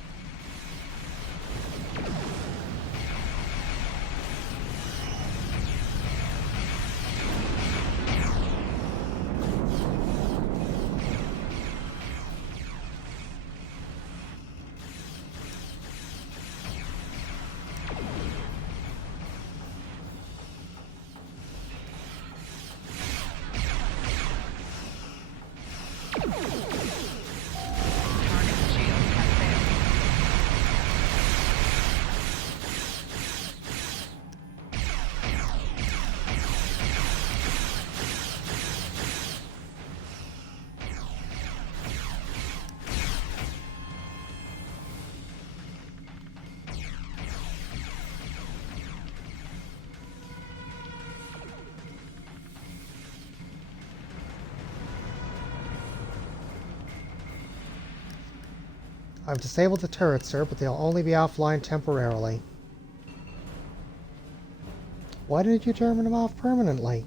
I've disabled the turrets, sir, but they'll only be offline temporarily. Why did you turn them off permanently?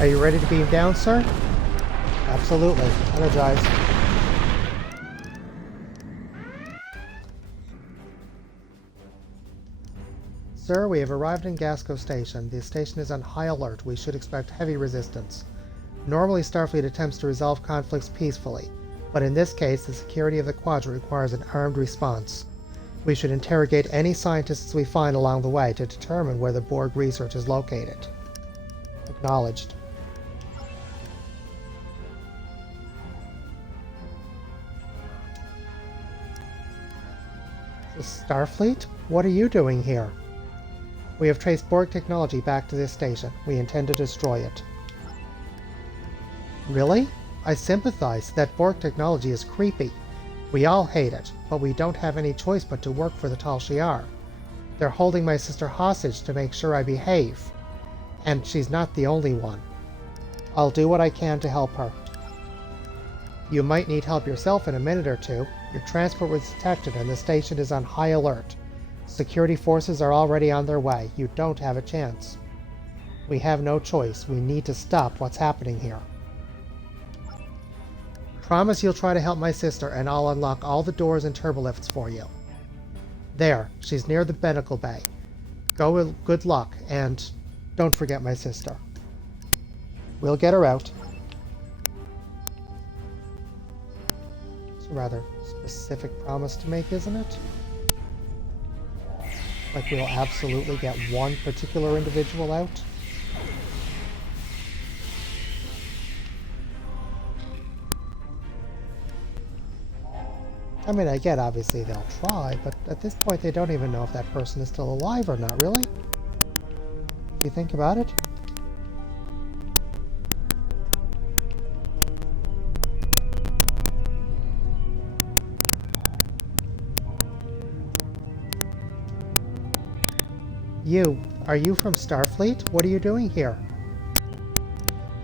Are you ready to beam down, sir? Absolutely. Energize. Sir, we have arrived in Gasco Station. The station is on high alert. We should expect heavy resistance. Normally, Starfleet attempts to resolve conflicts peacefully, but in this case, the security of the quadrant requires an armed response. We should interrogate any scientists we find along the way to determine where the Borg research is located. Acknowledged. Starfleet? What are you doing here? We have traced Borg technology back to this station. We intend to destroy it. Really? I sympathize. That Borg technology is creepy. We all hate it, but we don't have any choice but to work for the Tal Shiar. They're holding my sister hostage to make sure I behave. And she's not the only one. I'll do what I can to help her. You might need help yourself in a minute or two. Your transport was detected and the station is on high alert. Security forces are already on their way. You don't have a chance. We have no choice. We need to stop what's happening here. Promise you'll try to help my sister and I'll unlock all the doors and turbolifts for you. There, she's near the binnacle bay. Go with good luck and don't forget my sister. We'll get her out. It's a rather specific promise to make, isn't it? Like we'll absolutely get one particular individual out? I mean, I get obviously they'll try, but at this point they don't even know if that person is still alive or not, really? If you think about it. Are you from Starfleet? What are you doing here?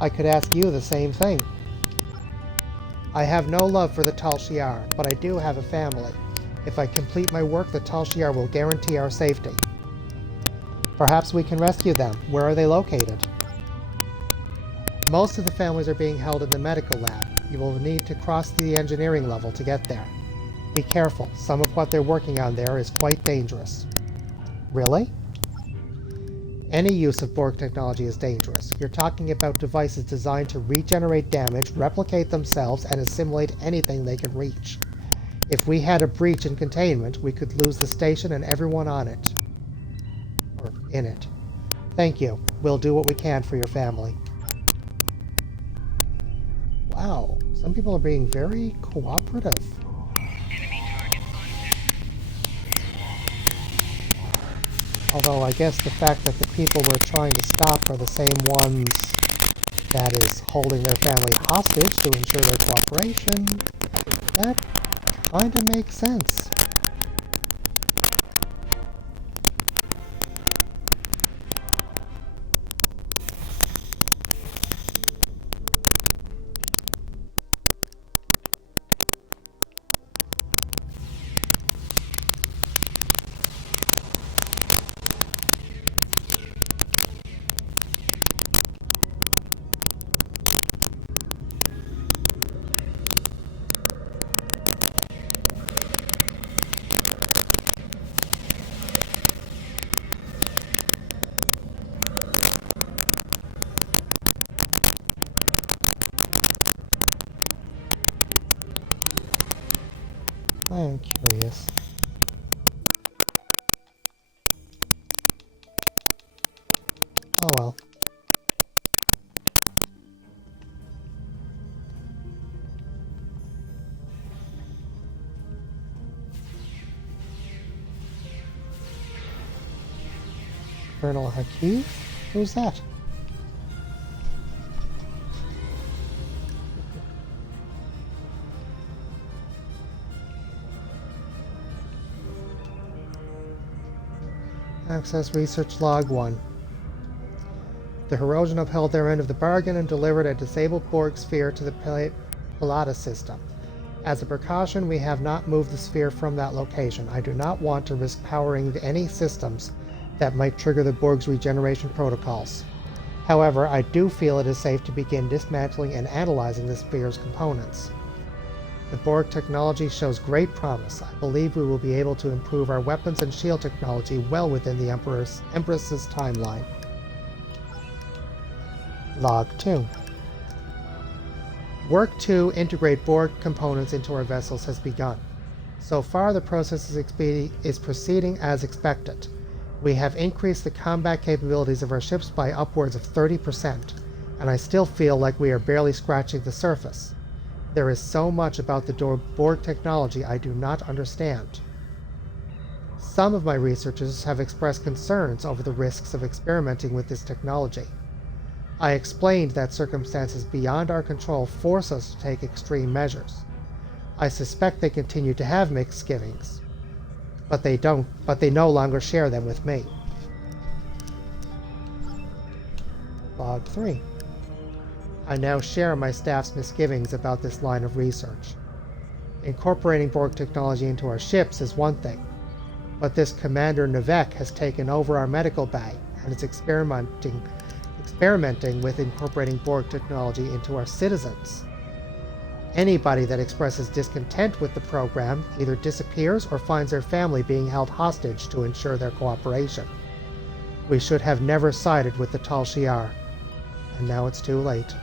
I could ask you the same thing. I have no love for the Tal Shiar, but I do have a family. If I complete my work, the Tal Shiar will guarantee our safety. Perhaps we can rescue them. Where are they located? Most of the families are being held in the medical lab. You will need to cross the engineering level to get there. Be careful. Some of what they're working on there is quite dangerous. Really? Any use of Borg technology is dangerous. You're talking about devices designed to regenerate damage, replicate themselves, and assimilate anything they can reach. If we had a breach in containment, we could lose the station and everyone on it. Or in it. Thank you. We'll do what we can for your family. Wow, some people are being very cooperative. Although I guess the fact that the people we're trying to stop are the same ones that is holding their family hostage to ensure their cooperation, that kind of makes sense. I am curious. Oh well. Colonel Hakeem? Who's that? Access Research Log 1. The Herosian upheld their end of the bargain and delivered a disabled Borg sphere to the Pilatus system. As a precaution, we have not moved the sphere from that location. I do not want to risk powering any systems that might trigger the Borg's regeneration protocols. However, I do feel it is safe to begin dismantling and analyzing the sphere's components. The Borg technology shows great promise. I believe we will be able to improve our weapons and shield technology well within the Empress's timeline. Log 2. Work to integrate Borg components into our vessels has begun. So far, the process is proceeding as expected. We have increased the combat capabilities of our ships by upwards of 30%, and I still feel like we are barely scratching the surface. There is so much about the Borg technology I do not understand. Some of my researchers have expressed concerns over the risks of experimenting with this technology. I explained that circumstances beyond our control force us to take extreme measures. I suspect they continue to have misgivings, but they no longer share them with me. Log 3. I now share my staff's misgivings about this line of research. Incorporating Borg technology into our ships is one thing, but this Commander Nevek has taken over our medical bay and is experimenting with incorporating Borg technology into our citizens. Anybody that expresses discontent with the program either disappears or finds their family being held hostage to ensure their cooperation. We should have never sided with the Tal Shiar, and now it's too late.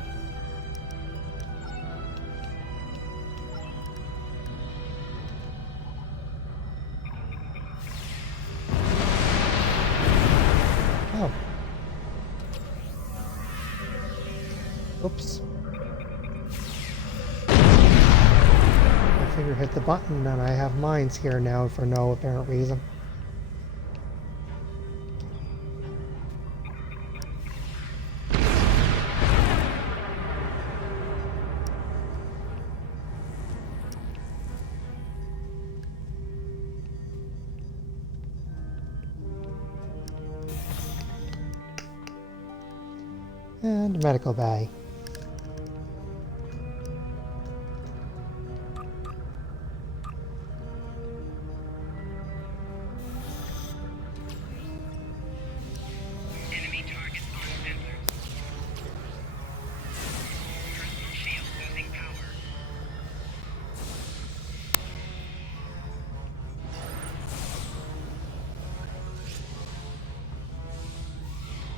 Oh. Oops. My finger hit the button and I have mines here now for no apparent reason. And medical bay. Enemy targets on sensors. Personal shield losing power.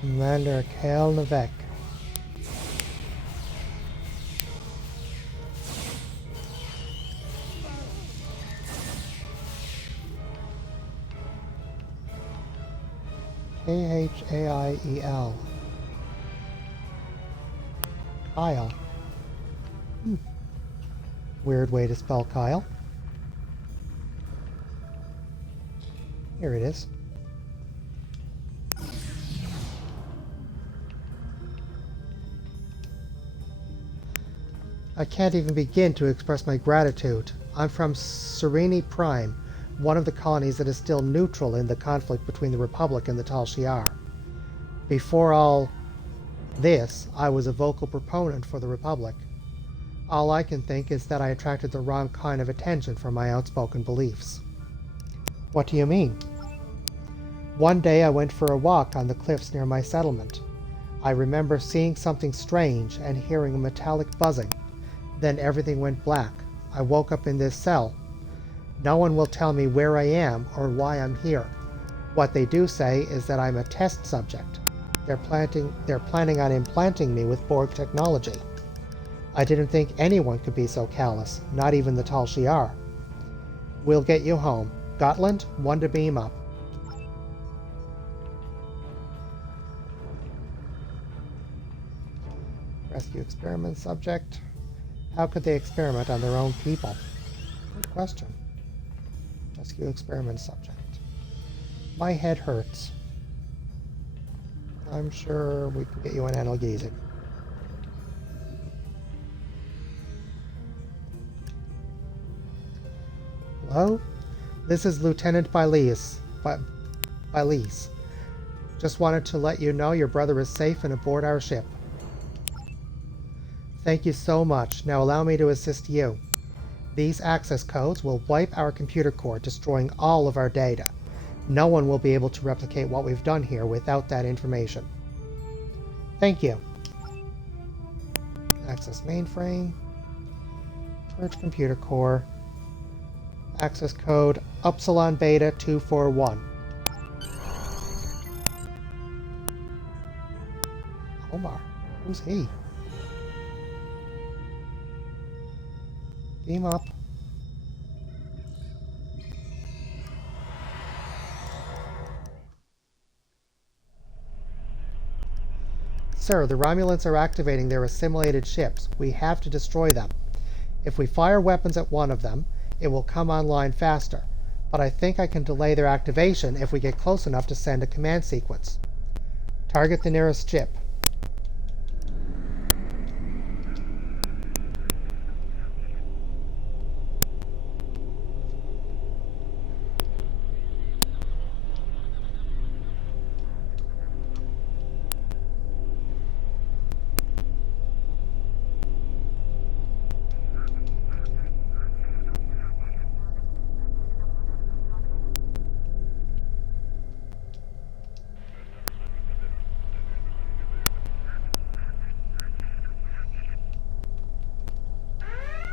Commander Kale Nevek. Khail. Kyle. Weird way to spell Kyle. Here it is. I can't even begin to express my gratitude. I'm from Sereni Prime, one of the colonies that is still neutral in the conflict between the Republic and the Tal Shiar. Before all this, I was a vocal proponent for the Republic. All I can think is that I attracted the wrong kind of attention for my outspoken beliefs. What do you mean? One day I went for a walk on the cliffs near my settlement. I remember seeing something strange and hearing a metallic buzzing. Then everything went black. I woke up in this cell. No one will tell me where I am or why I'm here. What they do say is that I'm a test subject. They're planning on implanting me with Borg technology. I didn't think anyone could be so callous, not even the Tal Shiar. We'll get you home. Gotland, 1 to beam up. Rescue experiment subject. How could they experiment on their own people? Good question. Rescue experiment subject. My head hurts. I'm sure we can get you an analgesic. Hello? This is Lieutenant Bilise. Just wanted to let you know your brother is safe and aboard our ship. Thank you so much. Now allow me to assist you. These access codes will wipe our computer core, destroying all of our data. No one will be able to replicate what we've done here without that information. Thank you. Access mainframe. Purge computer core. Access code Upsilon Beta 241. Omar. Who's he? Beam up. Sir, the Romulans are activating their assimilated ships. We have to destroy them. If we fire weapons at one of them, it will come online faster. But I think I can delay their activation if we get close enough to send a command sequence. Target the nearest ship.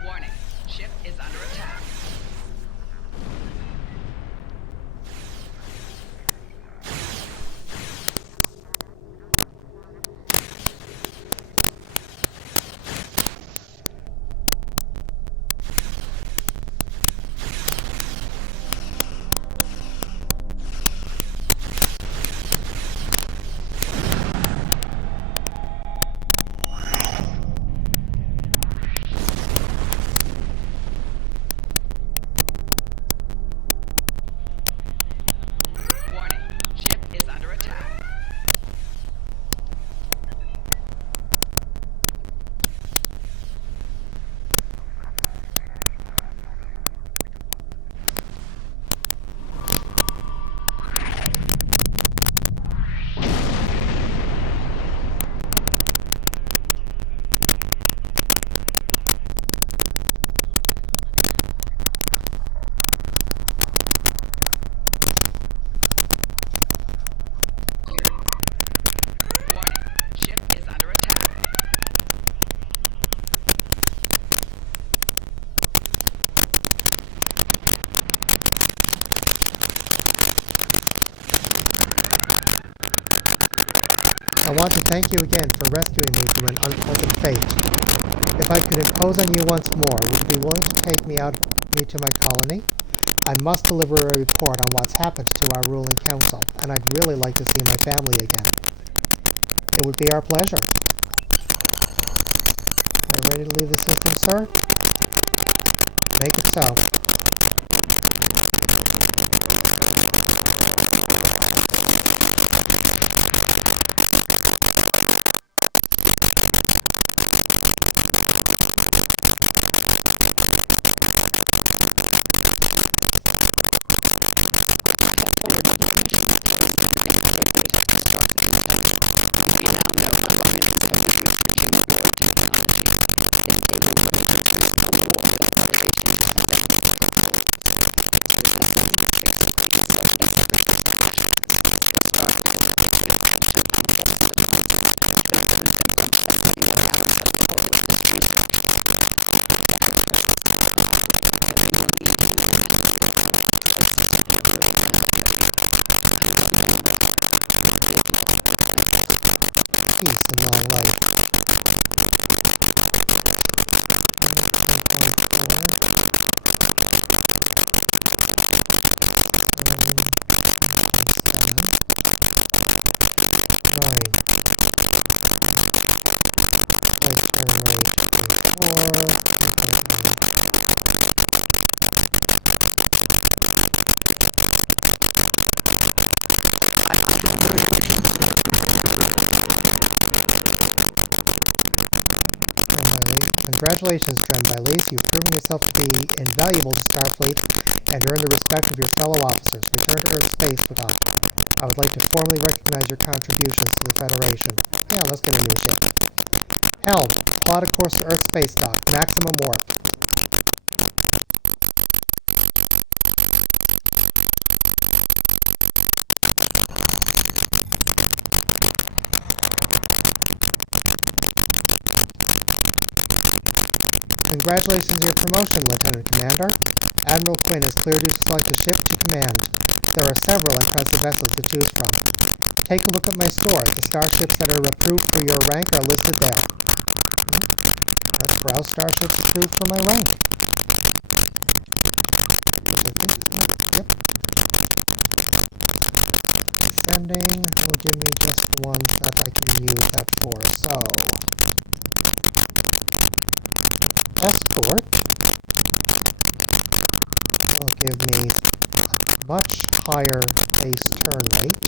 Warning, ship is under attack. I want to thank you again for rescuing me from an unpleasant fate. If I could impose on you once more, would you be willing to take me to my colony? I must deliver a report on what's happened to our ruling council, and I'd really like to see my family again. It would be our pleasure. Are you ready to leave the system, sir? Make it so. Peace and long life. Congratulations, Trem Bylees. You've proven yourself to be invaluable to Starfleet and earned the respect of your fellow officers. Return to Earth space with us. I would like to formally recognize your contributions to the Federation. Yeah, let's get a new ship. Helm, plot a course to Earth space dock. Maximum warp. Congratulations on your promotion, Lieutenant Commander. Admiral Quinn has cleared you to select a ship to command. There are several impressive vessels to choose from. Take a look at my score. The starships that are approved for your rank are listed there. Let's browse starships approved for my rank. Yep. Sending will give me just the ones that I can use that for. So, escort will give me a much higher base turn rate.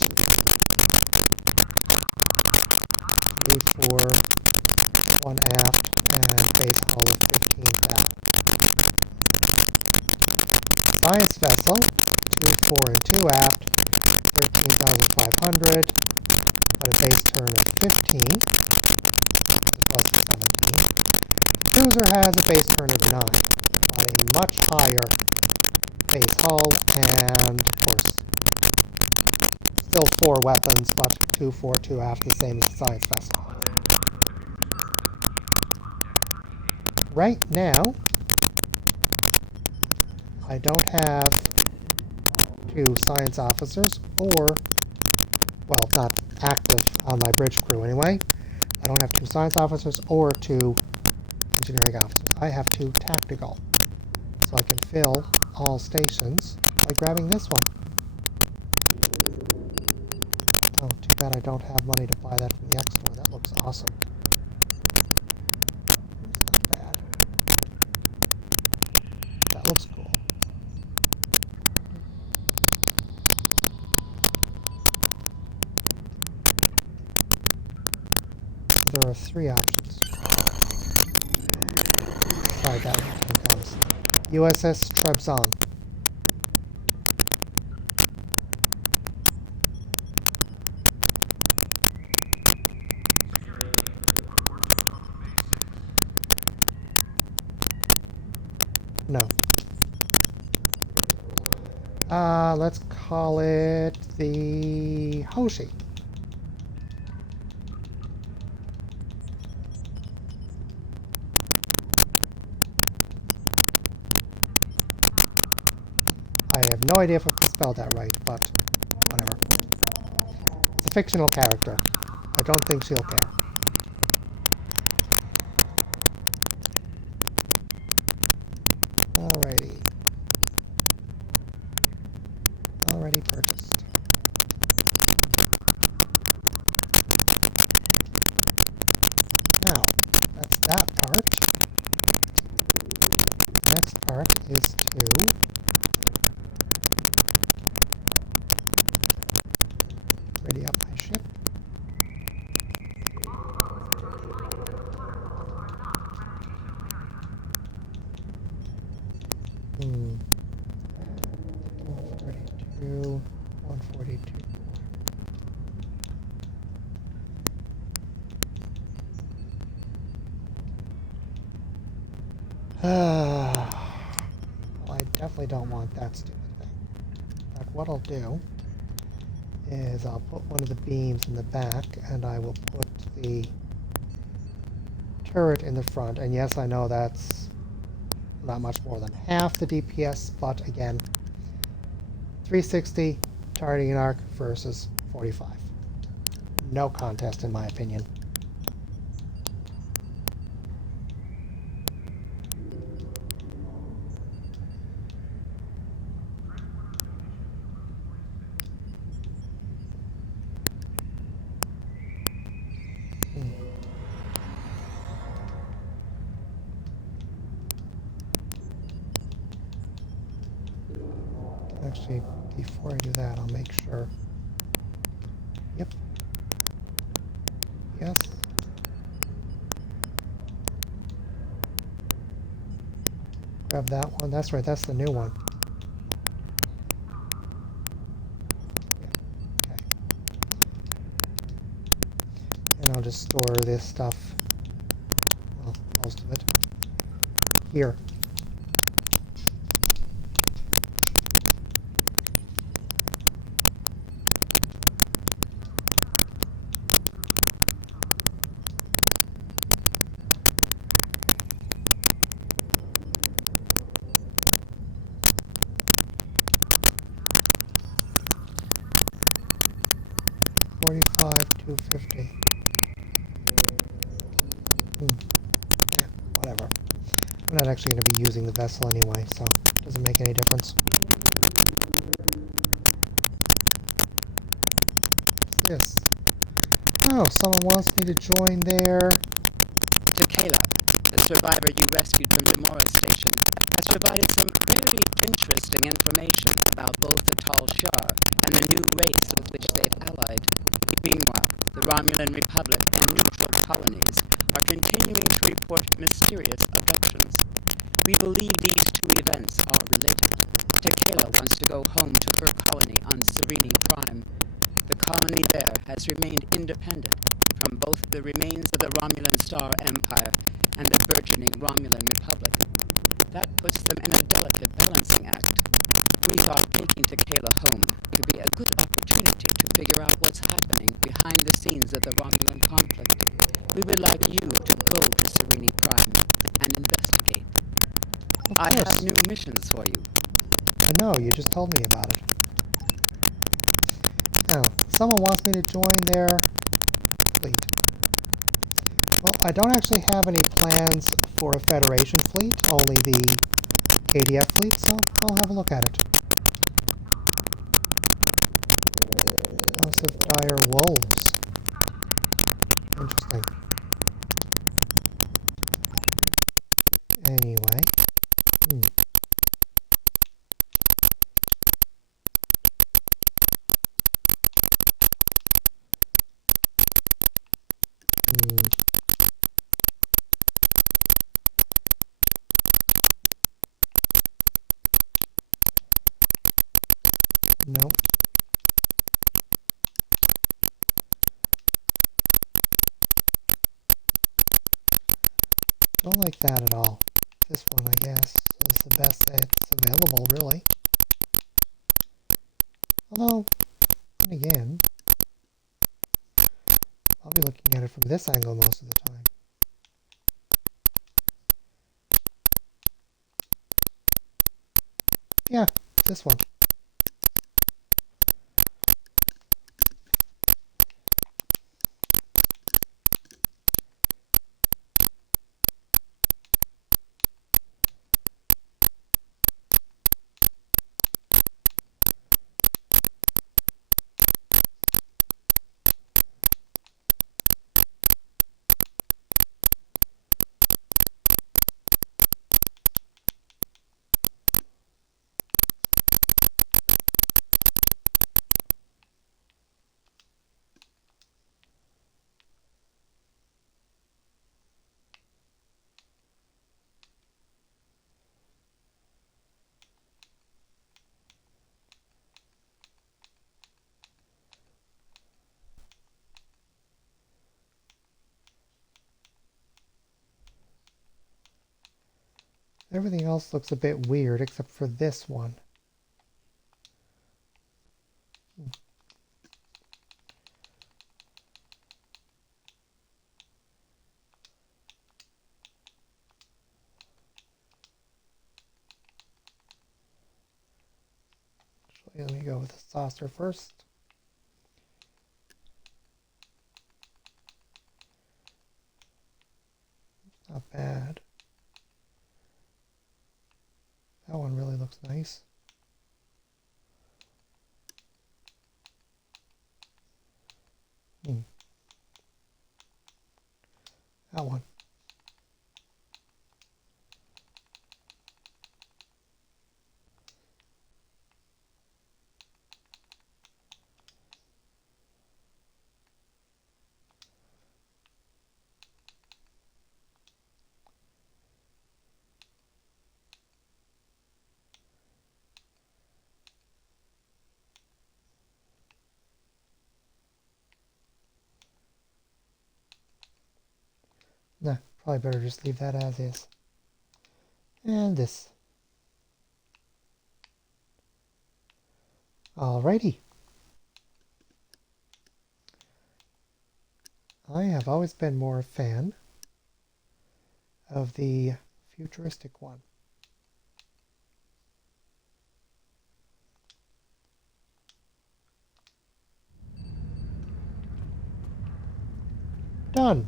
3-4, 1 aft, and base hull of 15 aft. Science vessel, 2-4 and 2 aft, 13,500, but a base turn of 15, plus 17. Cruiser has a base turn of 9, but a much higher base hull, and of course, still 4 weapons, but 2-4, 2 aft, the same as the science vessel. Right now, I don't have 2 science officers, or, well, it's not active on my bridge crew anyway. I don't have 2 science officers or 2 engineering officers. I have 2 tactical. So I can fill all stations by grabbing this one. Oh, too bad I don't have money to buy that from the X-Store. That looks awesome. It's not bad. That looks cool. There are 3 options. Try that one comes. USS Trebizond. No. Let's call it the Hoshi. I have no idea if I spelled that right, but whatever. It's a fictional character. I don't think she'll care. Alrighty. Already purchased. Now, that's that part. Next part is to ready up my ship. Hmm. 142, 142. Well, I definitely don't want that stupid thing. But what I'll do is I'll put one of the beams in the back, and I will put the turret in the front. And yes, I know that's not much more than half the DPS, but again, 360 targeting arc versus 45. No contest in my opinion. Actually, before I do that, I'll make sure. Yep. Yes. Grab that one. That's right, that's the new one. Okay. And I'll just store this stuff, well, most of it, here. $45,250. Yeah, whatever. I'm not actually going to be using the vessel anyway, so it doesn't make any difference. What's this? Oh, someone wants me to join their... Tequila, the survivor you rescued from Demora Station, has provided some very interesting information about both the Tal Shar and the new race with which they've allied. Meanwhile, the Romulan Republic and neutral colonies are continuing to report mysterious abductions. We believe these two events are related. Tequila wants to go home to her colony on Serene Prime. The colony there has remained independent from both the remains of the Romulan Star Empire and the burgeoning Romulan Republic. That puts them in a delicate balancing act. We thought taking Tequila home could be a good opportunity to figure out what's happening behind the scenes of the Romulan conflict. We would like you to go to Serene Prime and investigate. I have new missions for you. I know, you just told me about it. Now, someone wants me to join their fleet. Well, I don't actually have any plans for a Federation fleet, only the KDF fleet, so I'll have a look at it. House of Dire Wolves. Interesting. Anyway. Nope. Don't like that at all. This one, I guess, is the best that's available, really. Although, then again, I'll be looking at it from this angle most of the time. Yeah, this one. Everything else looks a bit weird except for this one. Actually, let me go with the saucer first. Not bad. That one really looks nice. That one. Nah, probably better just leave that as is. And this. Alrighty. I have always been more a fan of the futuristic one. Done.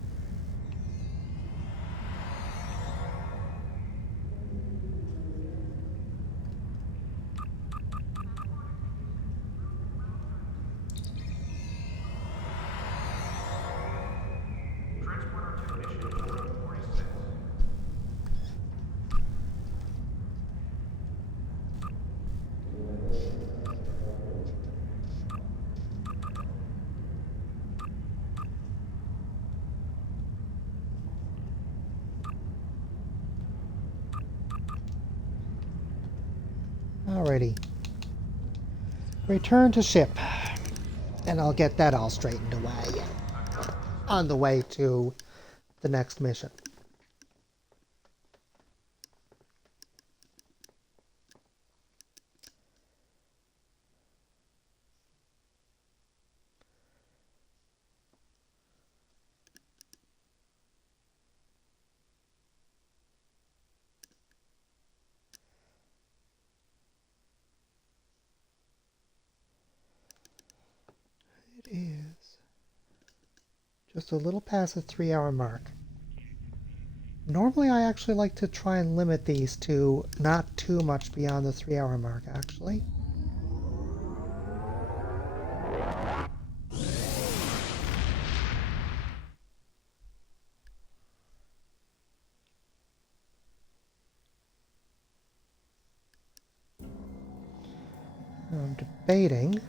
Alrighty. Return to ship. And I'll get that all straightened away on the way to the next mission. It is just a little past the 3-hour mark. Normally I actually like to try and limit these to not too much beyond the 3-hour mark, actually. I'm debating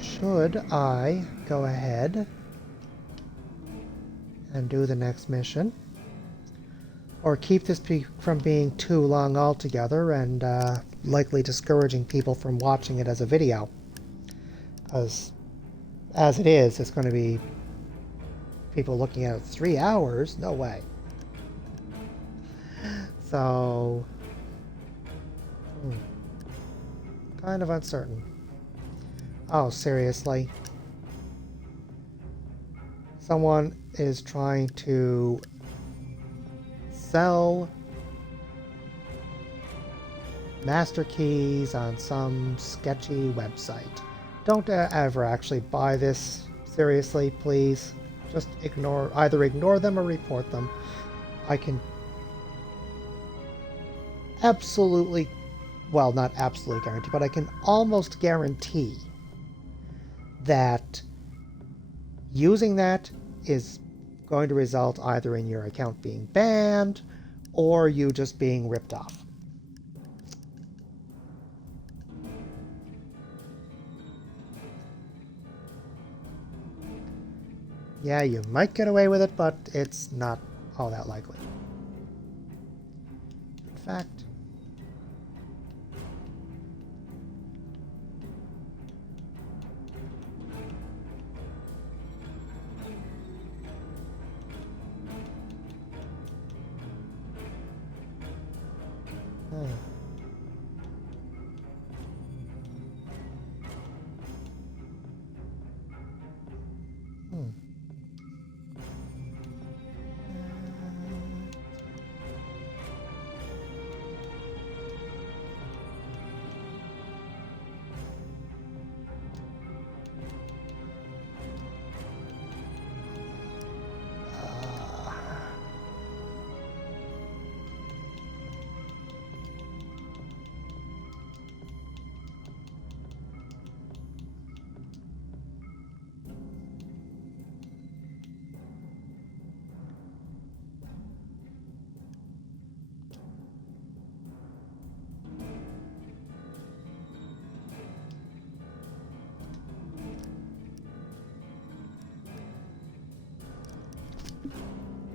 should I go ahead and do the next mission, or keep this from being too long altogether and likely discouraging people from watching it as a video. Because as it is, it's going to be people looking at it 3 hours? No way. So, kind of uncertain. Oh, seriously? Someone is trying to sell master keys on some sketchy website. Don't ever actually buy this. Seriously, please. Just either ignore them or report them. I can absolutely, well, not absolutely guarantee, but I can almost guarantee that using that is going to result either in your account being banned or you just being ripped off. Yeah, you might get away with it, but it's not all that likely. In fact,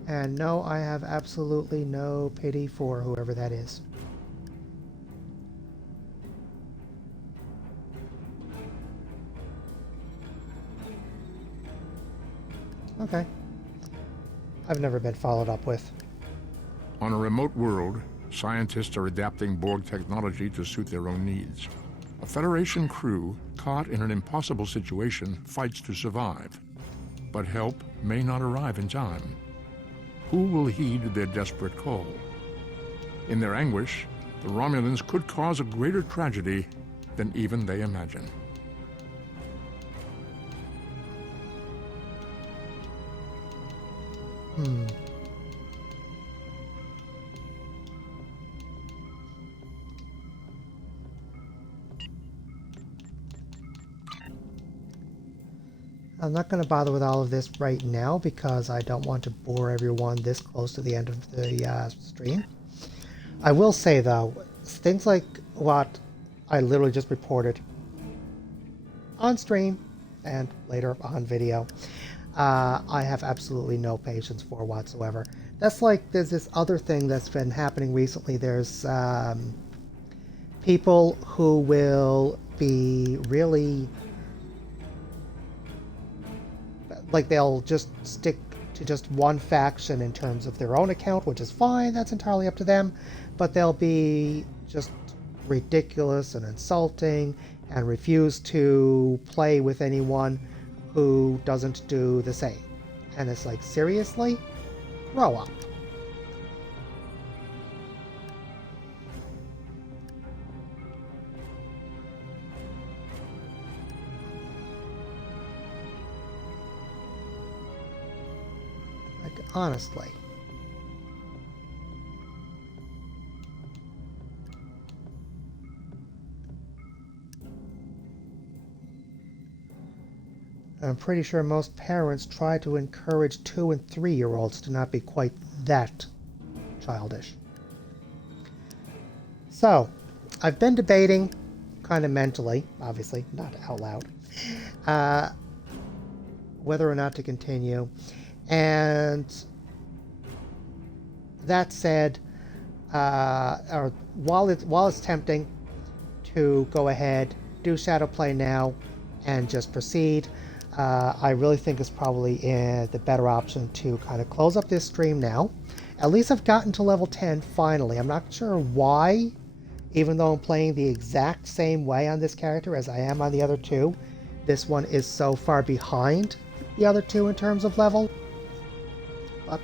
and no, I have absolutely no pity for whoever that is. Okay. I've never been followed up with. On a remote world, scientists are adapting Borg technology to suit their own needs. A Federation crew caught in an impossible situation fights to survive, but help may not arrive in time. Who will heed their desperate call? In their anguish, the Romulans could cause a greater tragedy than even they imagine. I'm not going to bother with all of this right now because I don't want to bore everyone this close to the end of the stream. I will say, though, things like what I literally just reported on stream and later on video, I have absolutely no patience for whatsoever. That's like, there's this other thing that's been happening recently. There's people who will be really, like, they'll just stick to just one faction in terms of their own account, which is fine, that's entirely up to them, but they'll be just ridiculous and insulting and refuse to play with anyone who doesn't do the same. And it's like, seriously? Grow up. Like, honestly. I'm pretty sure most parents try to encourage 2- and 3-year-olds to not be quite that childish. So, I've been debating, kind of mentally, obviously, not out loud, whether or not to continue. And that said, while it's tempting to go ahead, do Shadowplay now, and just proceed, I really think it's probably the better option to kind of close up this stream now. At least I've gotten to level 10 finally. I'm not sure why, even though I'm playing the exact same way on this character as I am on the other two, this one is so far behind the other two in terms of level. But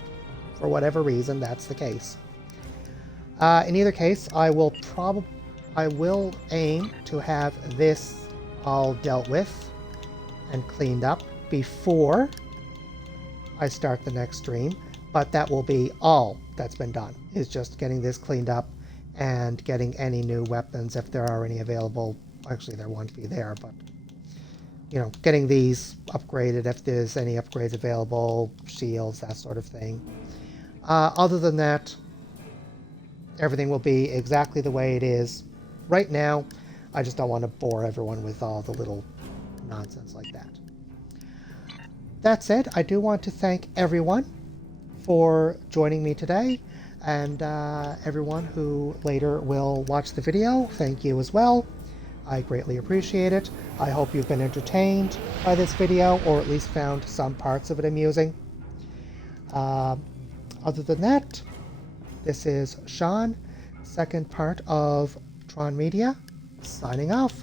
for whatever reason, that's the case. In either case, I will aim to have this all dealt with and cleaned up before I start the next stream, but that will be all that's been done, is just getting this cleaned up and getting any new weapons, if there are any available. Actually, there won't be there, but you know, getting these upgraded if there's any upgrades available, shields, that sort of thing. Other than that, everything will be exactly the way it is right now. I just don't want to bore everyone with all the little nonsense like that. That said, I do want to thank everyone for joining me today, and everyone who later will watch the video, thank you as well. I greatly appreciate it. I hope you've been entertained by this video, or at least found some parts of it amusing. Other than that, this is Shawn, second part of Tron Media, signing off.